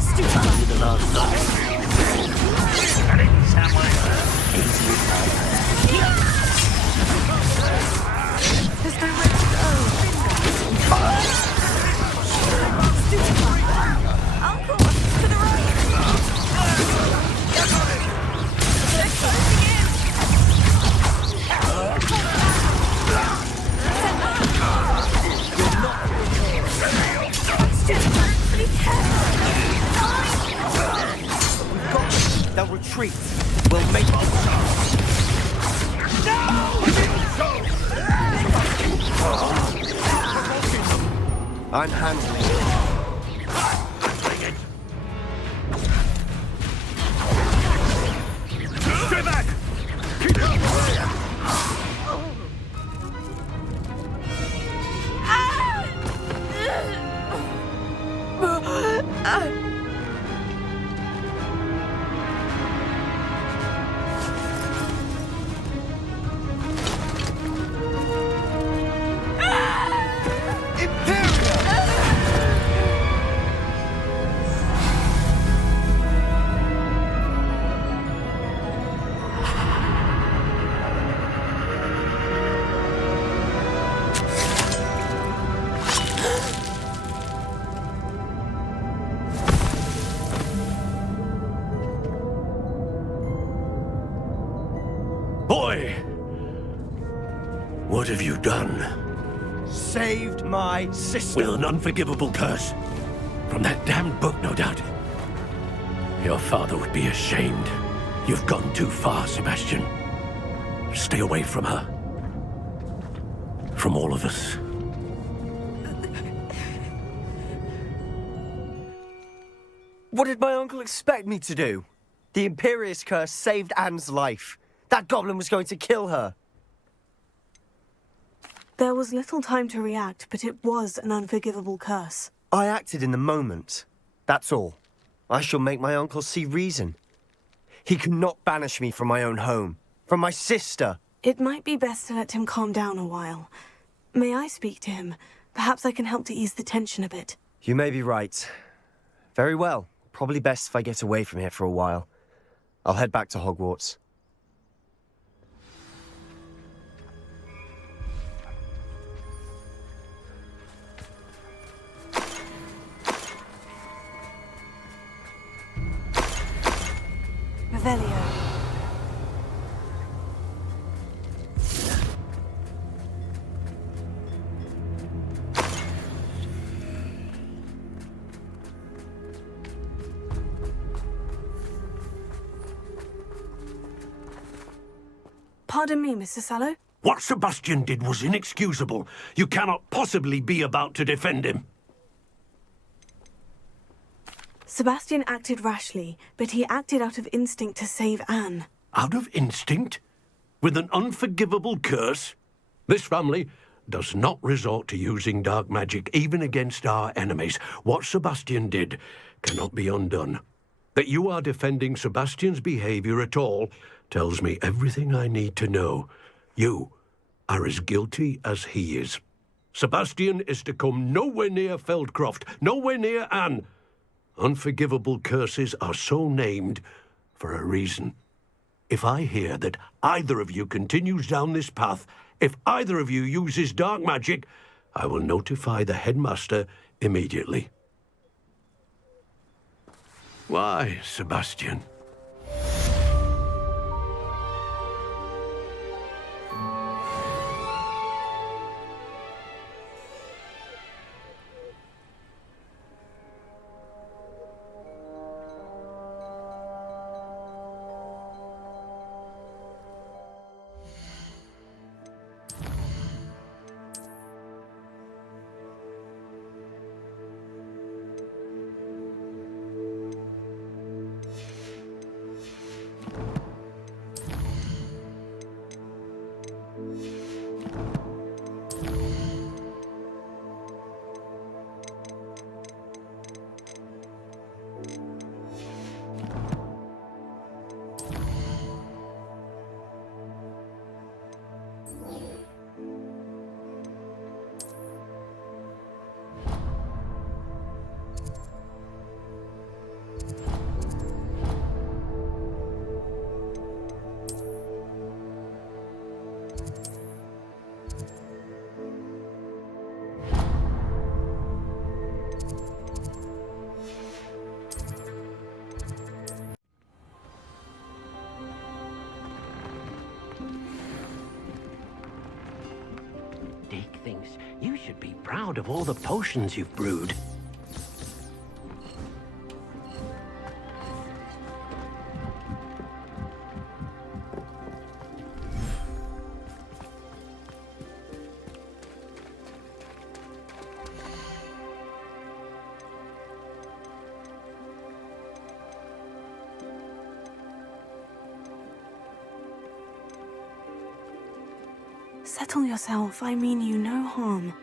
Stupid. The last time. Got it somewhere. Easy. I'm handling it. Bring it. Stay back! Boy! What have you done? Saved my sister. With an unforgivable curse. From that damned book, no doubt. Your father would be ashamed. You've gone too far, Sebastian. Stay away from her. From all of us. What did my uncle expect me to do? The Imperious Curse saved Anne's life. That goblin was going to kill her. There was little time to react, but it was an unforgivable curse. I acted in the moment. That's all. I shall make my uncle see reason. He cannot banish me from my own home. From my sister. It might be best to let him calm down a while. May I speak to him? Perhaps I can help to ease the tension a bit. You may be right. Very well. Probably best if I get away from here for a while. I'll head back to Hogwarts. Revelio. Pardon me, Mr. Sallow. What Sebastian did was inexcusable. You cannot possibly be about to defend him. Sebastian acted rashly, but he acted out of instinct to save Anne. Out of instinct? With an unforgivable curse? This family does not resort to using dark magic even against our enemies. What Sebastian did cannot be undone. That you are defending Sebastian's behavior at all tells me everything I need to know. You are as guilty as he is. Sebastian is to come nowhere near Feldcroft, nowhere near Anne. Unforgivable curses are so named for a reason. If I hear that either of you continues down this path, if either of you uses dark magic, I will notify the headmaster immediately. Why, Sebastian? Dick thinks you should be proud of all the potions you've brewed. Settle yourself. I mean you no harm.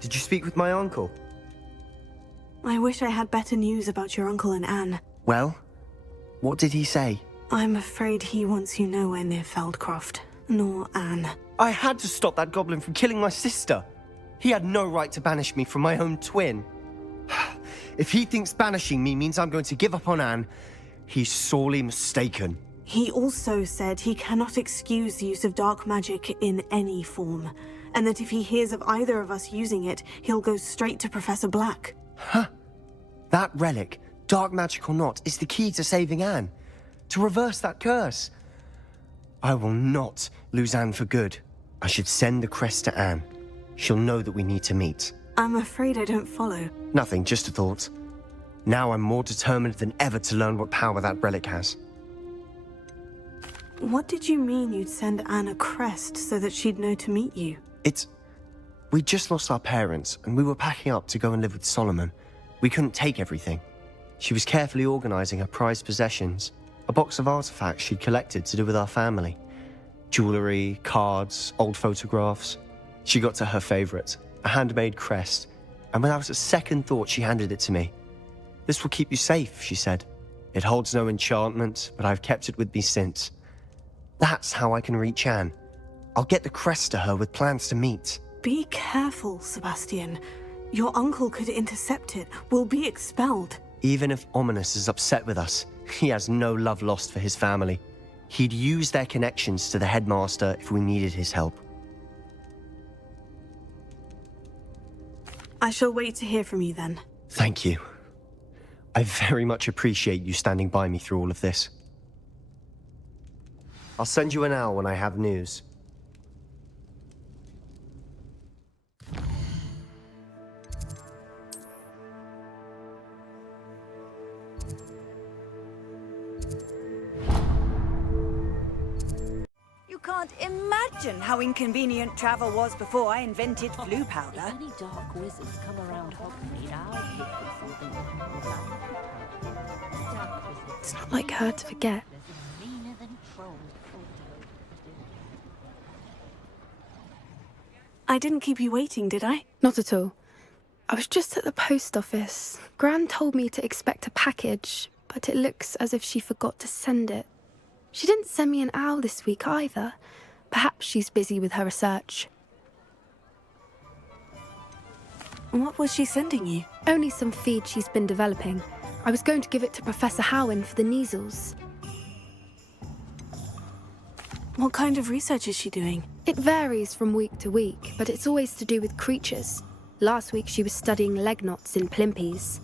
Did you speak with my uncle? I wish I had better news about your uncle and Anne. Well, what did he say? I'm afraid he wants you nowhere near Feldcroft, nor Anne. I had to stop that goblin from killing my sister. He had no right to banish me from my own twin. If he thinks banishing me means I'm going to give up on Anne, he's sorely mistaken. He also said he cannot excuse the use of dark magic in any form, and that if he hears of either of us using it, he'll go straight to Professor Black. Huh? That relic, dark magic or not, is the key to saving Anne. To reverse that curse. I will not lose Anne for good. I should send the crest to Anne. She'll know that we need to meet. I'm afraid I don't follow. Nothing, just a thought. Now I'm more determined than ever to learn what power that relic has. What did you mean you'd send Anne a crest so that she'd know to meet you? We just lost our parents, and we were packing up to go and live with Solomon. We couldn't take everything. She was carefully organizing her prized possessions, a box of artifacts she'd collected to do with our family. Jewelry, cards, old photographs. She got to her favorite, a handmade crest, and without a second thought she handed it to me. "This will keep you safe," she said. "It holds no enchantment, but I've kept it with me since. That's how I can reach Anne. I'll get the crest to her with plans to meet." Be careful, Sebastian. Your uncle could intercept it. We'll be expelled. Even if Ominous is upset with us, he has no love lost for his family. He'd use their connections to the headmaster if we needed his help. I shall wait to hear from you then. Thank you. I very much appreciate you standing by me through all of this. I'll send you an owl when I have news. You can't imagine how inconvenient travel was before I invented flu powder. If any dark wizards come around Hogsmeade, I'll give them something. It's not like her to forget. I didn't keep you waiting, did I? Not at all. I was just at the post office. Gran told me to expect a package, but it looks as if she forgot to send it. She didn't send me an owl this week either. Perhaps she's busy with her research. What was she sending you? Only some feed she's been developing. I was going to give it to Professor Howin for the measles. What kind of research is she doing? It varies from week to week, but it's always to do with creatures. Last week she was studying leg knots in Plimpies.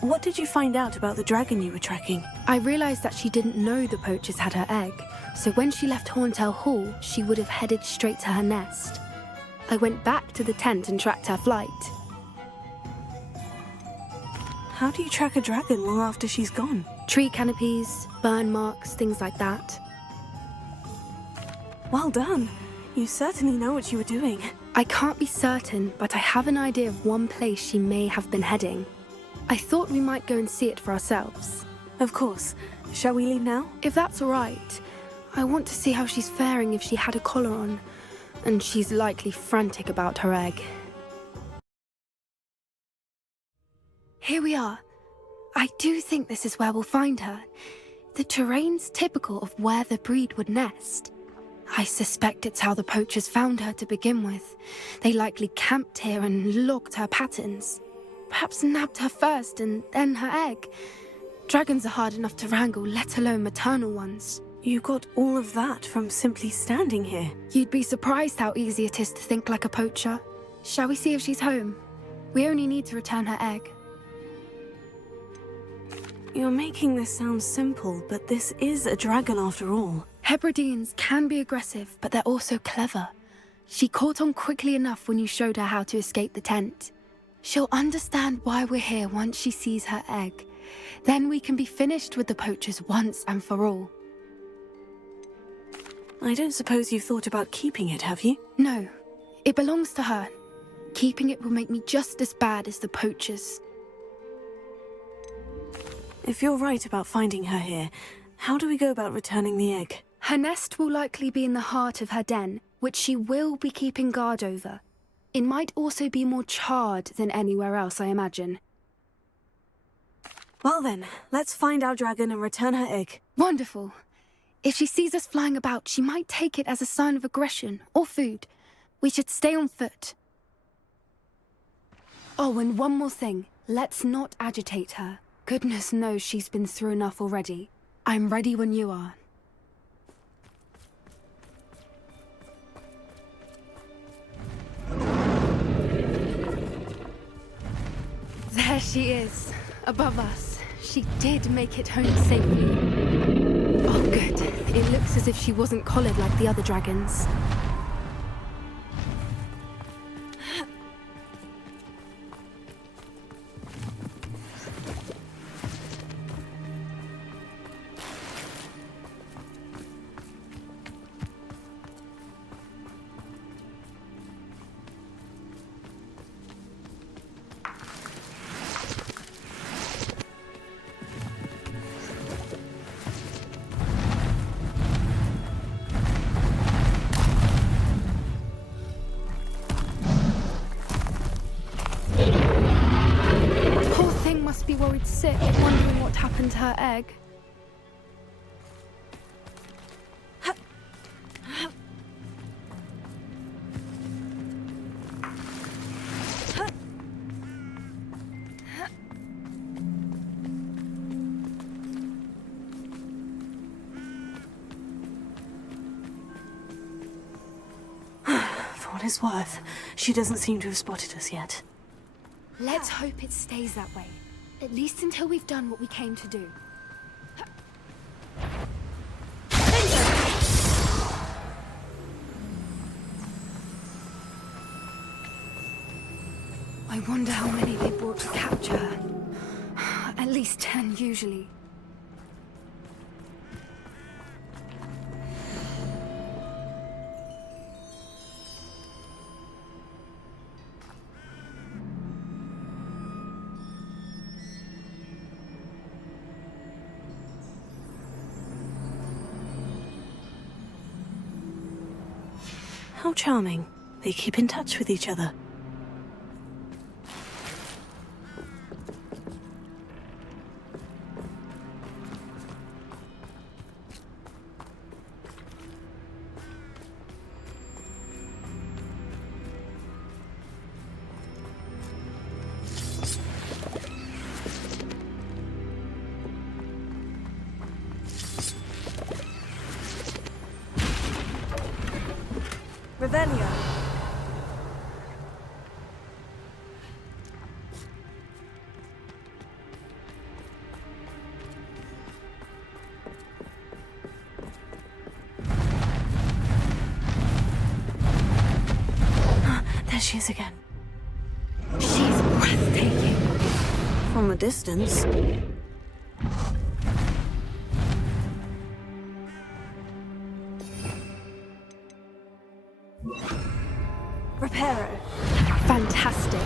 What did you find out about the dragon you were tracking? I realized that she didn't know the poachers had her egg, so when she left Horntail Hall, she would have headed straight to her nest. I went back to the tent and tracked her flight. How do you track a dragon long after she's gone? Tree canopies, burn marks, things like that. Well done. You certainly know what you were doing. I can't be certain, but I have an idea of one place she may have been heading. I thought we might go and see it for ourselves. Of course. Shall we leave now? If that's all right. I want to see how she's faring if she had a collar on. And she's likely frantic about her egg. Here we are. I do think this is where we'll find her. The terrain's typical of where the breed would nest. I suspect it's how the poachers found her to begin with. They likely camped here and logged her patterns. Perhaps nabbed her first and then her egg. Dragons are hard enough to wrangle, let alone maternal ones. You got all of that from simply standing here. You'd be surprised how easy it is to think like a poacher. Shall we see if she's home? We only need to return her egg. You're making this sound simple, but this is a dragon after all. Hebrideans can be aggressive, but they're also clever. She caught on quickly enough when you showed her how to escape the tent. She'll understand why we're here once she sees her egg. Then we can be finished with the poachers once and for all. I don't suppose you've thought about keeping it, have you? No. It belongs to her. Keeping it will make me just as bad as the poachers. If you're right about finding her here, how do we go about returning the egg? Her nest will likely be in the heart of her den. which she will be keeping guard over. It might also be more charred than anywhere else, I imagine. Well then, let's find our dragon and return her egg. Wonderful. If she sees us flying about, she might take it as a sign of aggression or food. We should stay on foot. Oh, and one more thing. Let's not agitate her. Goodness knows she's been through enough already. I'm ready when you are. There she is, above us. She did make it home safely. Oh, good. It looks as if she wasn't collared like the other dragons. Must be worried sick, wondering what happened to her egg. For what it's worth, she doesn't seem to have spotted us yet. Let's hope it stays that way. At least until we've done what we came to do. I wonder how many they brought to capture her. At least 10 usually. How charming. They keep in touch with each other. Revelio. There she is again. She's breathtaking. From a distance. Reparo. Fantastic.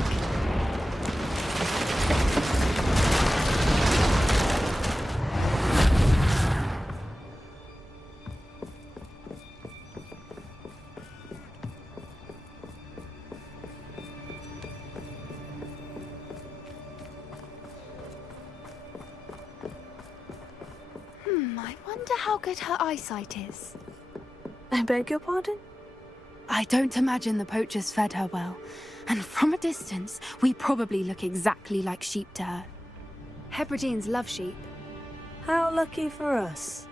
I wonder how good her eyesight is. I beg your pardon? I don't imagine the poachers fed her well, and from a distance, we probably look exactly like sheep to her. Hebrideans love sheep. How lucky for us.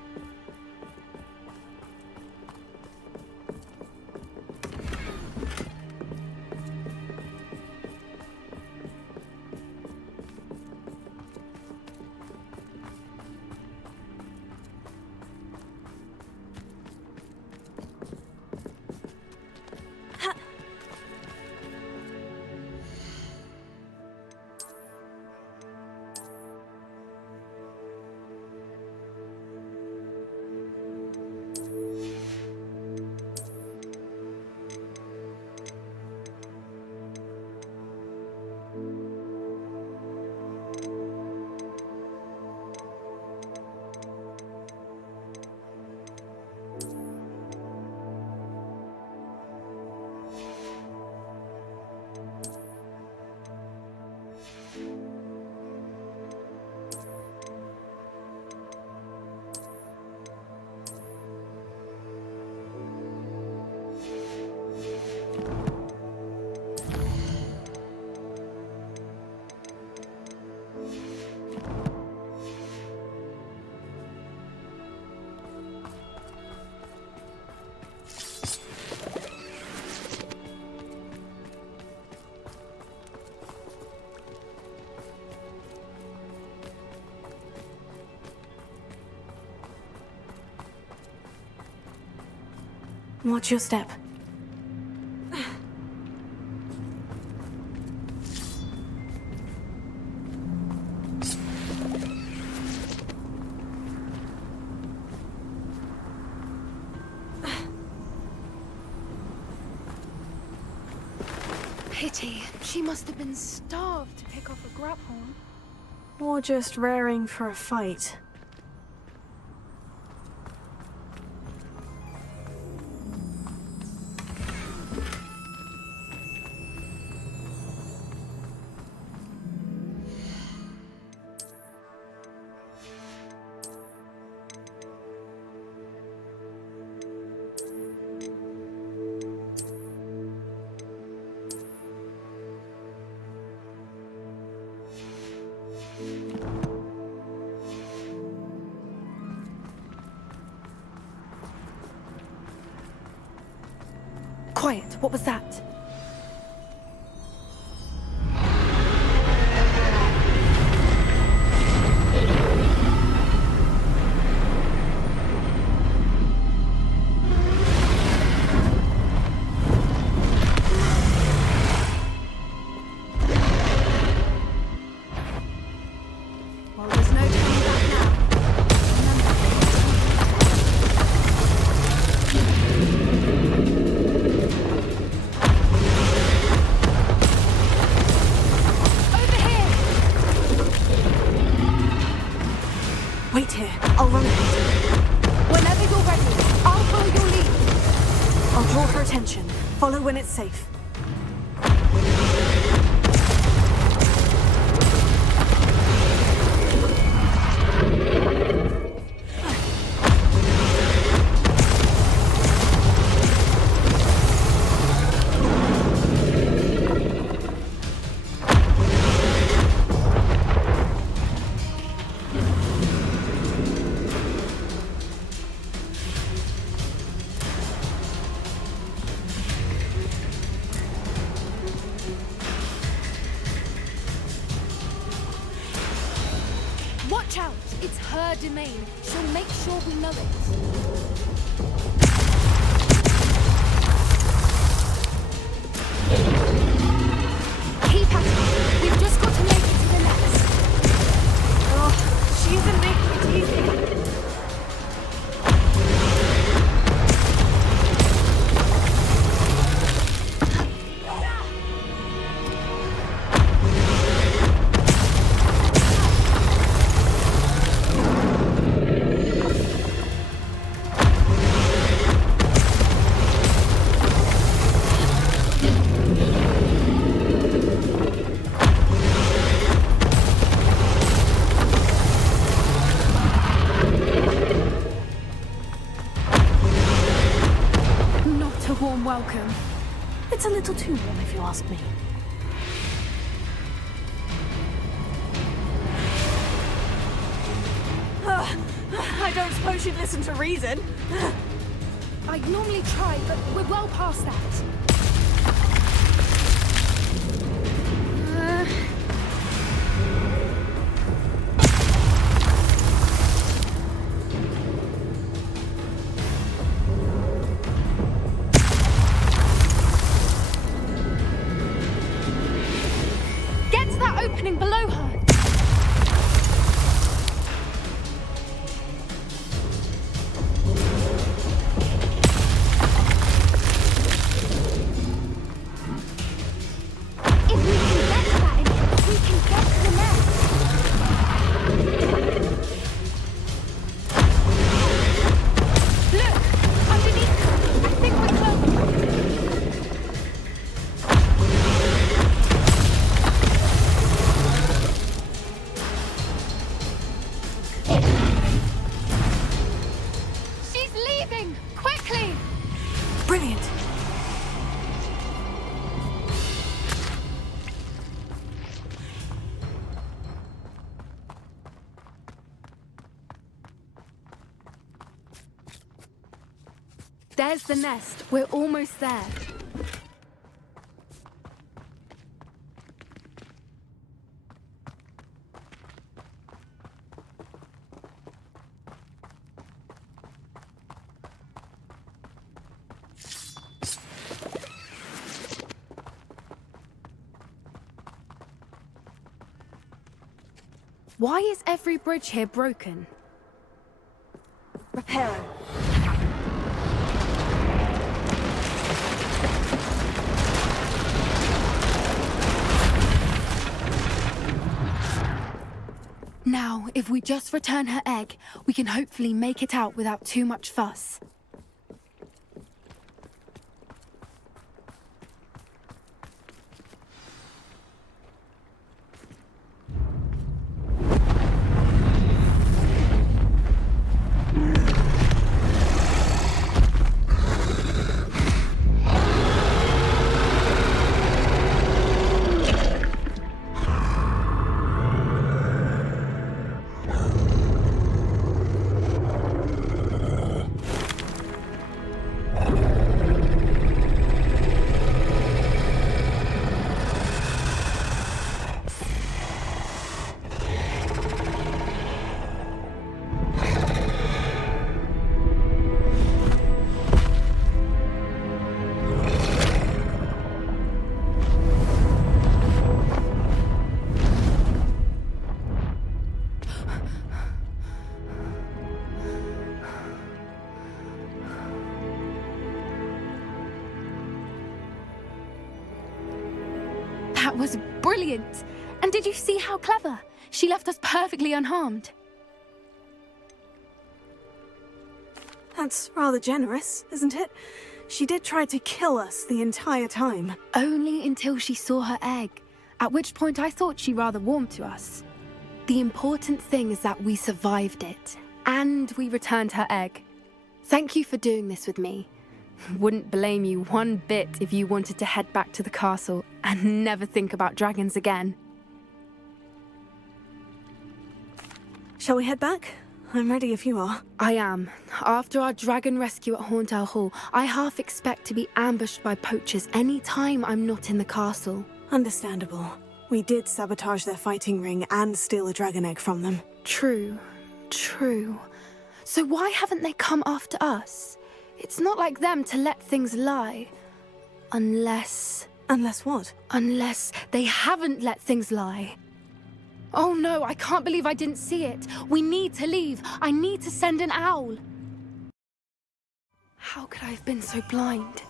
Watch your step. Pity. She must have been starved to pick off a grubhorn. Or just raring for a fight. Quiet. What was that? Well, there's no turning back now. Wait here. I'll run ahead. Whenever you're ready, I'll follow your lead. I'll draw her attention. Follow when it's safe. Watch out! It's her domain. She'll make sure we know it. Keep at it. We've just got to make it to the next. Oh, she isn't making it easy. Warm welcome. It's a little too warm if you ask me. I don't suppose you'd listen to reason. I'd normally try, but we're well past that. Opening below her. If we can get to that entrance, we can get to the nest. Look! Underneath! I think we're close. Quickly! Brilliant! There's the nest. We're almost there. Why is every bridge here broken? Repair. Now, if we just return her egg, we can hopefully make it out without too much fuss. That was brilliant! And did you see how clever? She left us perfectly unharmed. That's rather generous, isn't it? She did try to kill us the entire time. Only until she saw her egg, at which point I thought she rather warmed to us. The important thing is that we survived it, and we returned her egg. Thank you for doing this with me. Wouldn't blame you one bit if you wanted to head back to the castle and never think about dragons again. Shall we head back? I'm ready if you are. I am. After our dragon rescue at Hauntel Hall, I half expect to be ambushed by poachers any time I'm not in the castle. Understandable. We did sabotage their fighting ring and steal a dragon egg from them. True. So why haven't they come after us? It's not like them to let things lie. Unless... Unless what? Unless they haven't let things lie. Oh no, I can't believe I didn't see it. We need to leave. I need to send an owl. How could I have been so blind?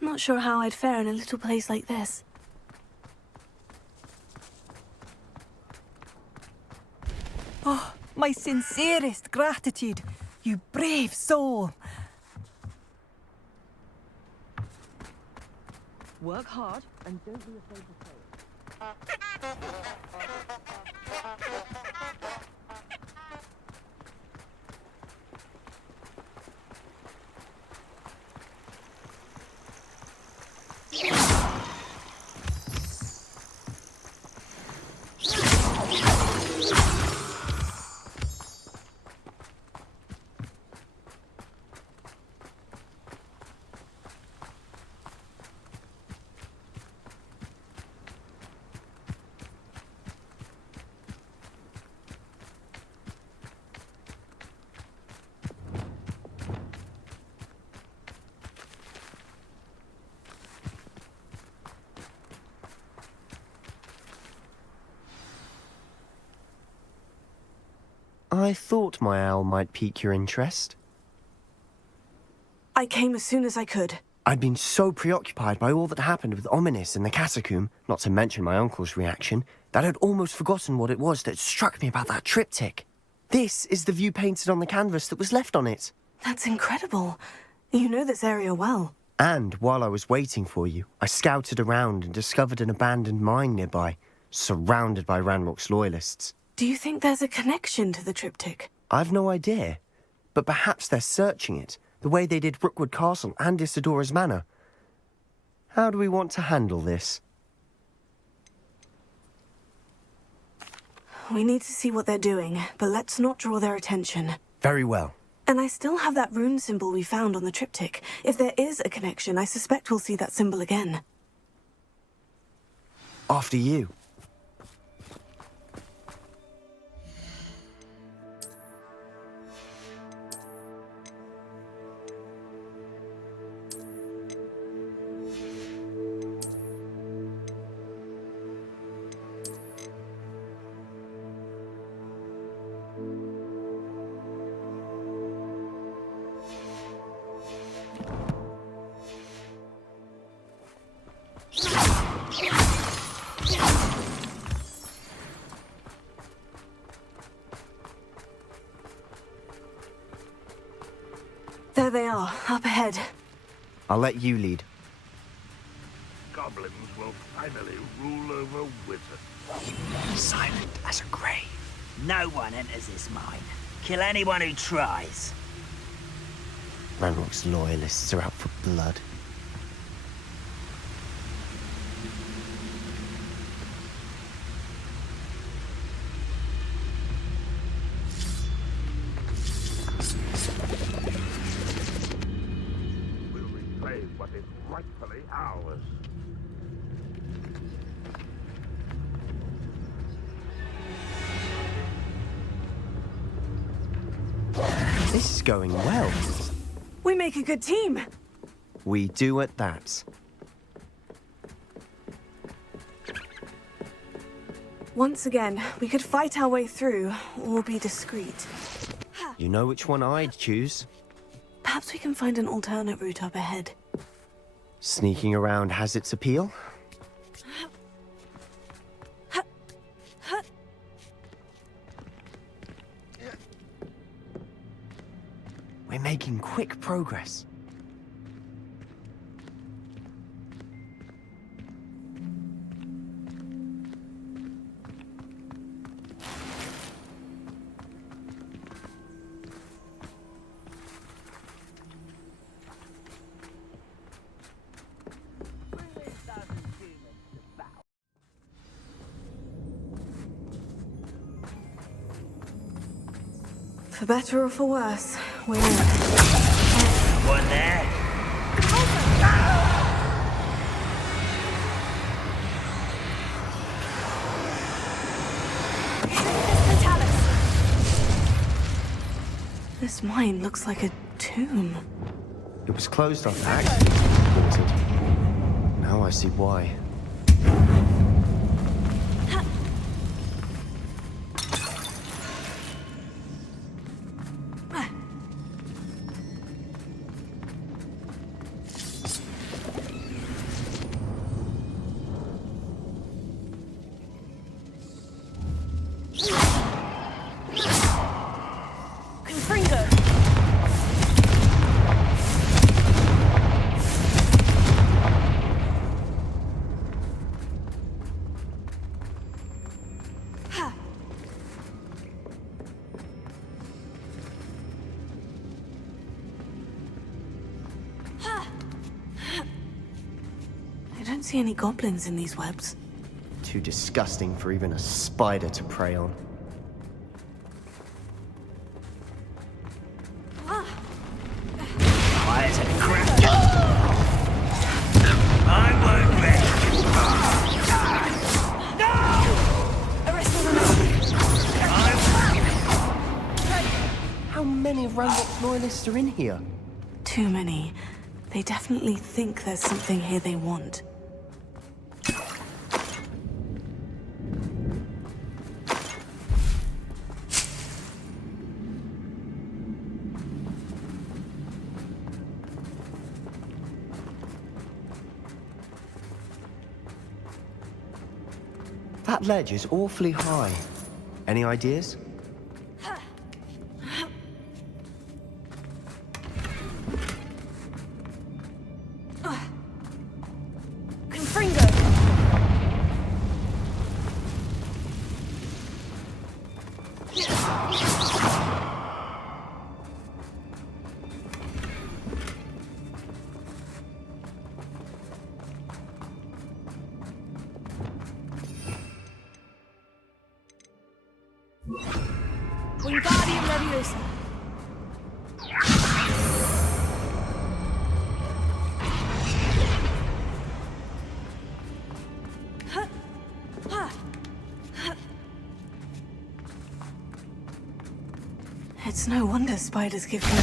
Not sure how I'd fare in a little place like this. Oh, my sincerest gratitude, you brave soul. Work hard and don't be afraid to fail. I thought my owl might pique your interest. I came as soon as I could. I'd been so preoccupied by all that happened with Ominous in the catacomb, not to mention my uncle's reaction, that I'd almost forgotten what it was that struck me about that triptych. This is the view painted on the canvas that was left on it. That's incredible. You know this area well. And while I was waiting for you, I scouted around and discovered an abandoned mine nearby, surrounded by Ranrock's loyalists. Do you think there's a connection to the triptych? I've no idea, but perhaps they're searching it, the way they did Rookwood Castle and Isidora's Manor. How do we want to handle this? We need to see what they're doing, but let's not draw their attention. Very well. And I still have that rune symbol we found on the triptych. If there is a connection, I suspect we'll see that symbol again. After you. There they are, up ahead. I'll let you lead. Goblins will finally rule over wizards. Silent as a grave. No one enters this mine. Kill anyone who tries. Ranrock's loyalists are out for blood. We'll reclaim what is rightfully ours. This is going well. We make a good team. We do at that. Once again, we could fight our way through, or be discreet. You know which one I'd choose. Perhaps we can find an alternate route up ahead. Sneaking around has its appeal. We're making quick progress. For better or for worse, we're in. One there. This mine looks like a tomb. It was closed after accident reported. Now I see why. I don't see any goblins in these webs. Too disgusting for even a spider to prey on. Quiet and crack. I won't let you How many of Ranrock's loyalists are in here? Too many. They definitely think there's something here they want. That ledge is awfully high. Any ideas? Wingardium Leviosa. It's no wonder spiders give people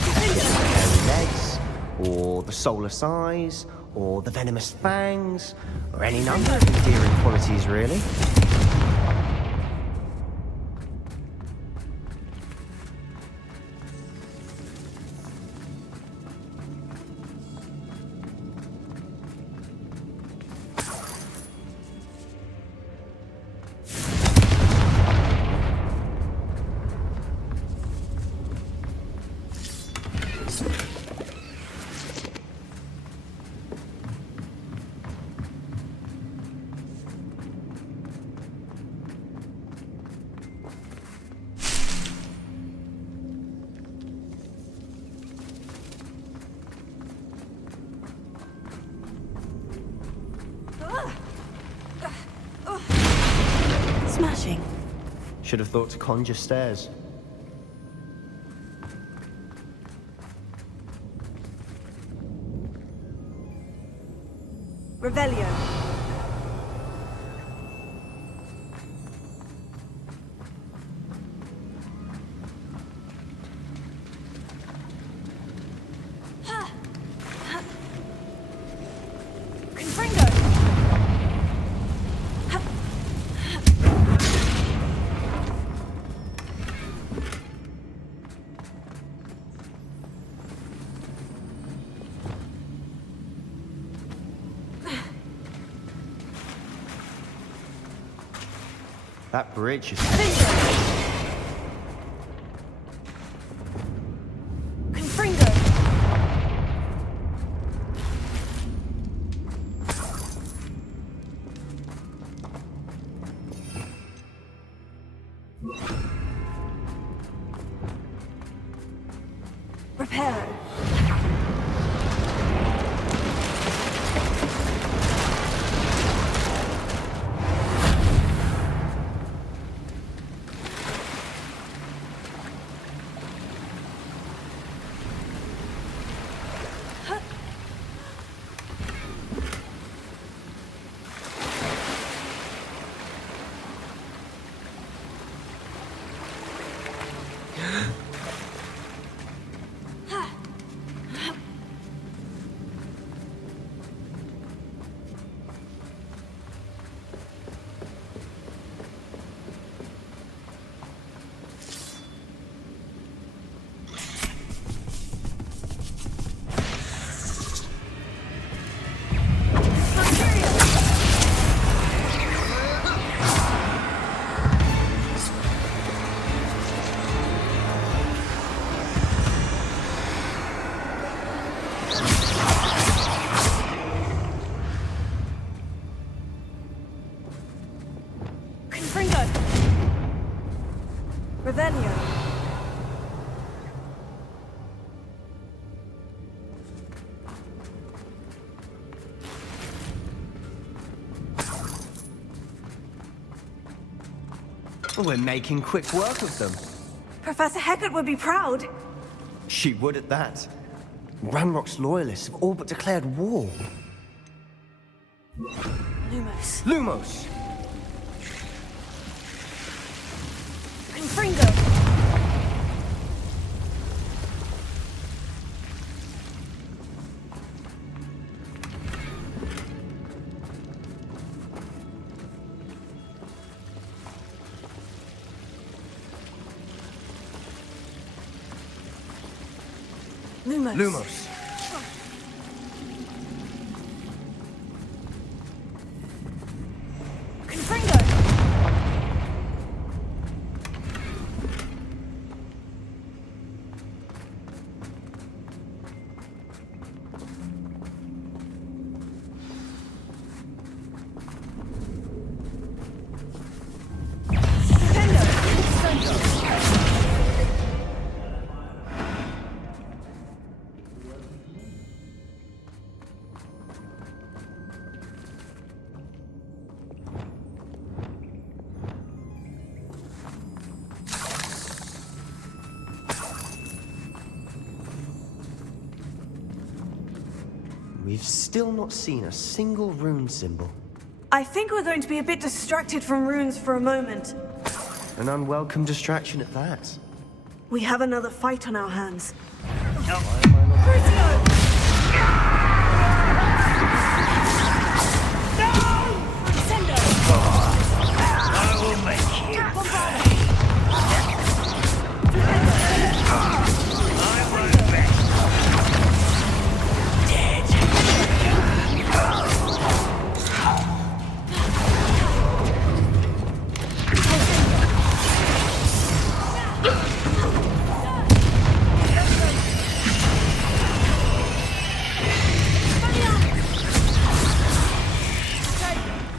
Hairy legs, or the solar size, or the venomous fangs, or any number of endearing qualities, really. smashing. Should have thought to conjure stairs. Revelio. That bridge is... Confringo. Reparo. Revelio. We're making quick work of them. Professor Hecat would be proud. She would at that. Ranrock's loyalists have all but declared war. Lumos. Lumos! Confringo. Lumos. Lumos. we've still not seen a single rune symbol. I think we're going to be a bit distracted from runes for a moment. An unwelcome distraction at that. We have another fight on our hands. I will make you pay. I won't bet.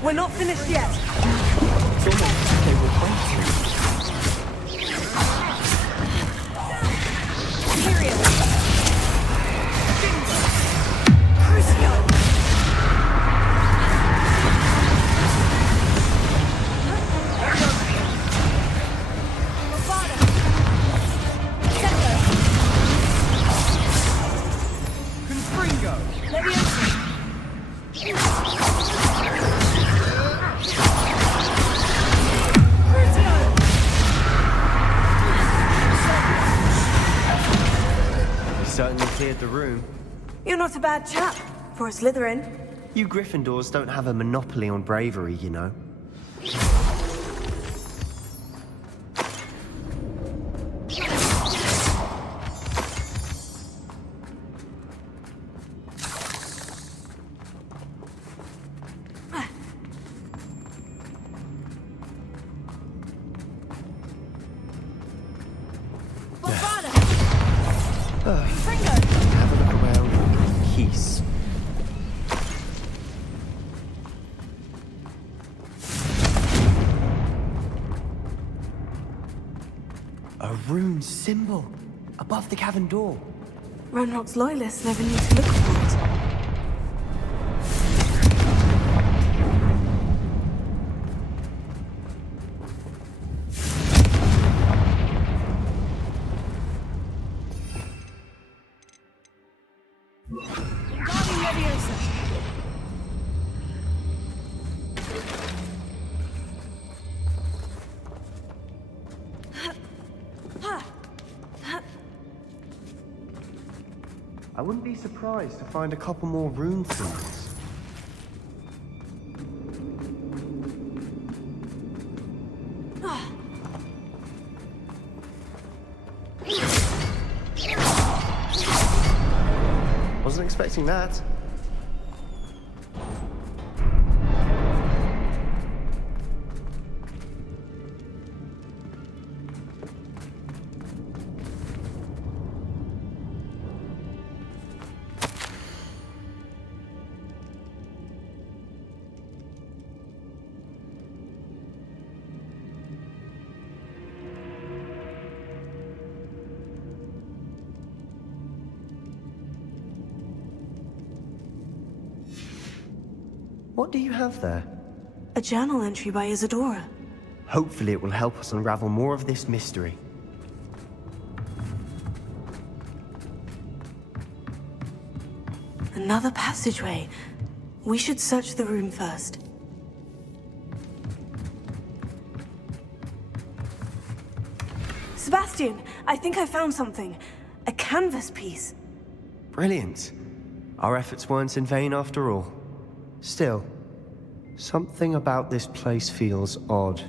We're not finished yet. It's almost like they were waiting. Certainly cleared the room. You're not a bad chap for a Slytherin. You Gryffindors don't have a monopoly on bravery, you know. Have a look around in peace. A rune symbol above the cavern door. Ranrock's loyalists never need to look for it. I wouldn't be surprised to find a couple more rune symbols. Wasn't expecting that. What do you have there? A journal entry by Isadora. Hopefully it will help us unravel more of this mystery. Another passageway. We should search the room first. Sebastian, I think I found something. A canvas piece. Brilliant. Our efforts weren't in vain after all. Still, something about this place feels odd.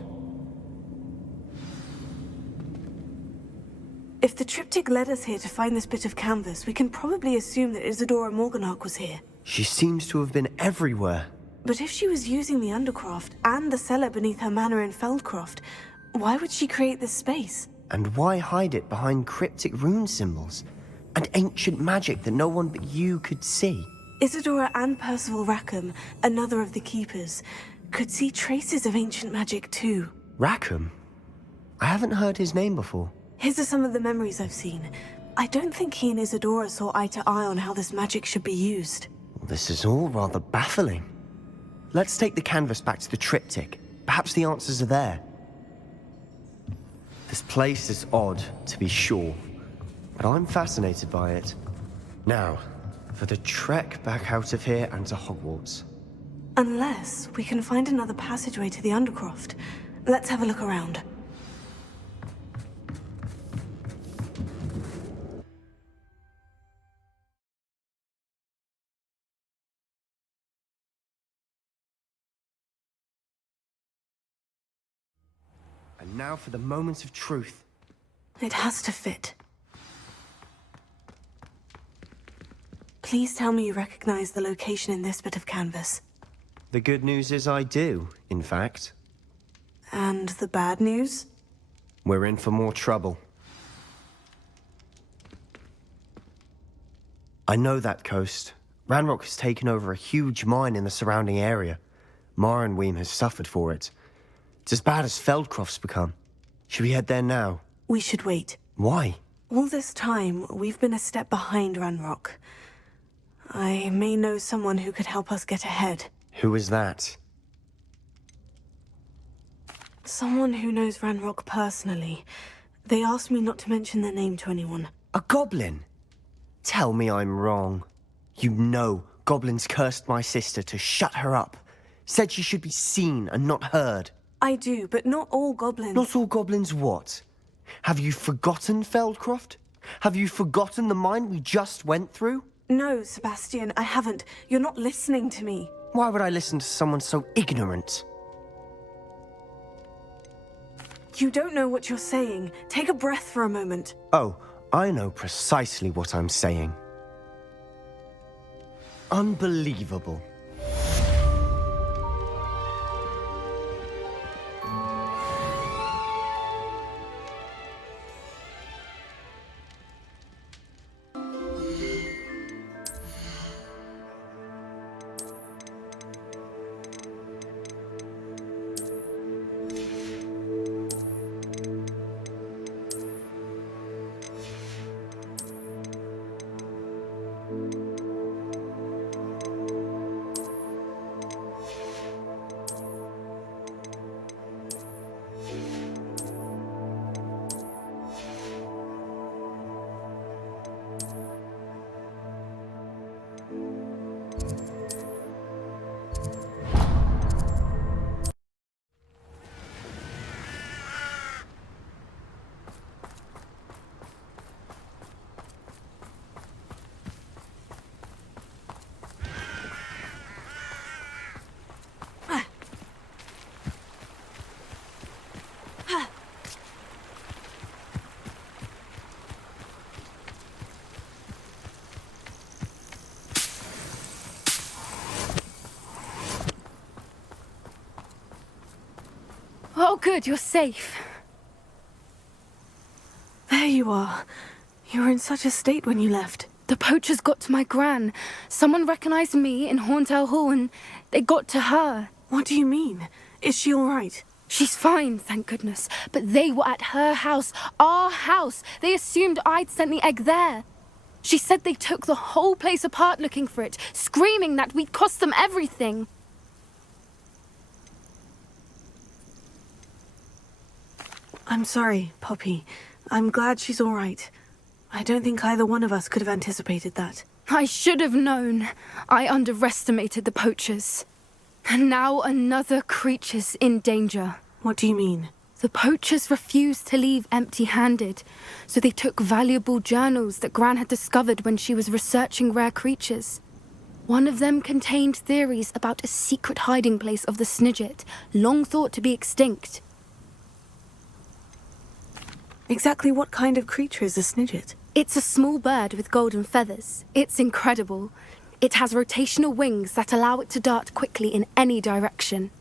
If the triptych led us here to find this bit of canvas, we can probably assume that Isadora Morganach was here. She seems to have been everywhere. But if she was using the Undercroft and the cellar beneath her manor in Feldcroft, why would she create this space? And why hide it behind cryptic rune symbols and ancient magic that no one but you could see? Isadora and Percival Rackham, another of the Keepers, could see traces of ancient magic too. Rackham? I haven't heard his name before. His are some of the memories I've seen. I don't think he and Isadora saw eye to eye on how this magic should be used. This is all rather baffling. Let's take the canvas back to the triptych. Perhaps the answers are there. This place is odd, to be sure, but I'm fascinated by it. Now, for the trek back out of here and to Hogwarts. Unless we can find another passageway to the Undercroft. Let's have a look around. And now for the moment of truth. It has to fit. Please tell me you recognize the location in this bit of canvas. The good news is I do, in fact. And the bad news? We're in for more trouble. I know that coast. Ranrock has taken over a huge mine in the surrounding area. Mornweem has suffered for it. It's as bad as Feldcroft's become. Should we head there now? We should wait. Why? All this time, we've been a step behind Ranrock. I may know someone who could help us get ahead. Who is that? Someone who knows Ranrock personally. They asked me not to mention their name to anyone. A goblin? Tell me I'm wrong. You know goblins cursed my sister to shut her up. Said she should be seen and not heard. I do, but not all goblins. Not all goblins what? Have you forgotten Feldcroft? Have you forgotten the mine we just went through? No, Sebastian, I haven't. You're not listening to me. Why would I listen to someone so ignorant? You don't know what you're saying. Take a breath for a moment. Oh, I know precisely what I'm saying. Unbelievable. Oh, good, you're safe. There you are. You were in such a state when you left. The poachers got to my gran. Someone recognized me in Horntail Hall and they got to her. What do you mean? Is she all right? She's fine, thank goodness. But they were at her house, our house. They assumed I'd sent the egg there. She said they took the whole place apart looking for it, screaming that we'd cost them everything. I'm sorry, Poppy. I'm glad she's all right. I don't think either one of us could have anticipated that. I should have known. I underestimated the poachers. And now another creature's in danger. What do you mean? The poachers refused to leave empty-handed, so they took valuable journals that Gran had discovered when she was researching rare creatures. One of them contained theories about a secret hiding place of the Snidget, long thought to be extinct. Exactly what kind of creature is a Snidget? It's a small bird with golden feathers. It's incredible. It has rotational wings that allow it to dart quickly in any direction.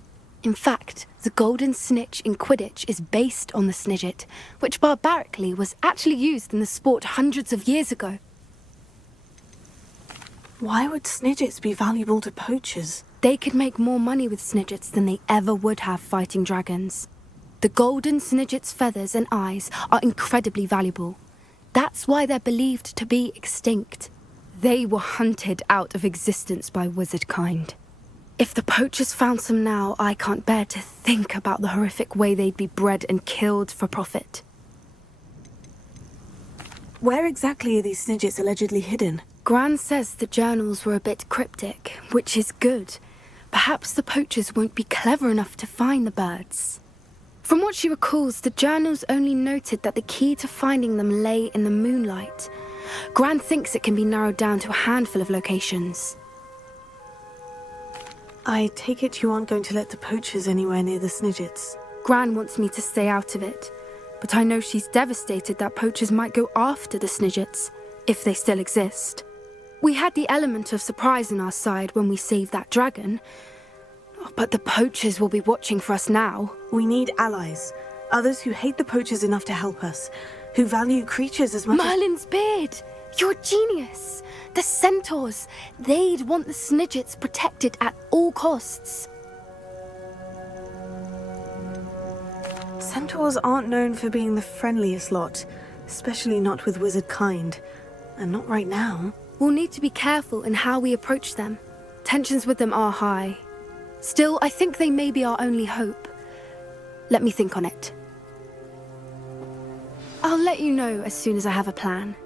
In fact, the golden snitch in Quidditch is based on the Snidget, which barbarically was actually used in the sport hundreds of years ago. Why would Snidgets be valuable to poachers? They could make more money with Snidgets than they ever would have fighting dragons. The golden Snidget's feathers and eyes are incredibly valuable. That's why they're believed to be extinct. They were hunted out of existence by wizard kind. If the poachers found some now, I can't bear to think about the horrific way they'd be bred and killed for profit. Where exactly are these Snidgets allegedly hidden? Gran says the journals were a bit cryptic, which is good. Perhaps the poachers won't be clever enough to find the birds. From what she recalls, the journals only noted that the key to finding them lay in the moonlight. Gran thinks it can be narrowed down to a handful of locations. I take it you aren't going to let the poachers anywhere near the Snidgets. Gran wants me to stay out of it, but I know she's devastated that poachers might go after the Snidgets, if they still exist. We had the element of surprise on our side when we saved that dragon, but the poachers will be watching for us now. We need allies, others who hate the poachers enough to help us, who value creatures as much Merlin's beard! You're a genius! The centaurs! They'd want the Snidgets protected at all costs. Centaurs aren't known for being the friendliest lot, especially not with wizard kind. And not right now. We'll need to be careful in how we approach them. Tensions with them are high. Still, I think they may be our only hope. Let me think on it. I'll let you know as soon as I have a plan.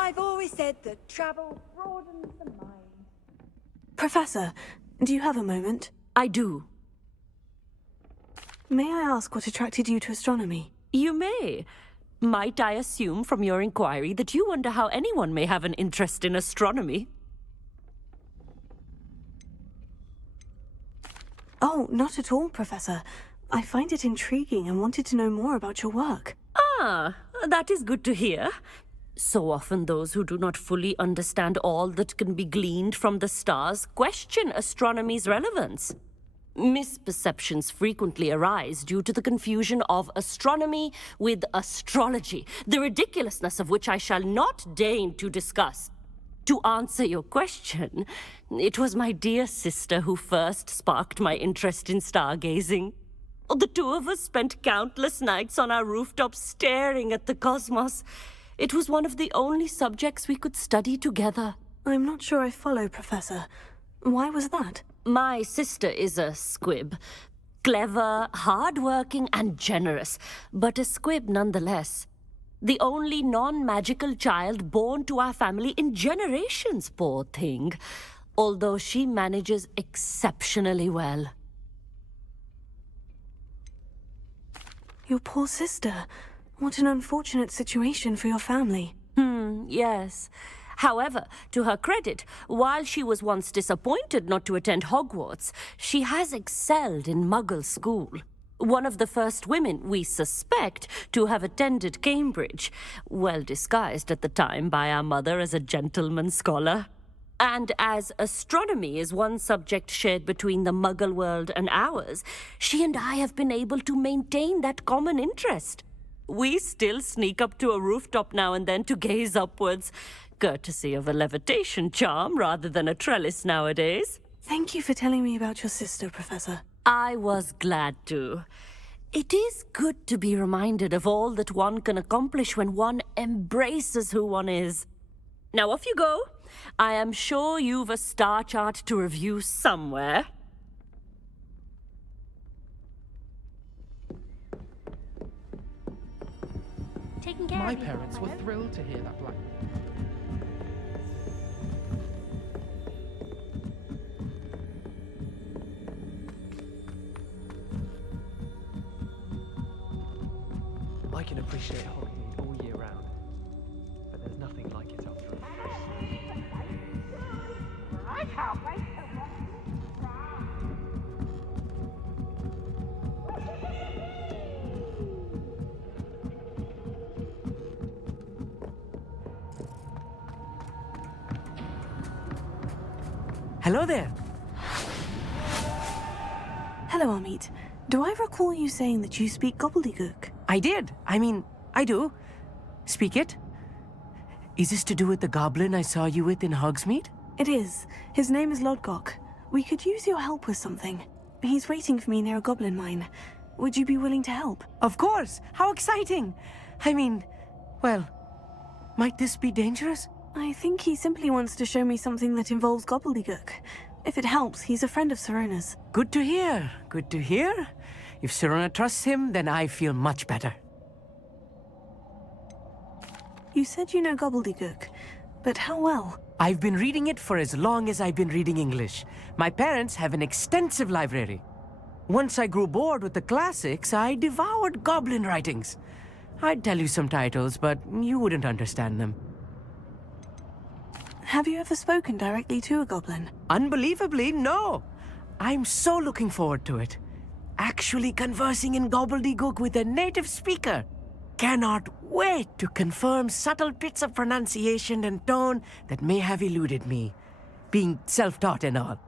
I've always said that travel broadens the mind. Professor, do you have a moment? I do. May I ask what attracted you to astronomy? You may. Might I assume from your inquiry that you wonder how anyone may have an interest in astronomy? Oh, not at all, Professor. I find it intriguing and wanted to know more about your work. Ah, that is good to hear. So often those who do not fully understand all that can be gleaned from the stars question astronomy's relevance. Misperceptions frequently arise due to the confusion of astronomy with astrology, the ridiculousness of which I shall not deign to discuss. To answer your question, it was my dear sister who first sparked my interest in stargazing. The two of us spent countless nights on our rooftops staring at the cosmos. It was one of the only subjects we could study together. I'm not sure I follow, Professor. Why was that? My sister is a squib. Clever, hard-working, and generous, but a squib nonetheless. The only non-magical child born to our family in generations, poor thing. Although she manages exceptionally well. Your poor sister. What an unfortunate situation for your family. Yes. However, to her credit, while she was once disappointed not to attend Hogwarts, she has excelled in Muggle school. One of the first women, we suspect, to have attended Cambridge, well disguised at the time by our mother as a gentleman scholar. And as astronomy is one subject shared between the Muggle world and ours, she and I have been able to maintain that common interest. We still sneak up to a rooftop now and then to gaze upwards, courtesy of a levitation charm rather than a trellis nowadays. Thank you for telling me about your sister, Professor. I was glad to. It is good to be reminded of all that one can accomplish when one embraces who one is. Now off you go. I am sure you've a star chart to review somewhere. My parents were thrilled to hear that black... I can appreciate Hogsmeade all year round, but there's nothing like it after all. I can't wait to Hello there. Hello, Amit. Do I recall you saying that you speak gobbledygook? I did. I mean, I do. Speak it. Is this to do with the goblin I saw you with in Hogsmeade? It is. His name is Lodgok. We could use your help with something. He's waiting for me near a goblin mine. Would you be willing to help? Of course! How exciting! I mean, well, might this be dangerous? I think he simply wants to show me something that involves gobbledygook. If it helps, he's a friend of Serona's. Good to hear. Good to hear. If Serona trusts him, then I feel much better. You said you know gobbledygook, but how well? I've been reading it for as long as I've been reading English. My parents have an extensive library. Once I grew bored with the classics, I devoured goblin writings. I'd tell you some titles, but you wouldn't understand them. Have you ever spoken directly to a goblin? Unbelievably, no. I'm so looking forward to it. Actually conversing in gobbledygook with a native speaker. Cannot wait to confirm subtle bits of pronunciation and tone that may have eluded me, being self-taught and all.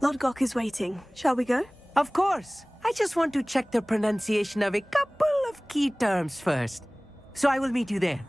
Lodgok is waiting. Shall we go? Of course. I just want to check the pronunciation of a couple of key terms first. So I will meet you there.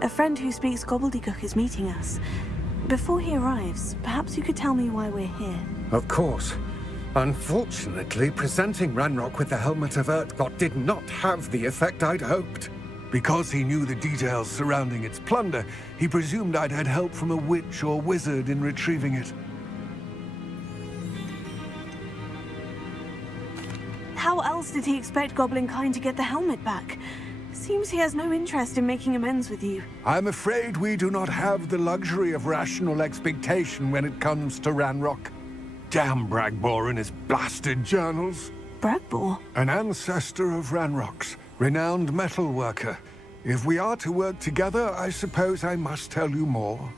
A friend who speaks gobbledygook is meeting us. Before he arrives, perhaps you could tell me why we're here. Of course. Unfortunately, presenting Ranrock with the Helmet of Urtkot did not have the effect I'd hoped. Because he knew the details surrounding its plunder, he presumed I'd had help from a witch or wizard in retrieving it. How else did he expect Goblinkind to get the helmet back? Seems he has no interest in making amends with you. I'm afraid we do not have the luxury of rational expectation when it comes to Ranrock. Damn Bragbor and his blasted journals. Bragbor? An ancestor of Ranrock's, renowned metal worker. If we are to work together, I suppose I must tell you more.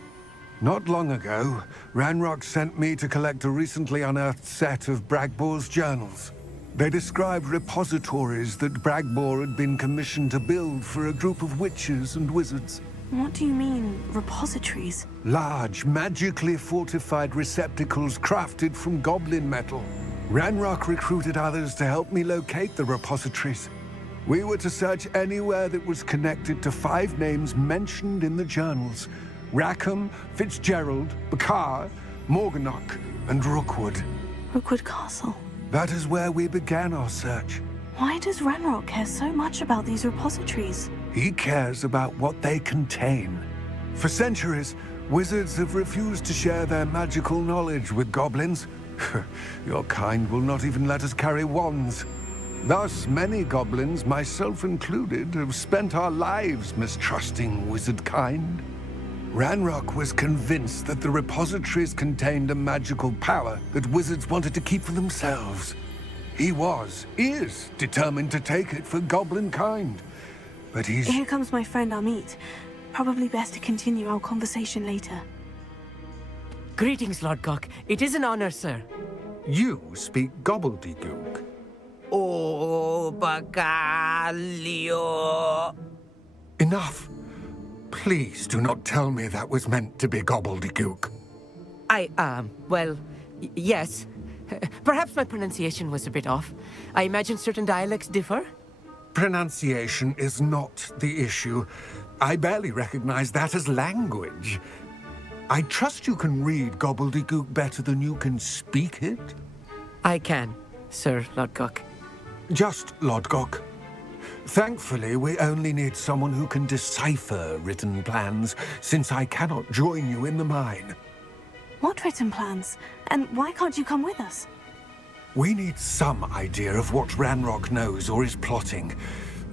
Not long ago, Ranrock sent me to collect a recently unearthed set of Bragbor's journals. They described repositories that Bragbor had been commissioned to build for a group of witches and wizards. What do you mean, repositories? Large, magically fortified receptacles crafted from goblin metal. Ranrock recruited others to help me locate the repositories. We were to search anywhere that was connected to 5 names mentioned in the journals: Rackham, Fitzgerald, Bakar, Morganach, and Rookwood. Rookwood Castle. That is where we began our search. Why does Ranrock care so much about these repositories? He cares about what they contain. For centuries, Wizards have refused to share their magical knowledge with goblins. Your kind will not even let us carry wands. Thus, many goblins, myself included, have spent our lives mistrusting wizard kind. Ranrock was convinced that the repositories contained a magical power that wizards wanted to keep for themselves. He is determined to take it for goblin kind. But he's... Here comes my friend Amit. Probably best to continue our conversation later. Greetings, Lord Cock. It is an honor, sir. You speak gobbledygook. Oh, Bagalio. Enough. Please do not tell me that was meant to be gobbledygook. Well, yes. Perhaps my pronunciation was a bit off. I imagine certain dialects differ? Pronunciation is not the issue. I barely recognize that as language. I trust you can read gobbledygook better than you can speak it? I can, Sir Lodgok. Just Lodgok. Thankfully, we only need someone who can decipher written plans, since I cannot join you in the mine. What written plans? And why can't you come with us? We need some idea of what Ranrock knows or is plotting.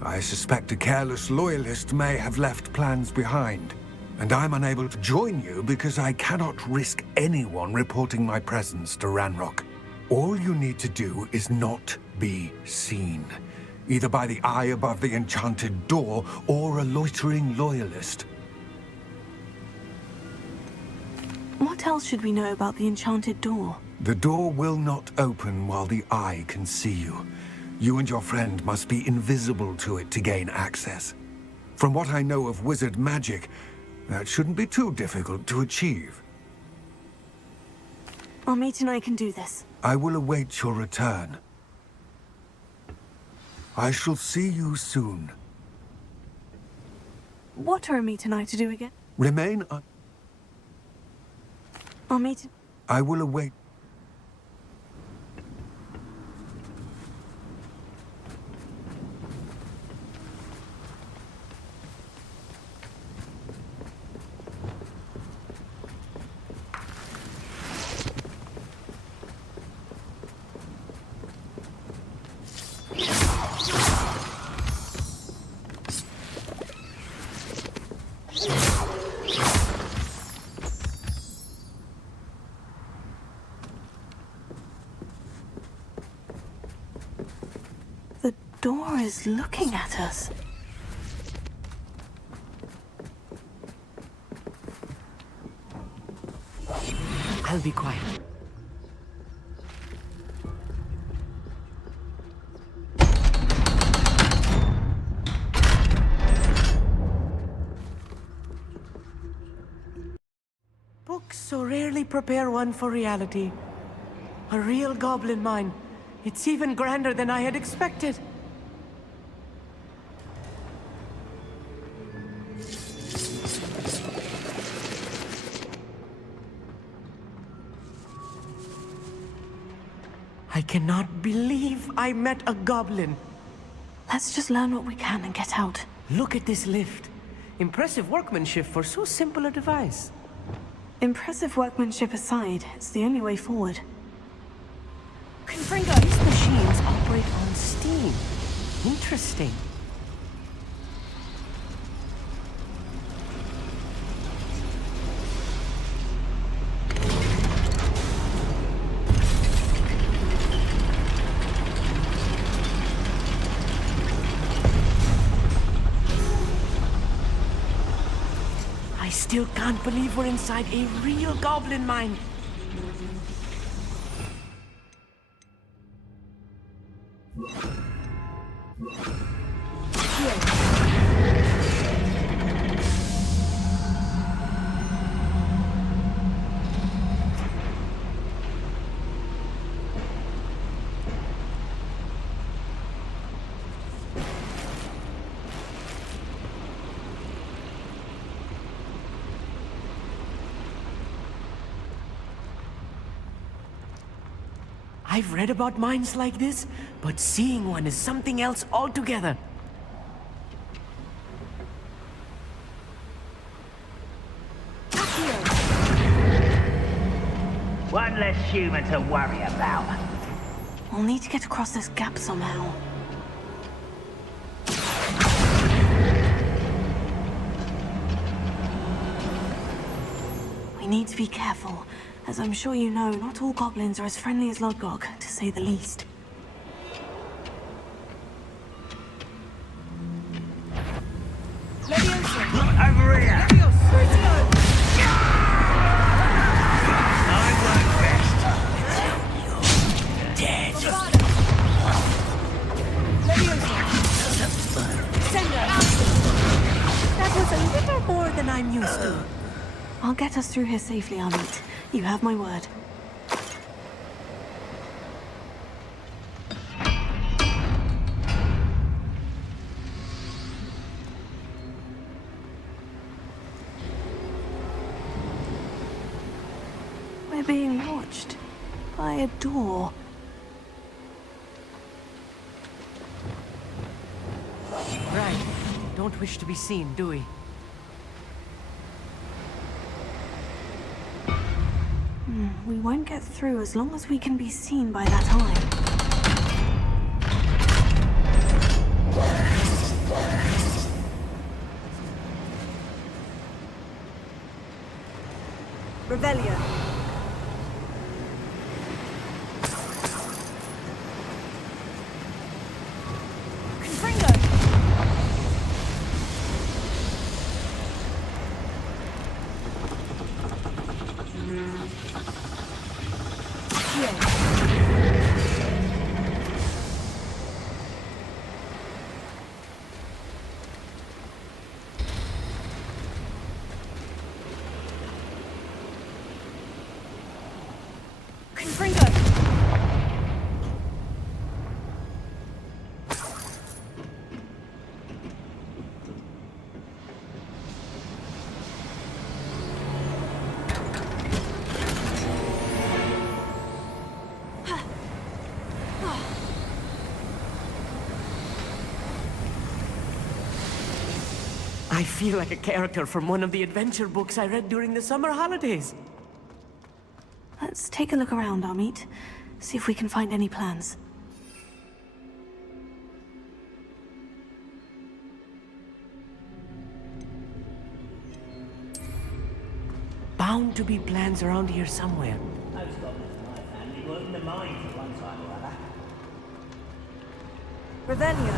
I suspect a careless loyalist may have left plans behind. And I'm unable to join you because I cannot risk anyone reporting my presence to Ranrock. All you need to do is not be seen, either by the eye above the enchanted door or a loitering loyalist. What else should we know about the enchanted door? The door will not open while the eye can see you. You and your friend must be invisible to it to gain access. From what I know of wizard magic, that shouldn't be too difficult to achieve. Amit and I can do this. I will await your return. I shall see you soon. What are Amit and I to do again? Remain Amit... I will await... The door is looking at us. I'll be quiet. Books so rarely prepare one for reality. A real goblin mine. It's even grander than I had expected. I cannot believe I met a goblin. Let's just learn what we can and get out. Look at this lift. Impressive workmanship for so simple a device. Impressive workmanship aside, it's the only way forward. Confringo, these machines operate on steam. Interesting. I still can't believe we're inside a real goblin mine. I've read about mines like this, but seeing one is something else altogether. one less human to worry about. We'll need to get across this gap somehow. We need to be careful. As I'm sure you know, not all goblins are as friendly as Lodgok, to say the least. Over here! I work best until you're dead. That was a little more than I'm used to. I'll get us through here safely, Amit. You have my word. We're being watched by a door. Right. Don't wish to be seen, do we? We won't get through as long as we can be seen by that eye. Revelio. I feel like a character from one of the adventure books I read during the summer holidays. Let's take a look around, Amit. See if we can find any plans. Bound to be plans around here somewhere. Those goblins in my family were in the mines at one time or other. Revelio.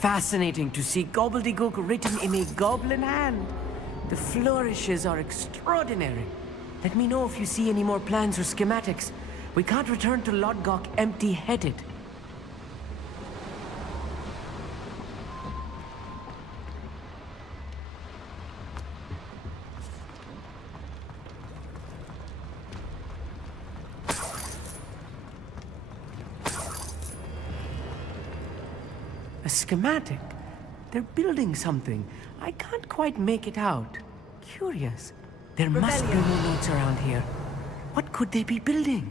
Fascinating to see gobbledygook written in a goblin hand. The flourishes are extraordinary. Let me know if you see any more plans or schematics. We can't return to Lodgok empty-headed. A schematic? They're building something. I can't quite make it out. Curious. There must be more notes around here. What could they be building?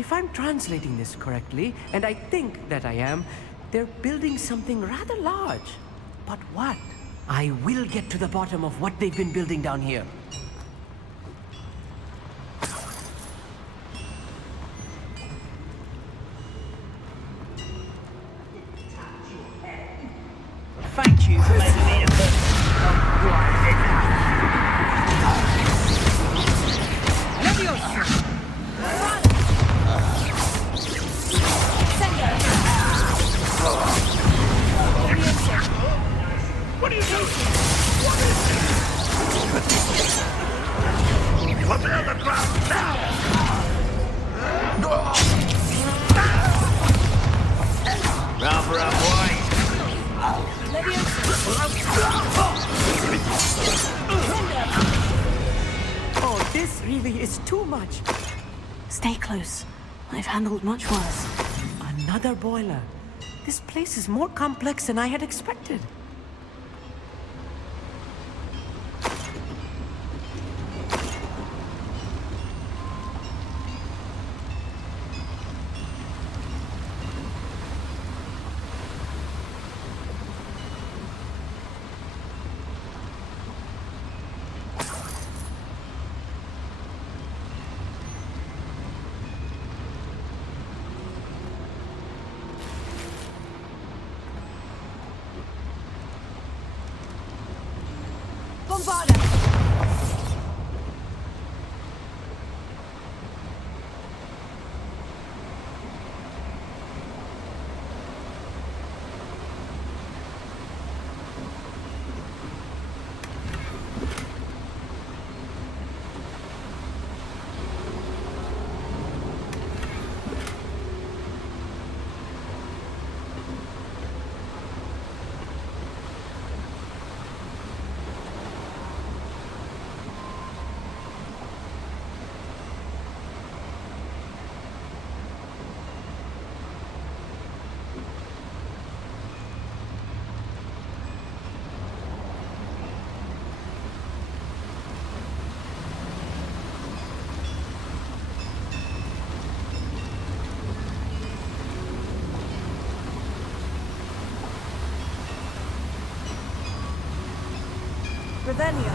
If I'm translating this correctly, and I think that I am, they're building something rather large. But what? I will get to the bottom of what they've been building down here. Thank you for letting me in. What are you doing? Put me on the ground now! Round, wide. Oh, this really is too much. Stay close. I've handled much worse. Another boiler. This place is more complex than I had expected. Revelio.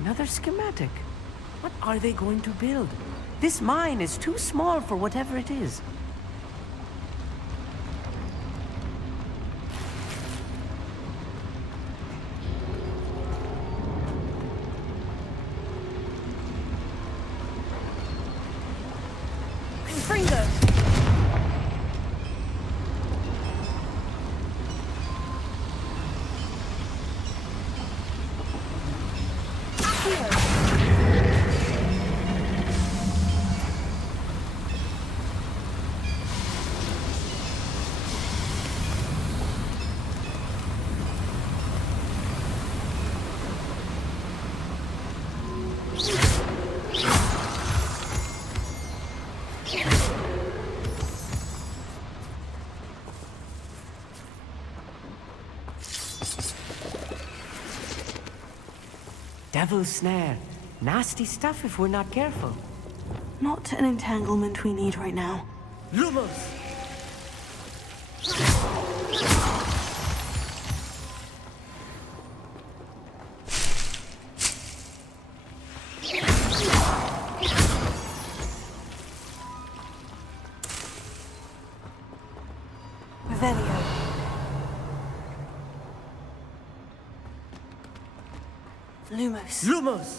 Another schematic. What are they going to build? This mine is too small for whatever it is. Devil's snare. Nasty stuff if we're not careful. Not an entanglement we need right now. Lumos! Revelio. Lumos. Lumos!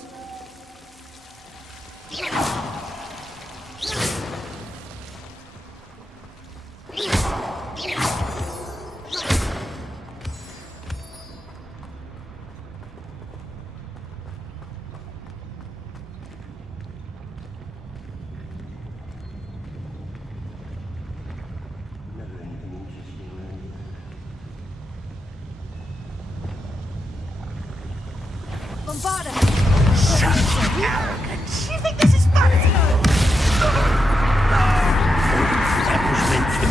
Bombarda! You think this is fun? That was meant for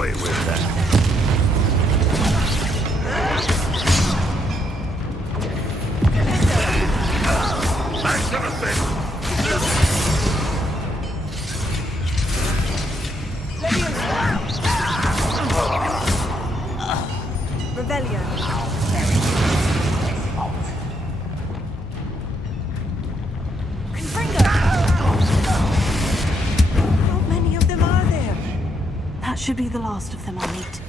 away with that. Back to the pit. Revelio. How many of them are there? That should be the last of them I'll meet.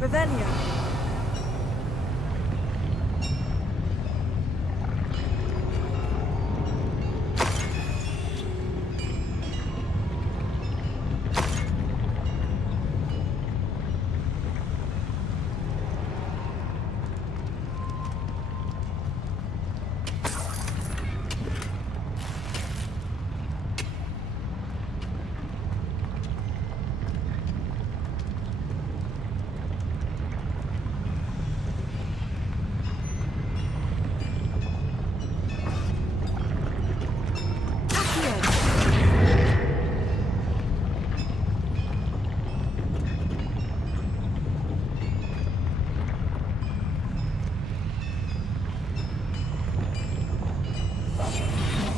Revelio.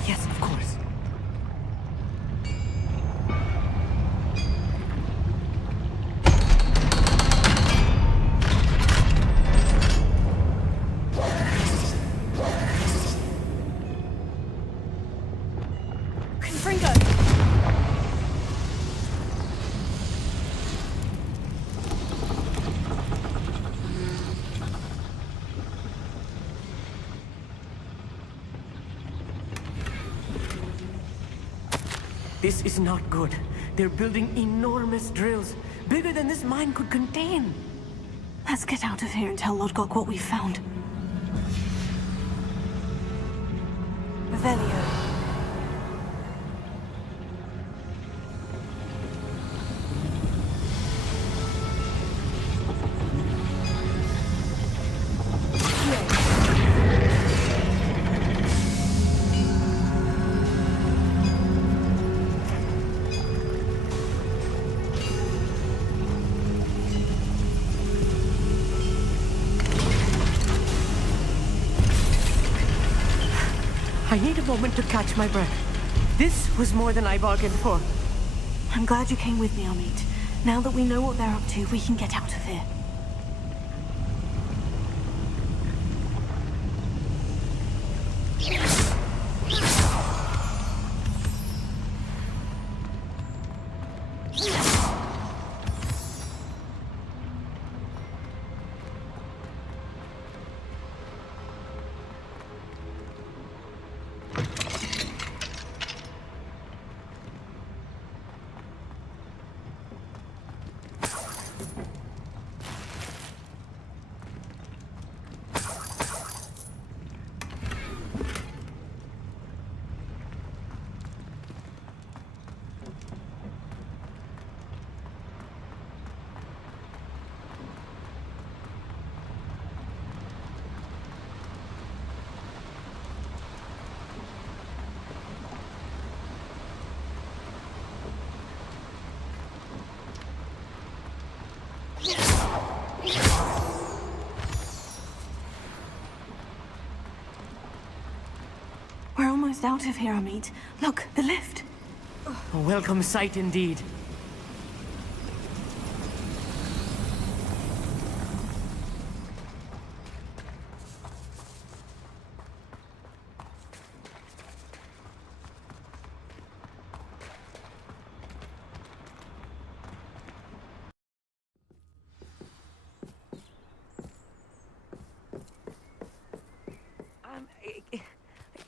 Yes, of course. Confringo. This is not good. They're building enormous drills, bigger than this mine could contain. Let's get out of here and tell Lodgok what we found. Revelio. I need a moment to catch my breath. This was more than I bargained for. I'm glad you came with me, Amit. Now that we know what they're up to, we can get out of here. We're almost out of here, Amit. Look, the lift. A welcome sight indeed.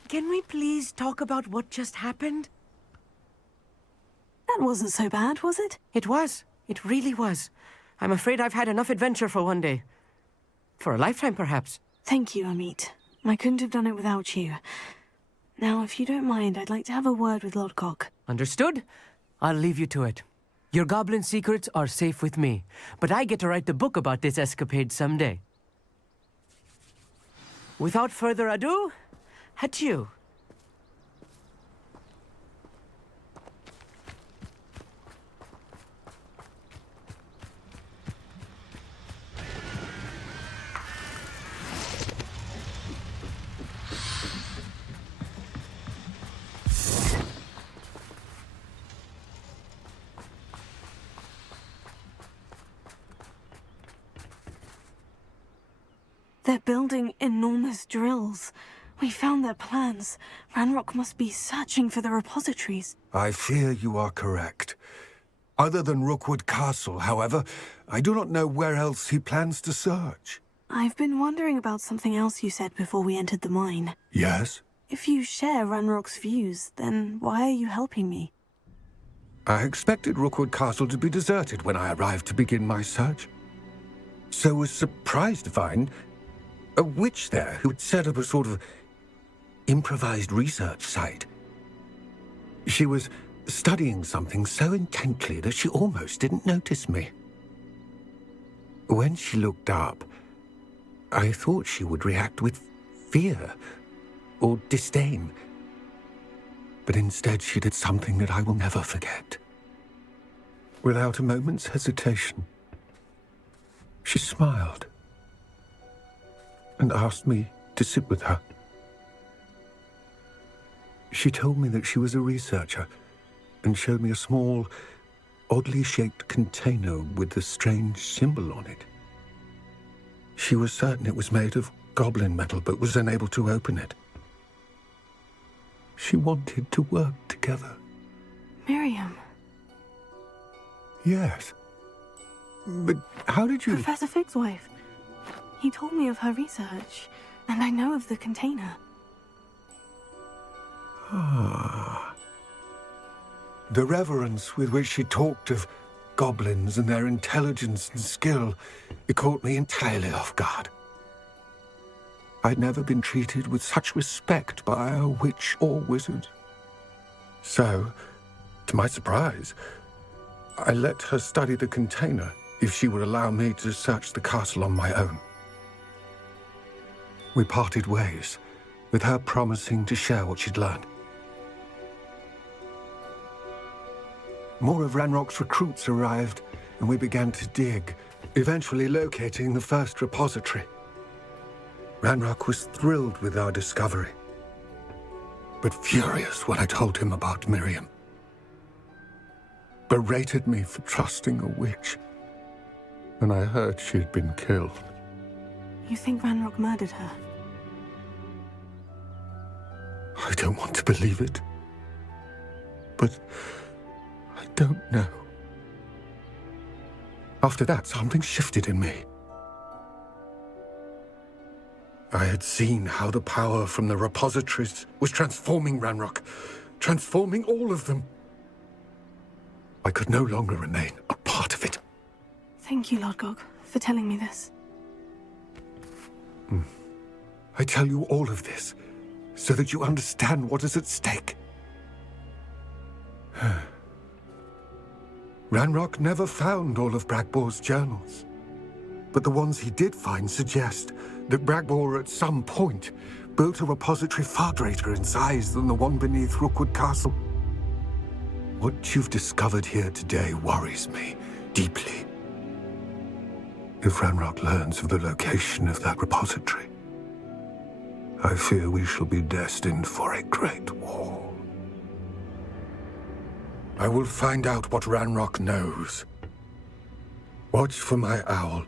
Can we please talk about what just happened? That wasn't so bad, was it? It was. It really was. I'm afraid I've had enough adventure for one day. For a lifetime, perhaps. Thank you, Amit. I couldn't have done it without you. Now, if you don't mind, I'd like to have a word with Lodgok. Understood? I'll leave you to it. Your goblin secrets are safe with me, but I get to write the book about this escapade someday. Without further ado, adieu. They're building enormous drills. We found their plans. Ranrock must be searching for the repositories. I fear you are correct. Other than Rookwood Castle, however, I do not know where else he plans to search. I've been wondering about something else you said before we entered the mine. Yes? If you share Ranrock's views, then why are you helping me? I expected Rookwood Castle to be deserted when I arrived to begin my search. So was surprised to find a witch there who had set up a sort of improvised research site. She was studying something so intently that she almost didn't notice me. When she looked up, I thought she would react with fear or disdain. But instead she did something that I will never forget. Without a moment's hesitation, she smiled and asked me to sit with her. She told me that she was a researcher and showed me a small, oddly shaped container with a strange symbol on it. She was certain it was made of goblin metal, but was unable to open it. She wanted to work together. Miriam. Yes. But how did you... Professor Fig's wife. He told me of her research, and I know of the container. Ah. The reverence with which she talked of goblins and their intelligence and skill, it caught me entirely off guard. I'd never been treated with such respect by a witch or wizard. So, to my surprise, I let her study the container if she would allow me to search the castle on my own. We parted ways, with her promising to share what she'd learned. More of Ranrock's recruits arrived, and we began to dig, eventually locating the first repository. Ranrock was thrilled with our discovery, but furious when I told him about Miriam. Berated me for trusting a witch, and I heard she'd been killed. You think Ranrock murdered her? I don't want to believe it, but I don't know. After that, something shifted in me. I had seen how the power from the repositories was transforming Ranrock, transforming all of them. I could no longer remain a part of it. Thank you, Lodgok, for telling me this. I tell you all of this so that you understand what is at stake. Ranrock never found all of Bragbor's journals, but the ones he did find suggest that Bragbor at some point built a repository far greater in size than the one beneath Rookwood Castle. What you've discovered here today worries me deeply. If Ranrock learns of the location of that repository, I fear we shall be destined for a great war. I will find out what Ranrock knows. Watch for my owl.